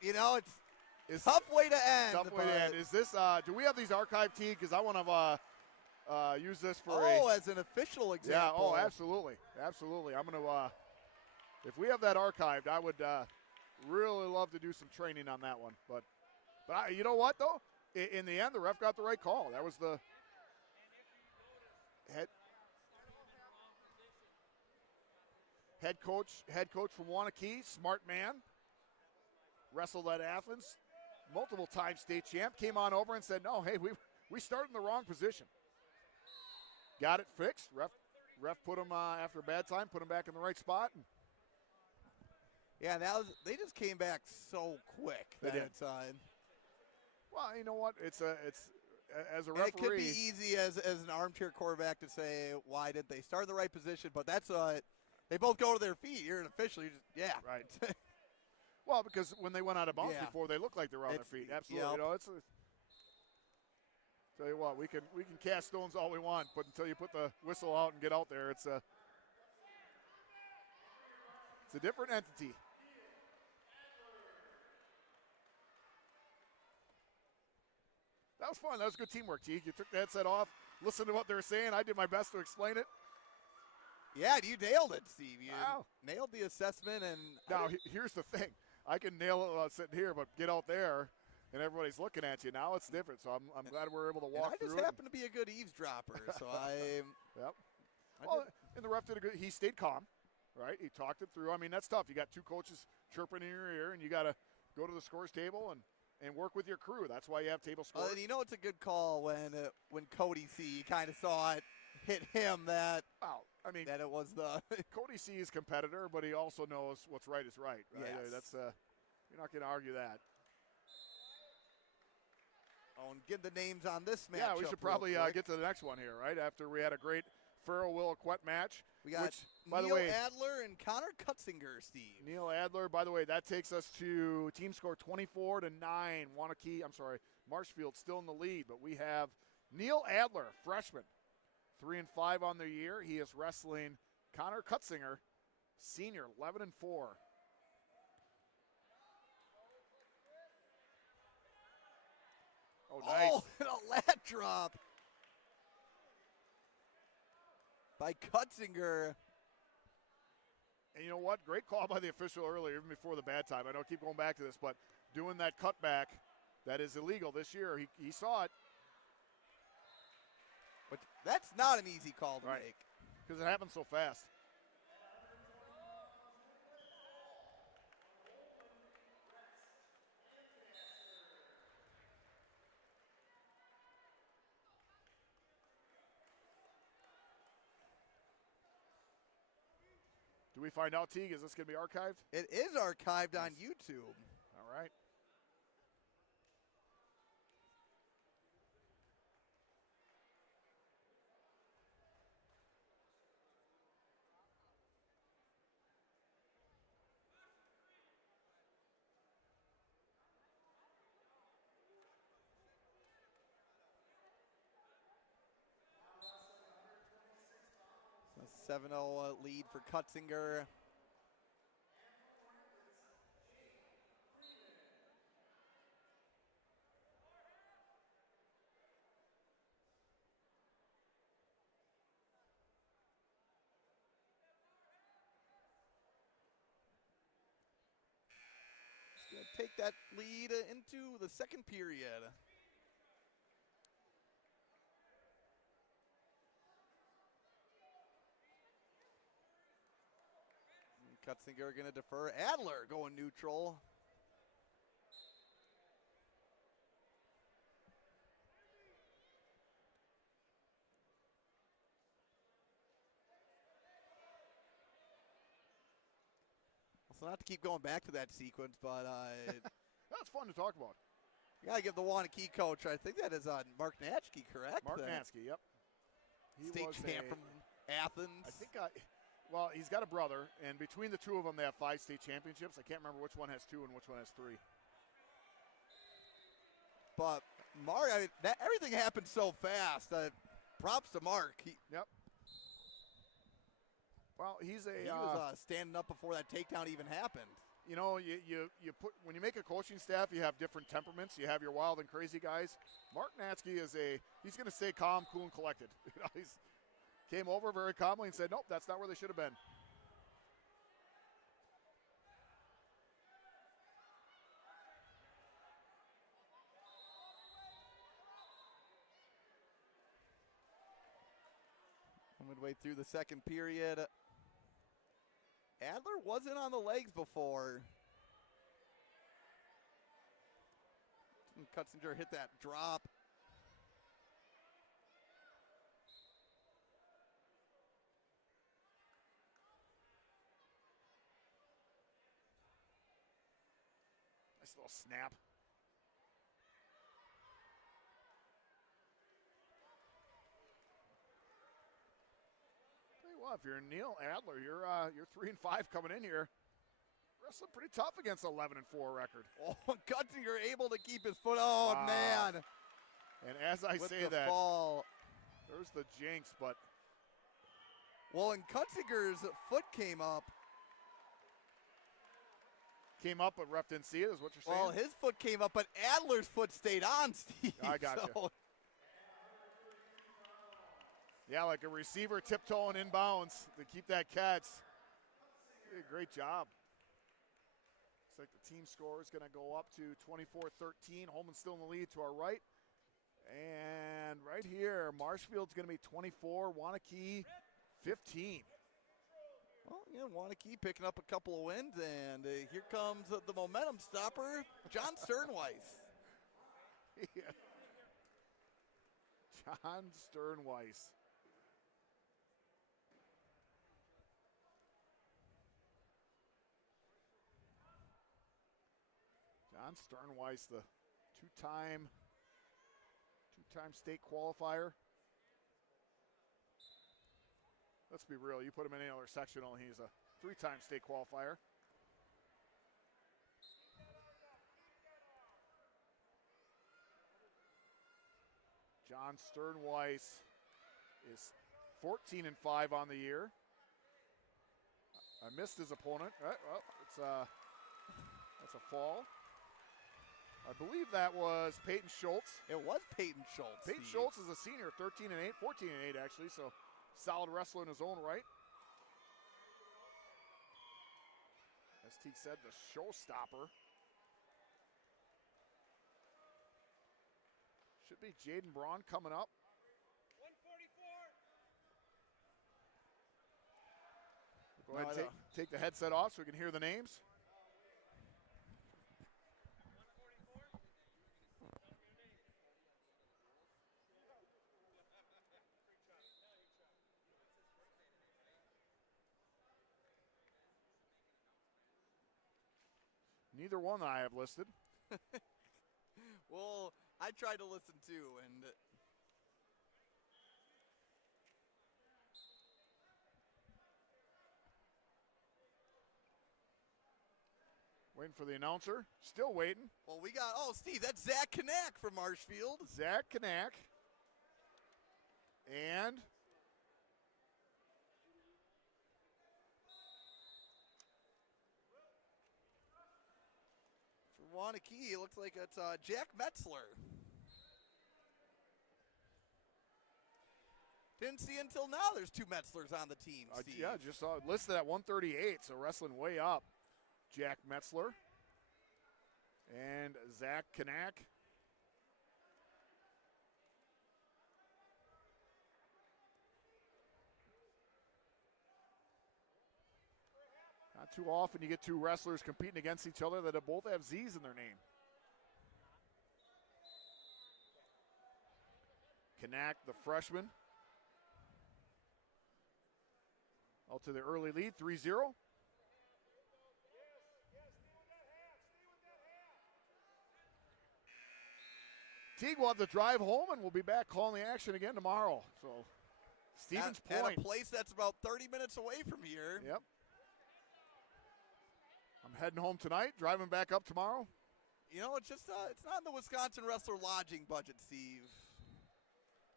it's tough way to end. Tough way to end. Is this? Do we have these archived, T? Because I want to use this for as an official example. Yeah. Oh, absolutely, absolutely. I'm gonna. If we have that archived, I would really love to do some training on that one. But you know what though? In the end, the ref got the right call. That was the head coach from Wanakee, smart man. Wrestled at Athens, multiple time state champ, came on over and said, no, hey, we started in the wrong position. Got it fixed. Ref put him after a bad time, put him back in the right spot. Yeah, they just came back so quick. They did. Well, you know what? It's as a referee. It could be easy as an armchair quarterback to say, why did they start in the right position? But that's they both go to their feet. You're an official. You just Right. Well, because when they went out of bounds before, they looked like they were on their feet. Absolutely. Yep. You know, tell you what, we can cast stones all we want, but until you put the whistle out and get out there, it's a different entity. That was fun. That was good teamwork, Teague. You took the headset off, listened to what they were saying. I did my best to explain it. Yeah, you nailed it, Steve. You Wow. nailed the assessment. And Now, here's the thing. I can nail it while sitting here, but get out there, and everybody's looking at you. Now it's different, so I'm glad we're able to walk I through just it. happen to be a good eavesdropper, so Yep. Well, and the ref did a good. He stayed calm, right? He talked it through. I mean, that's tough. You got 2 coaches chirping in your ear, and you got to go to the scores table and work with your crew. That's why you have table scores. And it's a good call when Cody C. kind of saw it hit him that it was the Cody C is competitor, but he also knows what's right is right. Right? Yes. That's you're not going to argue that. Oh, and give the names on this match. Yeah, we should probably get to the next one here, right? After we had a great Farrell-Williquette match. We got by Neil the way, Adler and Connor Kutzinger, Steve. Neil Adler, by the way, that takes us to team score 24-9. Marshfield still in the lead, but we have Neil Adler, freshman, 3-5 on the year. He is wrestling Connor Kutzinger, senior, 11-4. Oh, nice. Oh, and a lat drop by Kutzinger. And you know what? Great call by the official earlier, even before the bad time. I know I keep going back to this, but doing that cutback, that is illegal this year. He saw it. But that's not an easy call to Right. make. Because it happens so fast. Do we find out, Teague? Is this going to be archived? It is archived on YouTube. All right. A 7-0 lead for Kutzinger. He's going to take that lead into the second period. Kutzinger going to defer. Adler going neutral. So not to keep going back to that sequence, but That's fun to talk about. you got to give the Wanakee coach, I think that is Mark Natchke, correct? Mark Nansky, yep. He State was champ from Athens. I think well, he's got a brother, and between the two of them, they have 5 state championships. I can't remember which one has 2 and which one has 3. But Mark, everything happened so fast. Props to Mark. Yep. Well, he was standing up before that takedown even happened. You know, you put when you make a coaching staff, you have different temperaments. You have your wild and crazy guys. Mark Natsky he's going to stay calm, cool, and collected. You know, he's came over very calmly and said, "Nope, that's not where they should have been." Midway through the second period, Adler wasn't on the legs before. And Kutzinger hit that drop. Nice little snap. Well, if you're Neil Adler, you're 3-5 coming in here. Wrestling pretty tough against 11-4 record. Oh, Kutzinger able to keep his foot. Oh, Wow. man. And as I With say the that, fall. there's the jinx, but Well, and Kutzinger's foot came up. but ref didn't see it, is what you're saying? Well, his foot came up, but Adler's foot stayed on, Steve. I got you. So, Yeah, like a receiver tiptoeing inbounds to keep that catch. Did a great job. Looks like the team score is going to go up to 24-13. Holman's still in the lead to our right. And right here, Marshfield's going to be 24, Wanakee 15. well, yeah, Wanakee picking up a couple of wins, and here comes the momentum stopper, John Sternweiss. Yeah. John Sternweiss. John Sternweiss, the two-time state qualifier. Let's be real, you put him in any other sectional, he's a 3-time state qualifier. John Sternweiss is 14-5 on the year. I missed his opponent. Well, that's a fall. I believe that was Peyton Schultz. It was Peyton Schultz. Peyton Steve. Schultz is a senior, 13 and 8, 14 and 8 actually, so solid wrestler in his own right. As Teague said, the showstopper. Should be Jaden Braun coming up. 144. Go ahead and take the headset off so we can hear the names. Neither one that I have listed. Well, I tried to listen too, and Waiting for the announcer. Still waiting. well, we got. Oh, Steve, that's Zach Knack from Marshfield. Zach Knack. And For Wanakee, it looks like it's Jack Metzler. Didn't see until now there's two Metzlers on the team, Steve. yeah, just saw it listed at 138, so wrestling way up. Jack Metzler and Zach Knack. Not too often you get two wrestlers competing against each other that both have Z's in their name. Knack, the freshman. Out to the early lead, 3-0. Teague will have to drive home, and we'll be back calling the action again tomorrow. So, Stevens Point. At a place that's about 30 minutes away from here. Yep. I'm heading home tonight, driving back up tomorrow. You know, it's just it's not in the Wisconsin Wrestler lodging budget, Steve.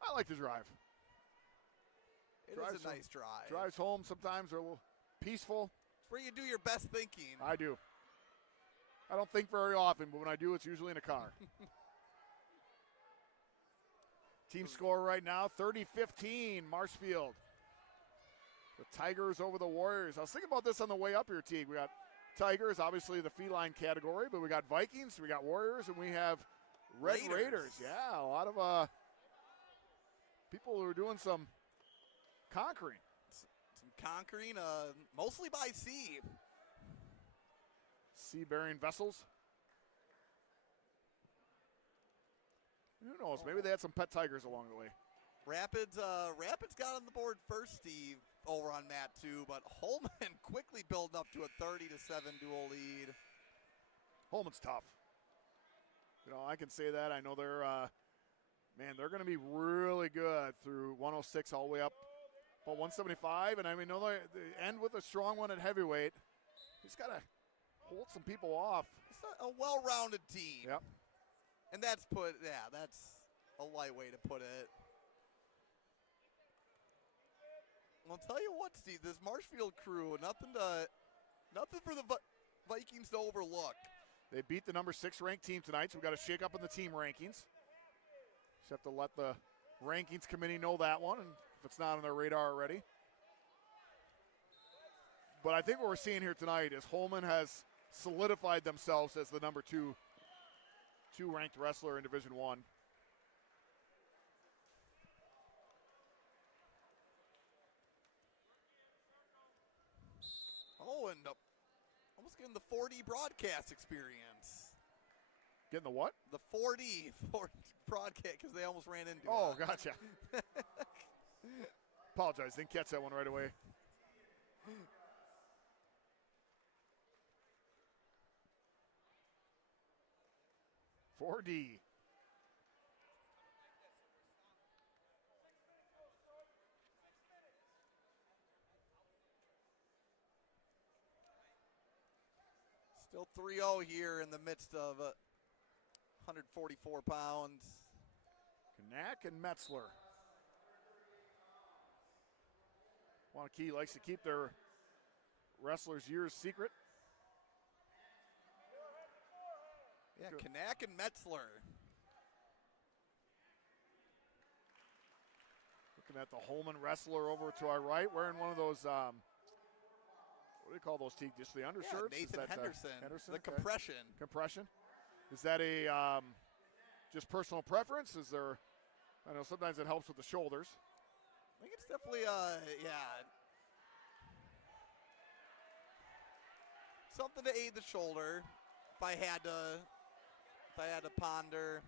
I like to drive. It Drives is a nice drive. Drives home sometimes are a little peaceful. It's where you do your best thinking. I do. I don't think very often, but when I do, it's usually in a car. Team score right now, 30-15, Marshfield. The Tigers over the Warriors. I was thinking about this on the way up here, Teague. We got Tigers, obviously the feline category, but we got Vikings, we got Warriors, and we have Red Raiders. Yeah, a lot of people who are doing some conquering. Some conquering, mostly by sea. Sea-bearing vessels. Who knows? Maybe they had some pet tigers along the way. Rapids got on the board first, Steve, over on mat 2, but Holman quickly building up to a 30-7 dual lead. Holman's tough. You know, I can say that. I know they're, they're going to be really good through 106 all the way up about 175. And I mean, they end with a strong one at heavyweight. He's got to hold some people off. It's a well-rounded team. Yep. And that's a light way to put it. I'll tell you what, Steve, this Marshfield crew, nothing for the Vikings to overlook. They beat the number 6 ranked team tonight, so we got to shake up in the team rankings. Just have to let the rankings committee know that one, and if it's not on their radar already. But I think what we're seeing here tonight is Holman has solidified themselves as the number 2 ranked wrestler in Division I. Oh, and almost getting the 4D broadcast experience. Getting the what? The 4D broadcast, because they almost ran into Oh, it. gotcha. Apologize, didn't catch that one right away. $4D. Still 3-0 here in the midst of 144 pounds. Knack and Metzler. Wanakee likes to keep their wrestlers' years secret. Yeah, Yeah, Knack and Metzler. Looking at the Holman wrestler over to our right, wearing one of those, what do you call those tees? Just the undershirts? Yeah, Nathan Henderson. Henderson? The Okay. compression. Compression. Is that a just personal preference? Is there, I know sometimes it helps with the shoulders. I think it's definitely, yeah. Something to aid the shoulder. If I had to ponder.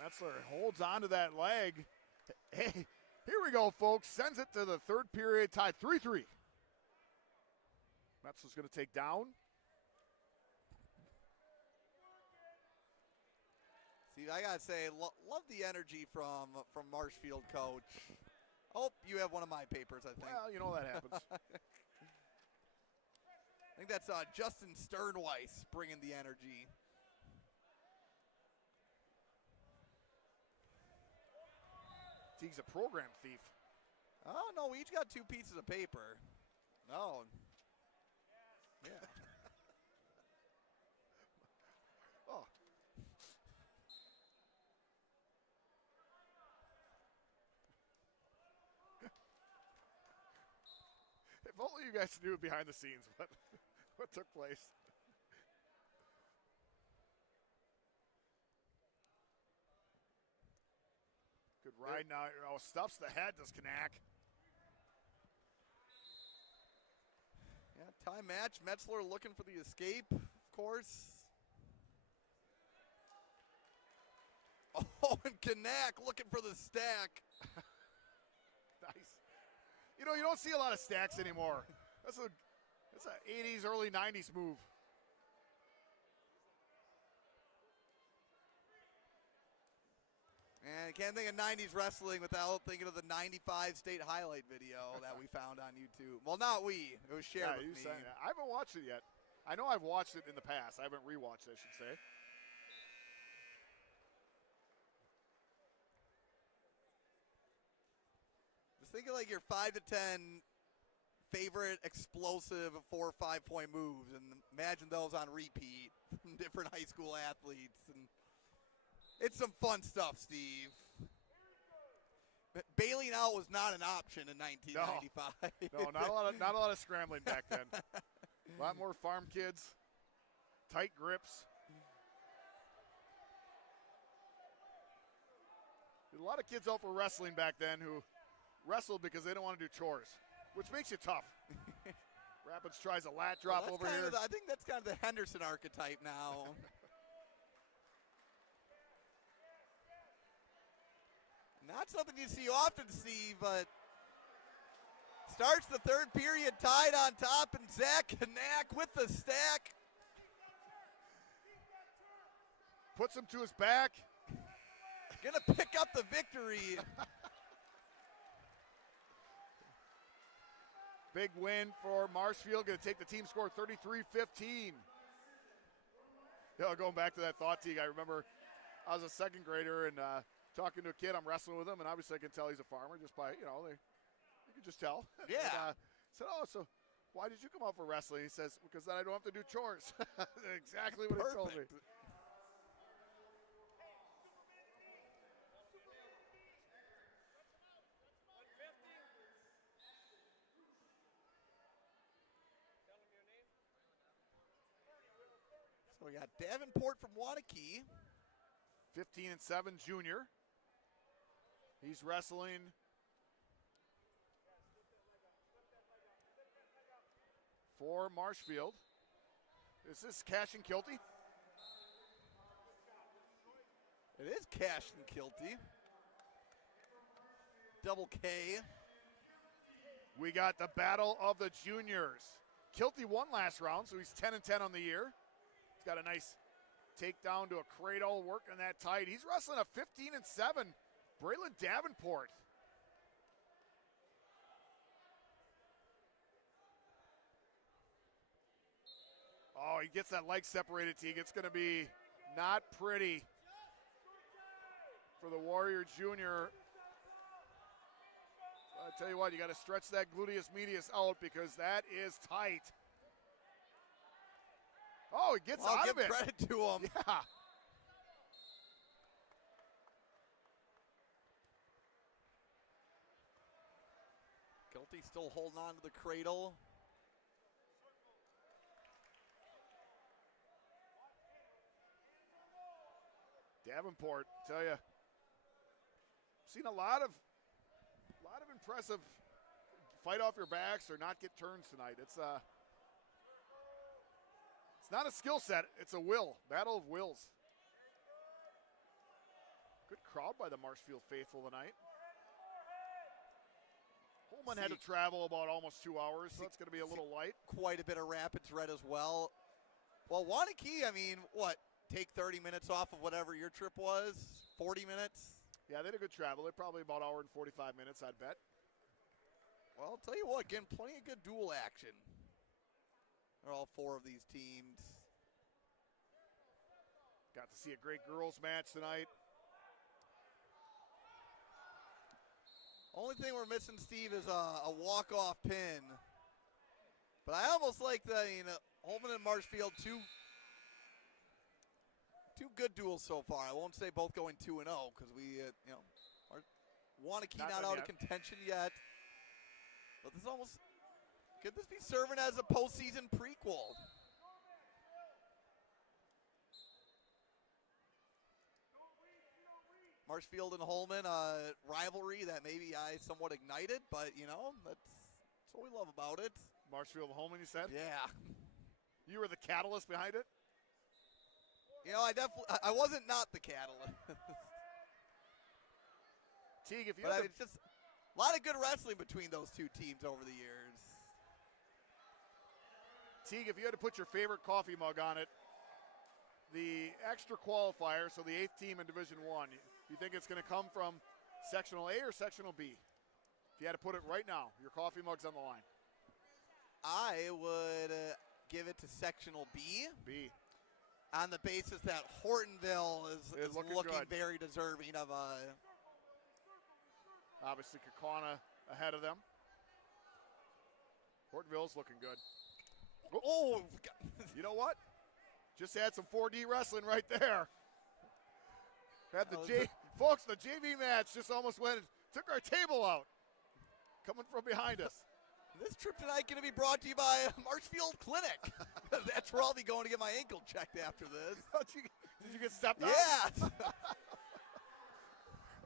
Metzler holds on to that leg. Hey, here we go, folks. Sends it to the third period, tied 3-3. Metzler's going to take down. See, I gotta say, love the energy from Marshfield coach. Oh, you have one of my papers, I think. Well, you know that happens. I think that's Justin Sternweiss bringing the energy. Teague's a program thief. Oh, no, we each got 2 pieces of paper. No. Yeah. Oh. If only you guys knew behind the scenes what took place. Good ride now. Oh, stuffs the head, does Knack. Yeah, tie match. Metzler looking for the escape, of course. Oh, and Knack looking for the stack. Nice. You know, you don't see a lot of stacks anymore. That's a 80s, early 90s move. And I can't think of 90s wrestling without thinking of the 95 state highlight video that we found on YouTube. Well, not we. It was shared Yeah, with you me. saying that. I haven't watched it yet. I know I've watched it in the past. I haven't rewatched it, I should say. Just think of like your 5 to 10 favorite explosive 4 or 5 point moves and imagine those on repeat from different high school athletes. And it's some fun stuff, Steve. But bailing out was not an option in 1995. No, not a lot of scrambling back then. A lot more farm kids, tight grips. A lot of kids out for wrestling back then who wrestled because they don't want to do chores, which makes you tough. Rapids tries a lat drop Well, over here. I think that's kind of the Henderson archetype now. Not something you see often, Steve, but starts the third period tied on top, and Zach Knack with the stack. Puts him to his back. Gonna pick up the victory. Big win for Marshfield. Going to take the team score 33-15. Going back to that thought, Teague, I remember I was a second grader and talking to a kid. I'm wrestling with him, and obviously I can tell he's a farmer just by, you can just tell. Yeah. And, said, oh, so why did you come out for wrestling? He says, because then I don't have to do chores. Exactly what he told me. So we got Davenport from Wanakee. 15-7 junior. He's wrestling for Marshfield. Is this Cash and Kilty? It is Cash and Kilty. Double K. We got the battle of the juniors. Kilty won last round, so he's 10-10 on the year. He's got a nice takedown to a cradle, working that tight. He's wrestling a 15-7 Braylon Davenport. Oh, he gets that leg separated, Teague. It's going to be not pretty for the Warrior Junior. I tell you what, you got to stretch that gluteus medius out because that is tight. Oh, he gets out of it. I'll give credit to him. Yeah. Guilty still holding on to the cradle. Davenport, tell you, seen a lot of impressive fight off your backs or not get turns tonight. It's not a skill set, it's a will, battle of wills. Good crowd by the Marshfield faithful tonight. Holman had to travel about almost 2 hours, so it's going to be a little light. Quite a bit of Rapids Red as well. Well, Wanakee, I mean, what? Take 30 minutes off of whatever your trip was? 40 minutes? Yeah, they had a good travel. They're probably about an hour and 45 minutes, I'd bet. Well, I'll tell you what, again, plenty of good dual action. They're all four of these teams. Got to see a great girls match tonight. Only thing we're missing, Steve, is a walk-off pin. But I almost like the, Holman and Marshfield, two good duels so far. I won't say both going 2-0 because we, Wanakee not out of contention yet. But this almost, could this be serving as a postseason prequel? Marshfield and Holman, rivalry that maybe I somewhat ignited, but, that's what we love about it. Marshfield and Holman, you said? Yeah. You were the catalyst behind it? I wasn't not the catalyst. Teague, if you but it's just a lot of good wrestling between those two teams over the years. Teague, if you had to put your favorite coffee mug on it, the extra qualifier, so the 8th team in Division 1, you think it's going to come from Sectional A or Sectional B? If you had to put it right now, your coffee mug's on the line. I would give it to Sectional B. B. On the basis that Hortonville is looking very deserving of a... Obviously, Kaukauna ahead of them. Hortonville's looking good. Oh! You know what? Just had some 4D wrestling right there. Had the folks, the JV match just almost took our table out. Coming from behind us. This trip tonight going to be brought to you by Marshfield Clinic. That's where I'll be going to get my ankle checked after this. Did you get stepped on? Yeah.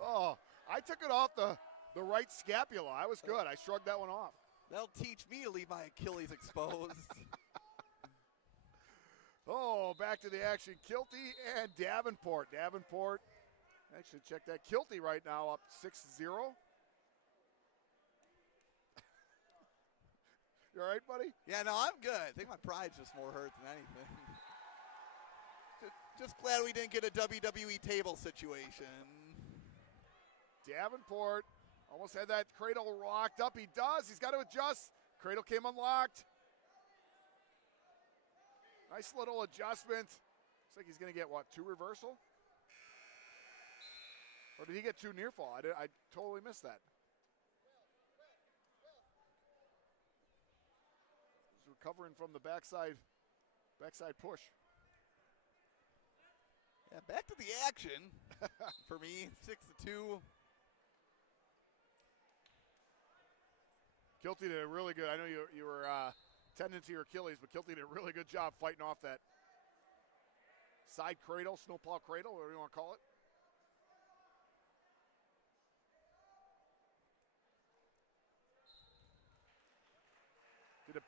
Oh, I took it off the right scapula. I was good. I shrugged that one off. That'll teach me to leave my Achilles exposed. Oh, back to the action. Kilty and Davenport. Davenport, actually check that. Kilty right now up 6-0. You all right, buddy? Yeah, no, I'm good. I think my pride's just more hurt than anything. Just glad we didn't get a WWE table situation. Davenport almost had that cradle locked up. He does. He's got to adjust. Cradle came unlocked. Nice little adjustment. Looks like he's going to get, 2 reversal? Or did he get 2 near fall? I totally missed that. Recovering from the backside push. Yeah, back to the action for me. 6-2. Kilty did a really good. I know you were tending to your Achilles, but Kilty did a really good job fighting off that side cradle, snowplow cradle, whatever you want to call it. Did a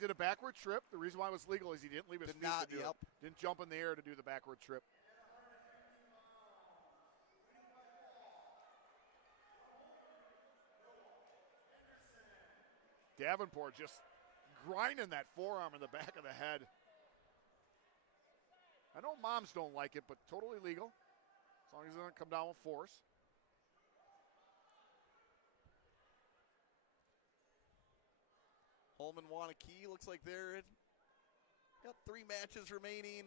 did a backward trip. The reason why it was legal is he didn't leave his feet to do it. Didn't jump in the air to do the backward trip. Davenport just grinding that forearm in the back of the head. I know moms don't like it, but totally legal. As long as it doesn't come down with force. Holman Wanakee looks like they're got 3 matches remaining.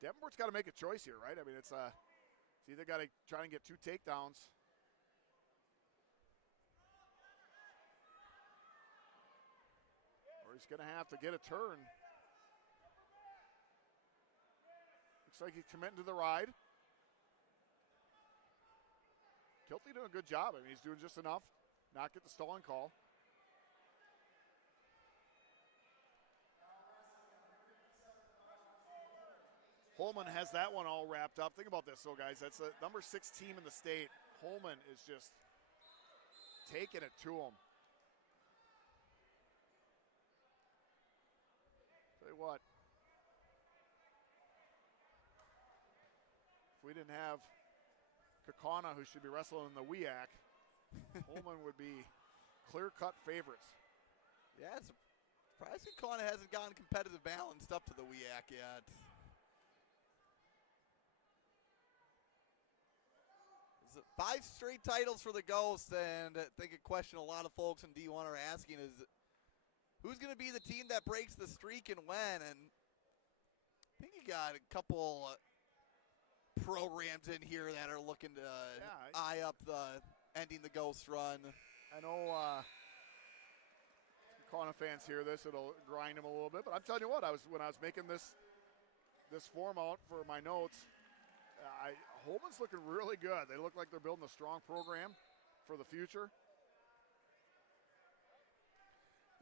Davenport's got to make a choice here, right? I mean, it's either got to try and get 2 takedowns He's going to have to get a turn. Looks like he's committing to the ride. Kilty doing a good job. I mean, he's doing just enough. Not get the stalling call. Holman has that one all wrapped up. Think about this, though, guys. That's the number 6 team in the state. Holman is just taking it to him. Tell you what. If we didn't have Kakana, who should be wrestling in the WEAC, Holman would be clear-cut favorites. Yeah, it's surprising Kakana hasn't gotten competitive balanced up to the WEAC yet. 5 straight titles for the Ghosts, and I think a question a lot of folks in D1 are asking is, who's going to be the team that breaks the streak and when? And I think you got a couple programs in here that are looking to eye up the ending the Ghost run. I know Kakana fans hear this, it'll grind them a little bit, but I'm telling you what, when I was making this form out for my notes, Holman's looking really good. They look like they're building a strong program for the future.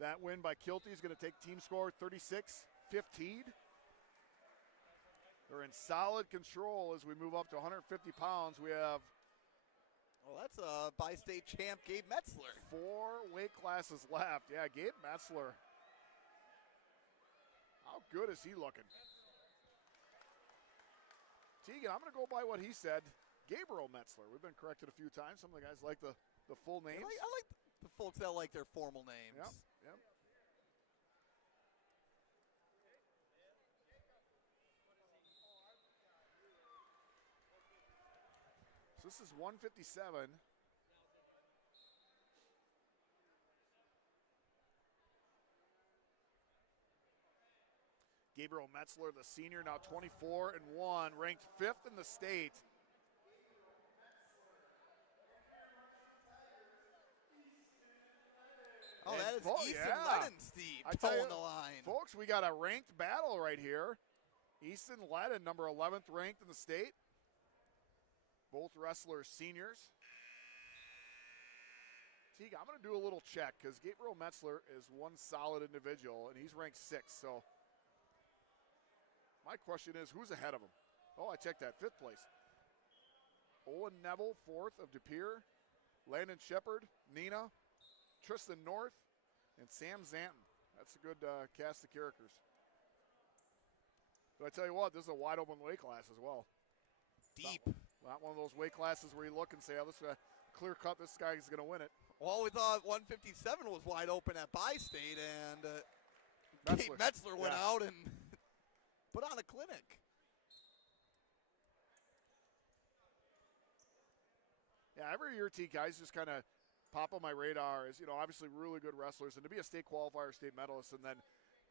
That win by Kilty is going to take team score 36-15. They're in solid control as we move up to 150 pounds. We have that's a bi-state champ, Gabe Metzler. 4 weight classes left. Yeah, Gabe Metzler. How good is he looking? Tegan, I'm going to go by what he said. Gabriel Metzler. We've been corrected a few times. Some of the guys like the full names. I like the folks that like their formal names. Yep. So this is 157. Gabriel Metzler, the senior, now 24-1, ranked 5th in the state. Oh, that is Easton Ledenstein towing the line. Folks, we got a ranked battle right here. Easton Ledden, number 11th ranked in the state. Both wrestlers seniors. Teague, I'm going to do a little check because Gabriel Metzler is one solid individual, and he's ranked 6th. So my question is, who's ahead of him? Oh, I checked that, 5th place. Owen Neville, 4th of De Pere. Landon Shepard, Nina, Tristan North, and Sam Zanton. That's a good cast of characters. But I tell you what, this is a wide open weight class as well. Deep. Not one of those weight classes where you look and say, oh, this is a clear cut, this guy is going to win it. Well, we thought 157 was wide open at Bi-State, and Gabe Metzler went out and put on a clinic. Yeah, every year, guys just kind of pop on my radar as, obviously really good wrestlers, and to be a state qualifier, state medalist, and then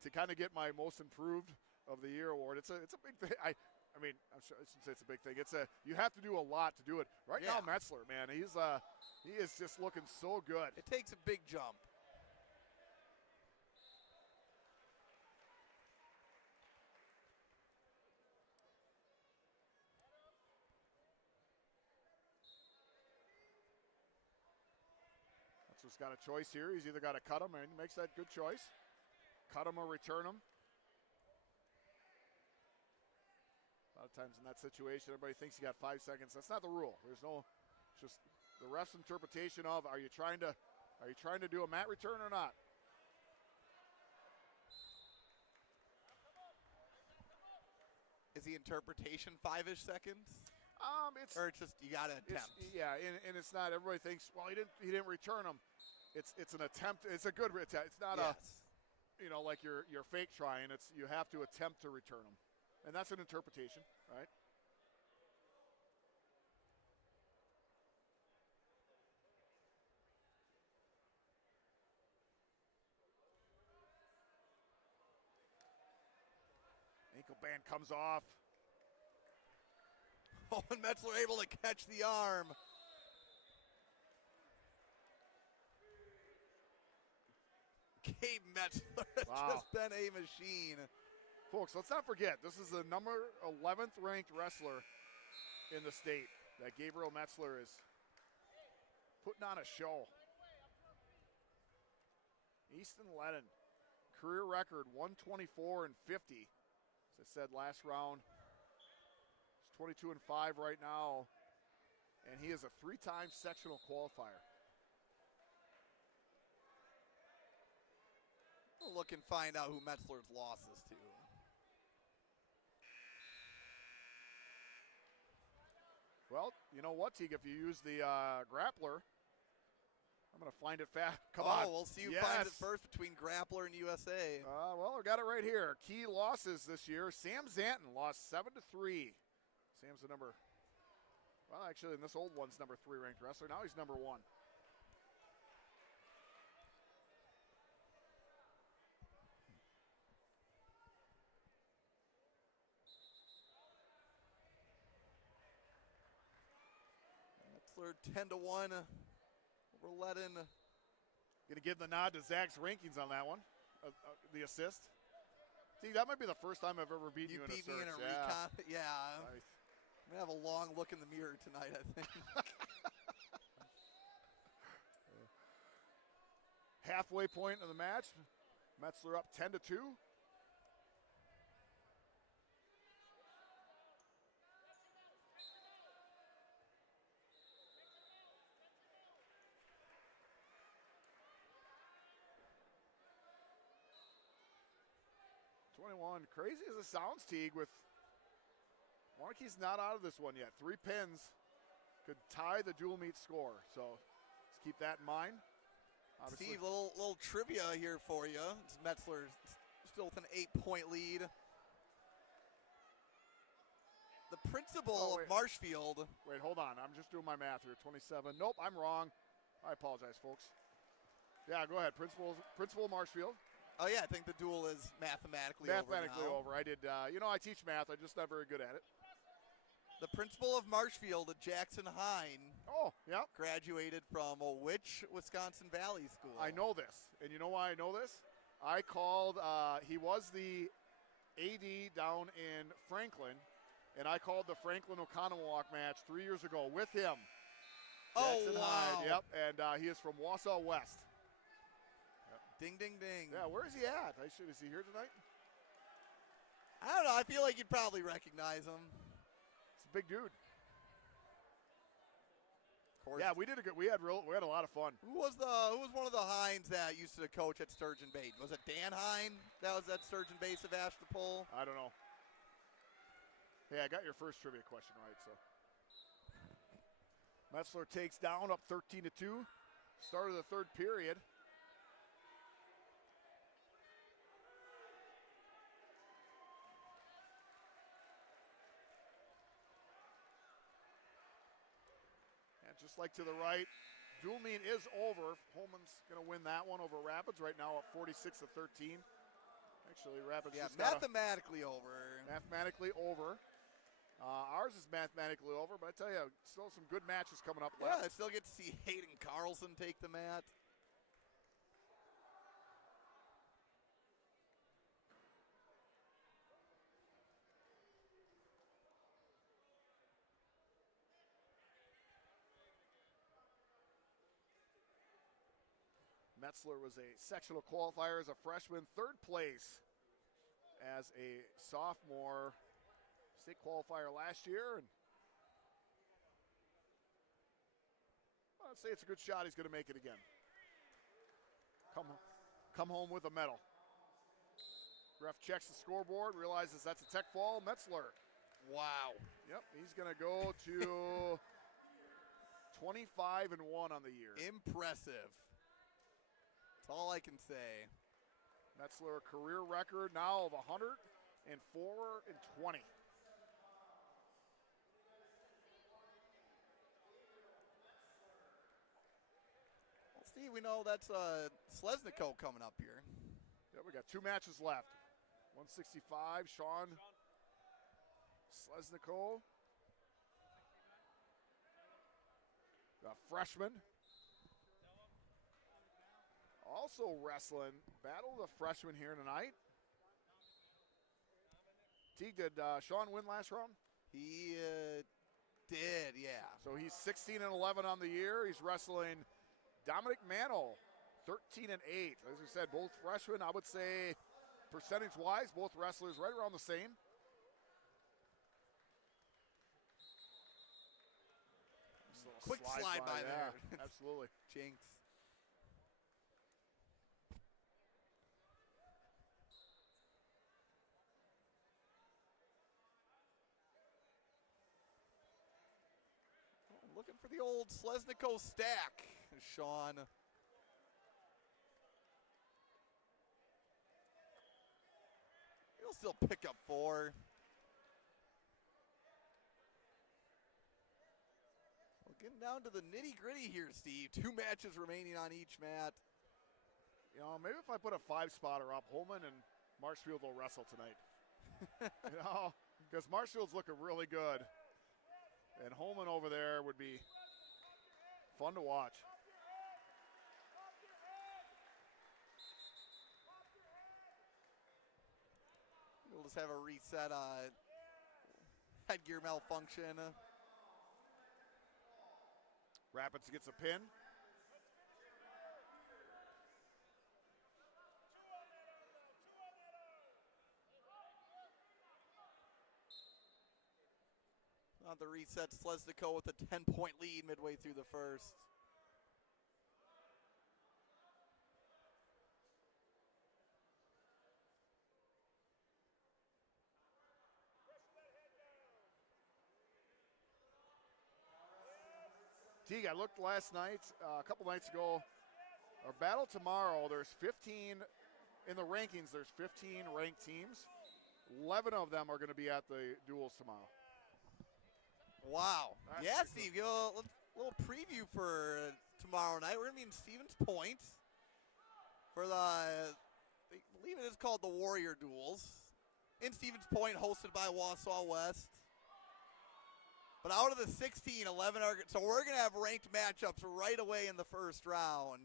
to kind of get my most improved of the year award, it's a big thing. I mean, I'm sure I shouldn't say it's a big thing. You have to do a lot to do it. Right now, Metzler, man, he is just looking so good. It takes a big jump. Metzler's got a choice here. He's either got to cut him, and he makes that good choice. Cut him or return him. A lot of times in that situation, everybody thinks you got 5 seconds. That's not the rule. There's no, just the ref's interpretation of, are you trying to do a mat return or not? Is the interpretation 5-ish seconds? Or it's just you gotta attempt. And it's not. Everybody thinks, well, he didn't return them. It's an attempt. It's a good attempt. It's not like you're fake trying. It's you have to attempt to return them. And that's an interpretation, right? Ankle band comes off. Oh, and Metzler able to catch the arm. Gabe Metzler has Wow. just been a machine. Folks, let's not forget, this is the number 11th ranked wrestler in the state that Gabriel Metzler is putting on a show. Easton Lennon, career record 124 and 50. As I said last round, he's 22 and 5 right now, and he is a 3-time sectional qualifier. We'll look and find out who Metzler's loss is to. Well, you know what, Teague, if you use the grappler, I'm going to find it fast. Come oh, on. We'll see who Yes. finds it first between Grappler and USA. Well, I got it right here. Key losses this year. Sam Zanton lost 7-3. Sam's the number, well, actually, in this old one's number 3 ranked wrestler. Now he's number 1. Metzler 10-1 over Ledden. Going to give the nod to Zach's rankings on that one, the assist. See, that might be the first time I've ever beaten you in a beat me search. in a Yeah. recon. Yeah. Nice. I'm going to have a long look in the mirror tonight, I think. Halfway point of the match. Metzler up 10-2. Crazy as it sounds, Teague, with Markey's not out of this one yet. 3 pins could tie the dual meet score. So let's keep that in mind. Obviously. Steve, little trivia here for you. It's Metzler still with an 8-point lead. The principal of Marshfield. Wait, hold on. I'm just doing my math here. 27. Nope, I'm wrong. I apologize, folks. Yeah, go ahead. Principal of Marshfield. Oh, yeah, I think the duel is mathematically over. I did, I teach math. I'm just not very good at it. The principal of Marshfield, Jackson Hine. Oh, yeah. Graduated from which Wisconsin Valley school? I know this. And you know why I know this? I called, he was the AD down in Franklin, and I called the Franklin-Oconomowoc match 3 years ago with him. Jackson Hine, yep. And he is from Wausau West. Ding, ding, ding. Yeah, where is he at? Is he here tonight? I don't know. I feel like you'd probably recognize him. It's a big dude. Of course. Yeah, we had a lot of fun. Who was one of the Hines that used to coach at Sturgeon Bait? Was it Dan Hine that was at Sturgeon Base of Ashtabula? I don't know. Hey, I got your first trivia question right, so. Metzler takes down up 13-2. Start of the third period. Just like to the right, dual meet is over. Holman's going to win that one over Rapids right now at 46-13. Actually, Rapids just mathematically over. Mathematically over. Ours is mathematically over, but I tell you, still some good matches coming up Yeah, left. I still get to see Hayden Carlson take the mat. Metzler was a sectional qualifier as a freshman, 3rd place as a sophomore, state qualifier last year. And I'd say it's a good shot he's going to make it again. Come home with a medal. Ref checks the scoreboard, realizes that's a tech fall. Metzler. Wow. Yep, he's going to go to 25-1 on the year. Impressive. That's all I can say. Metzler, a career record now of 104-20. Well, Steve, we know that's Slesniko coming up here. Yeah, we got 2 matches left. 165, Sean Slesniko. A freshman. also wrestling. Battle of the freshmen here tonight. Teague, did Sean win last round? He did, yeah. So he's 16-11 on the year. He's wrestling Dominic Mantle, 13-8. As we said, both freshmen, I would say, percentage-wise, both wrestlers right around the same. Quick slide by there. Absolutely. Jinx. Looking for the old Slesniko stack, Sean. He'll still pick up 4. Well, getting down to the nitty-gritty here, Steve. 2 matches remaining on each mat. You know, maybe if I put a 5-spotter up, Holman and Marshfield will wrestle tonight. You know, because Marshfield's looking really good. And Holman over there would be fun to watch. We'll just have a reset headgear malfunction. Rapids gets a pin. On the reset, Slesniko with a 10-point lead midway through the first. Teague, I looked last night, a couple nights ago. Our battle tomorrow, there's 15 in the rankings. There's 15 ranked teams. 11 of them are going to be at the duels tomorrow. Wow. That's Yeah, pretty Steve, give a little preview for tomorrow night. We're going to be in Stevens Point for the, I believe it is called the Warrior Duels. In Stevens Point, hosted by Wausau West. But out of the 16, 11 are, so we're going to have ranked matchups right away in the first round.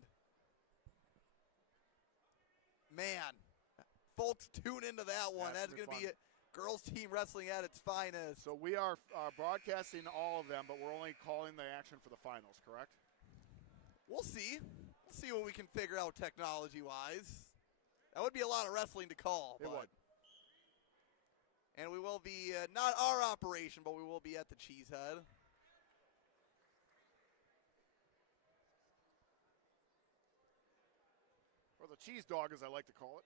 Man, folks, tune into that one. That's That's going to fun. be girls team wrestling at its finest. So we are broadcasting all of them, but we're only calling the action for the finals, correct? We'll see. We'll see what we can figure out technology-wise. That would be a lot of wrestling to call. It would. And we will be, not our operation, but we will be at the Cheesehead. Or the cheese dog, as I like to call it.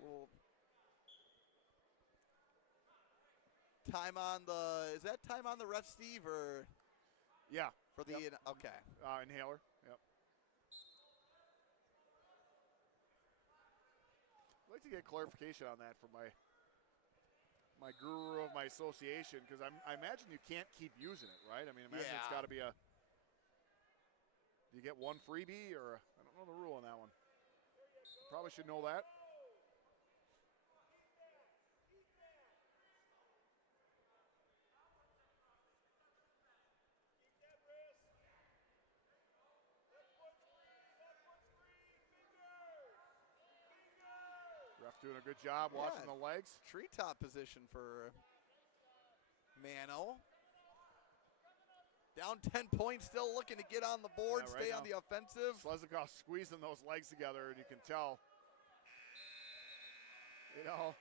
We'll time on the, is that time on the ref, Steve, or Yeah. for the, okay. Inhaler. Yep. I'd like to get clarification on that from my guru of my association, because I imagine you can't keep using it, right? I mean, imagine it's Yeah. got to be a, do you get one freebie, or I don't know the rule on that one. Probably should know that. Ref doing a good job watching the legs. Treetop position for Mano. Down 10 points, still looking to get on the board, Yeah, right stay on now. the offensive. Sleznikov squeezing those legs together, and you can tell, you know,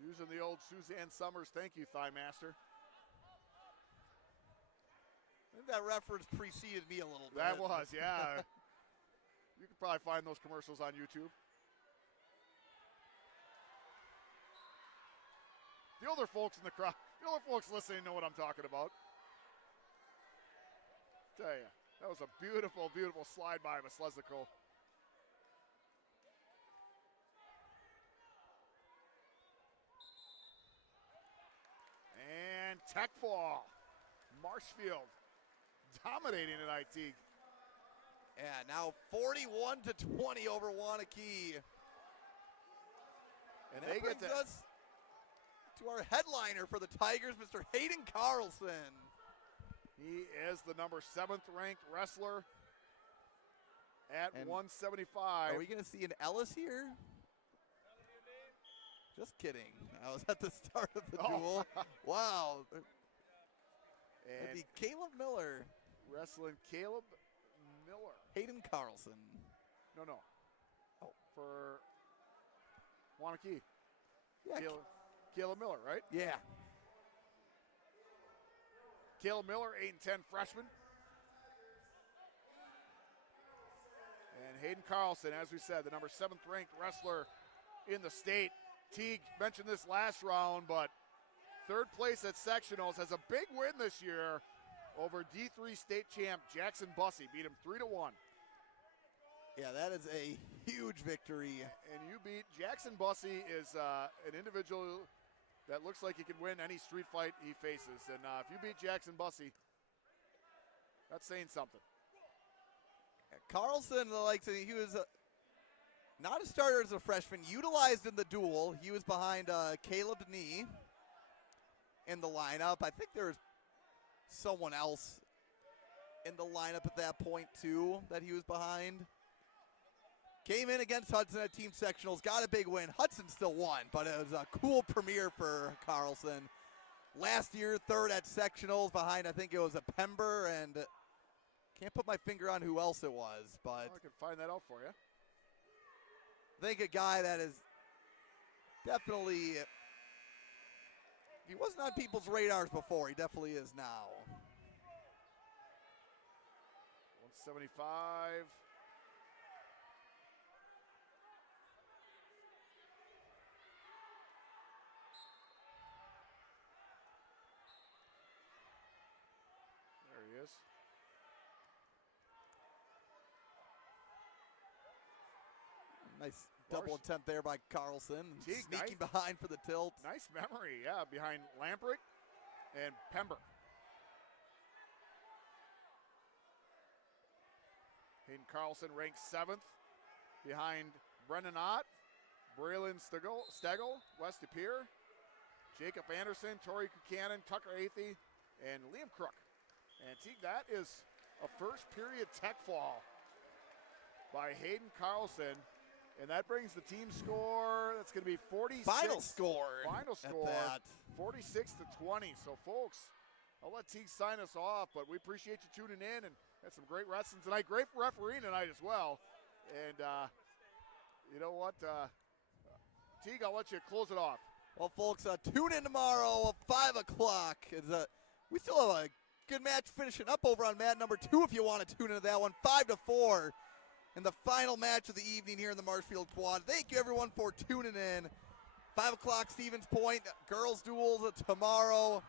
using the old Suzanne Summers, thank you, Thigh Master. I think that reference preceded me a little bit. That was, yeah. You can probably find those commercials on YouTube. The older folks in the crowd, the older folks listening know what I'm talking about. Tell you, that was a beautiful, beautiful slide by Sleznikov. And tech fall. Marshfield dominating tonight, Teague. Yeah, now 41-20 over Wanakee. And that they get brings us to our headliner for the Tigers, Mr. Hayden Carlson. He is the number 7th ranked wrestler at And 175. Are we going to see an Ellis here? Just kidding. I was at the start of the duel. Wow. That'd And be Caleb Miller. wrestling Caleb Miller. Hayden Carlson. No. Oh, for Wanakee. Yeah. Caleb Miller, right? Yeah. Caleb Miller, 8'10" freshman. And Hayden Carlson, as we said, the number 7th ranked wrestler in the state. Teague mentioned this last round, but 3rd place at sectionals, has a big win this year over D3 state champ Jackson Bussey. Beat him 3-1. Yeah, that is a huge victory. And you beat Jackson Bussey is an individual that looks like he can win any street fight he faces. And if you beat Jackson Bussey, that's saying something. Carlson, he was not a starter as a freshman, utilized in the duel. He was behind Caleb Nee in the lineup. I think there was someone else in the lineup at that point, too, that he was behind. Came in against Hudson at team sectionals, got a big win. Hudson still won, but it was a cool premiere for Carlson. Last year, 3rd at sectionals behind, I think it was a Pember, and can't put my finger on who else it was, but I can find that out for you. I think a guy that is definitely, he wasn't on people's radars before, he definitely is now. 175. There he is. Nice double attempt there by Carlson. Teague, Sneaking behind for the tilt. Nice memory, yeah, behind Lamprick and Pember. Hayden Carlson ranked 7th behind Brendan Ott, Braylon Stegel, West De Pere, Jacob Anderson, Torrey Buchanan, Tucker Athey, and Liam Crook. And Teague, that is a first period tech fall by Hayden Carlson. And that brings the team score, that's going to be 46. Final score. Final score, 46-20. So, folks, I'll let Teague sign us off, but we appreciate you tuning in and had some great wrestling tonight. Great refereeing tonight as well. And you know what? Teague, I'll let you close it off. Well, folks, tune in tomorrow at 5 o'clock. We still have a good match finishing up over on mat number 2 if you want to tune into that one. 5-4 in the final match of the evening here in the Marshfield Quad. Thank you, everyone, for tuning in. 5 o'clock, Stevens Point. Girls duels tomorrow.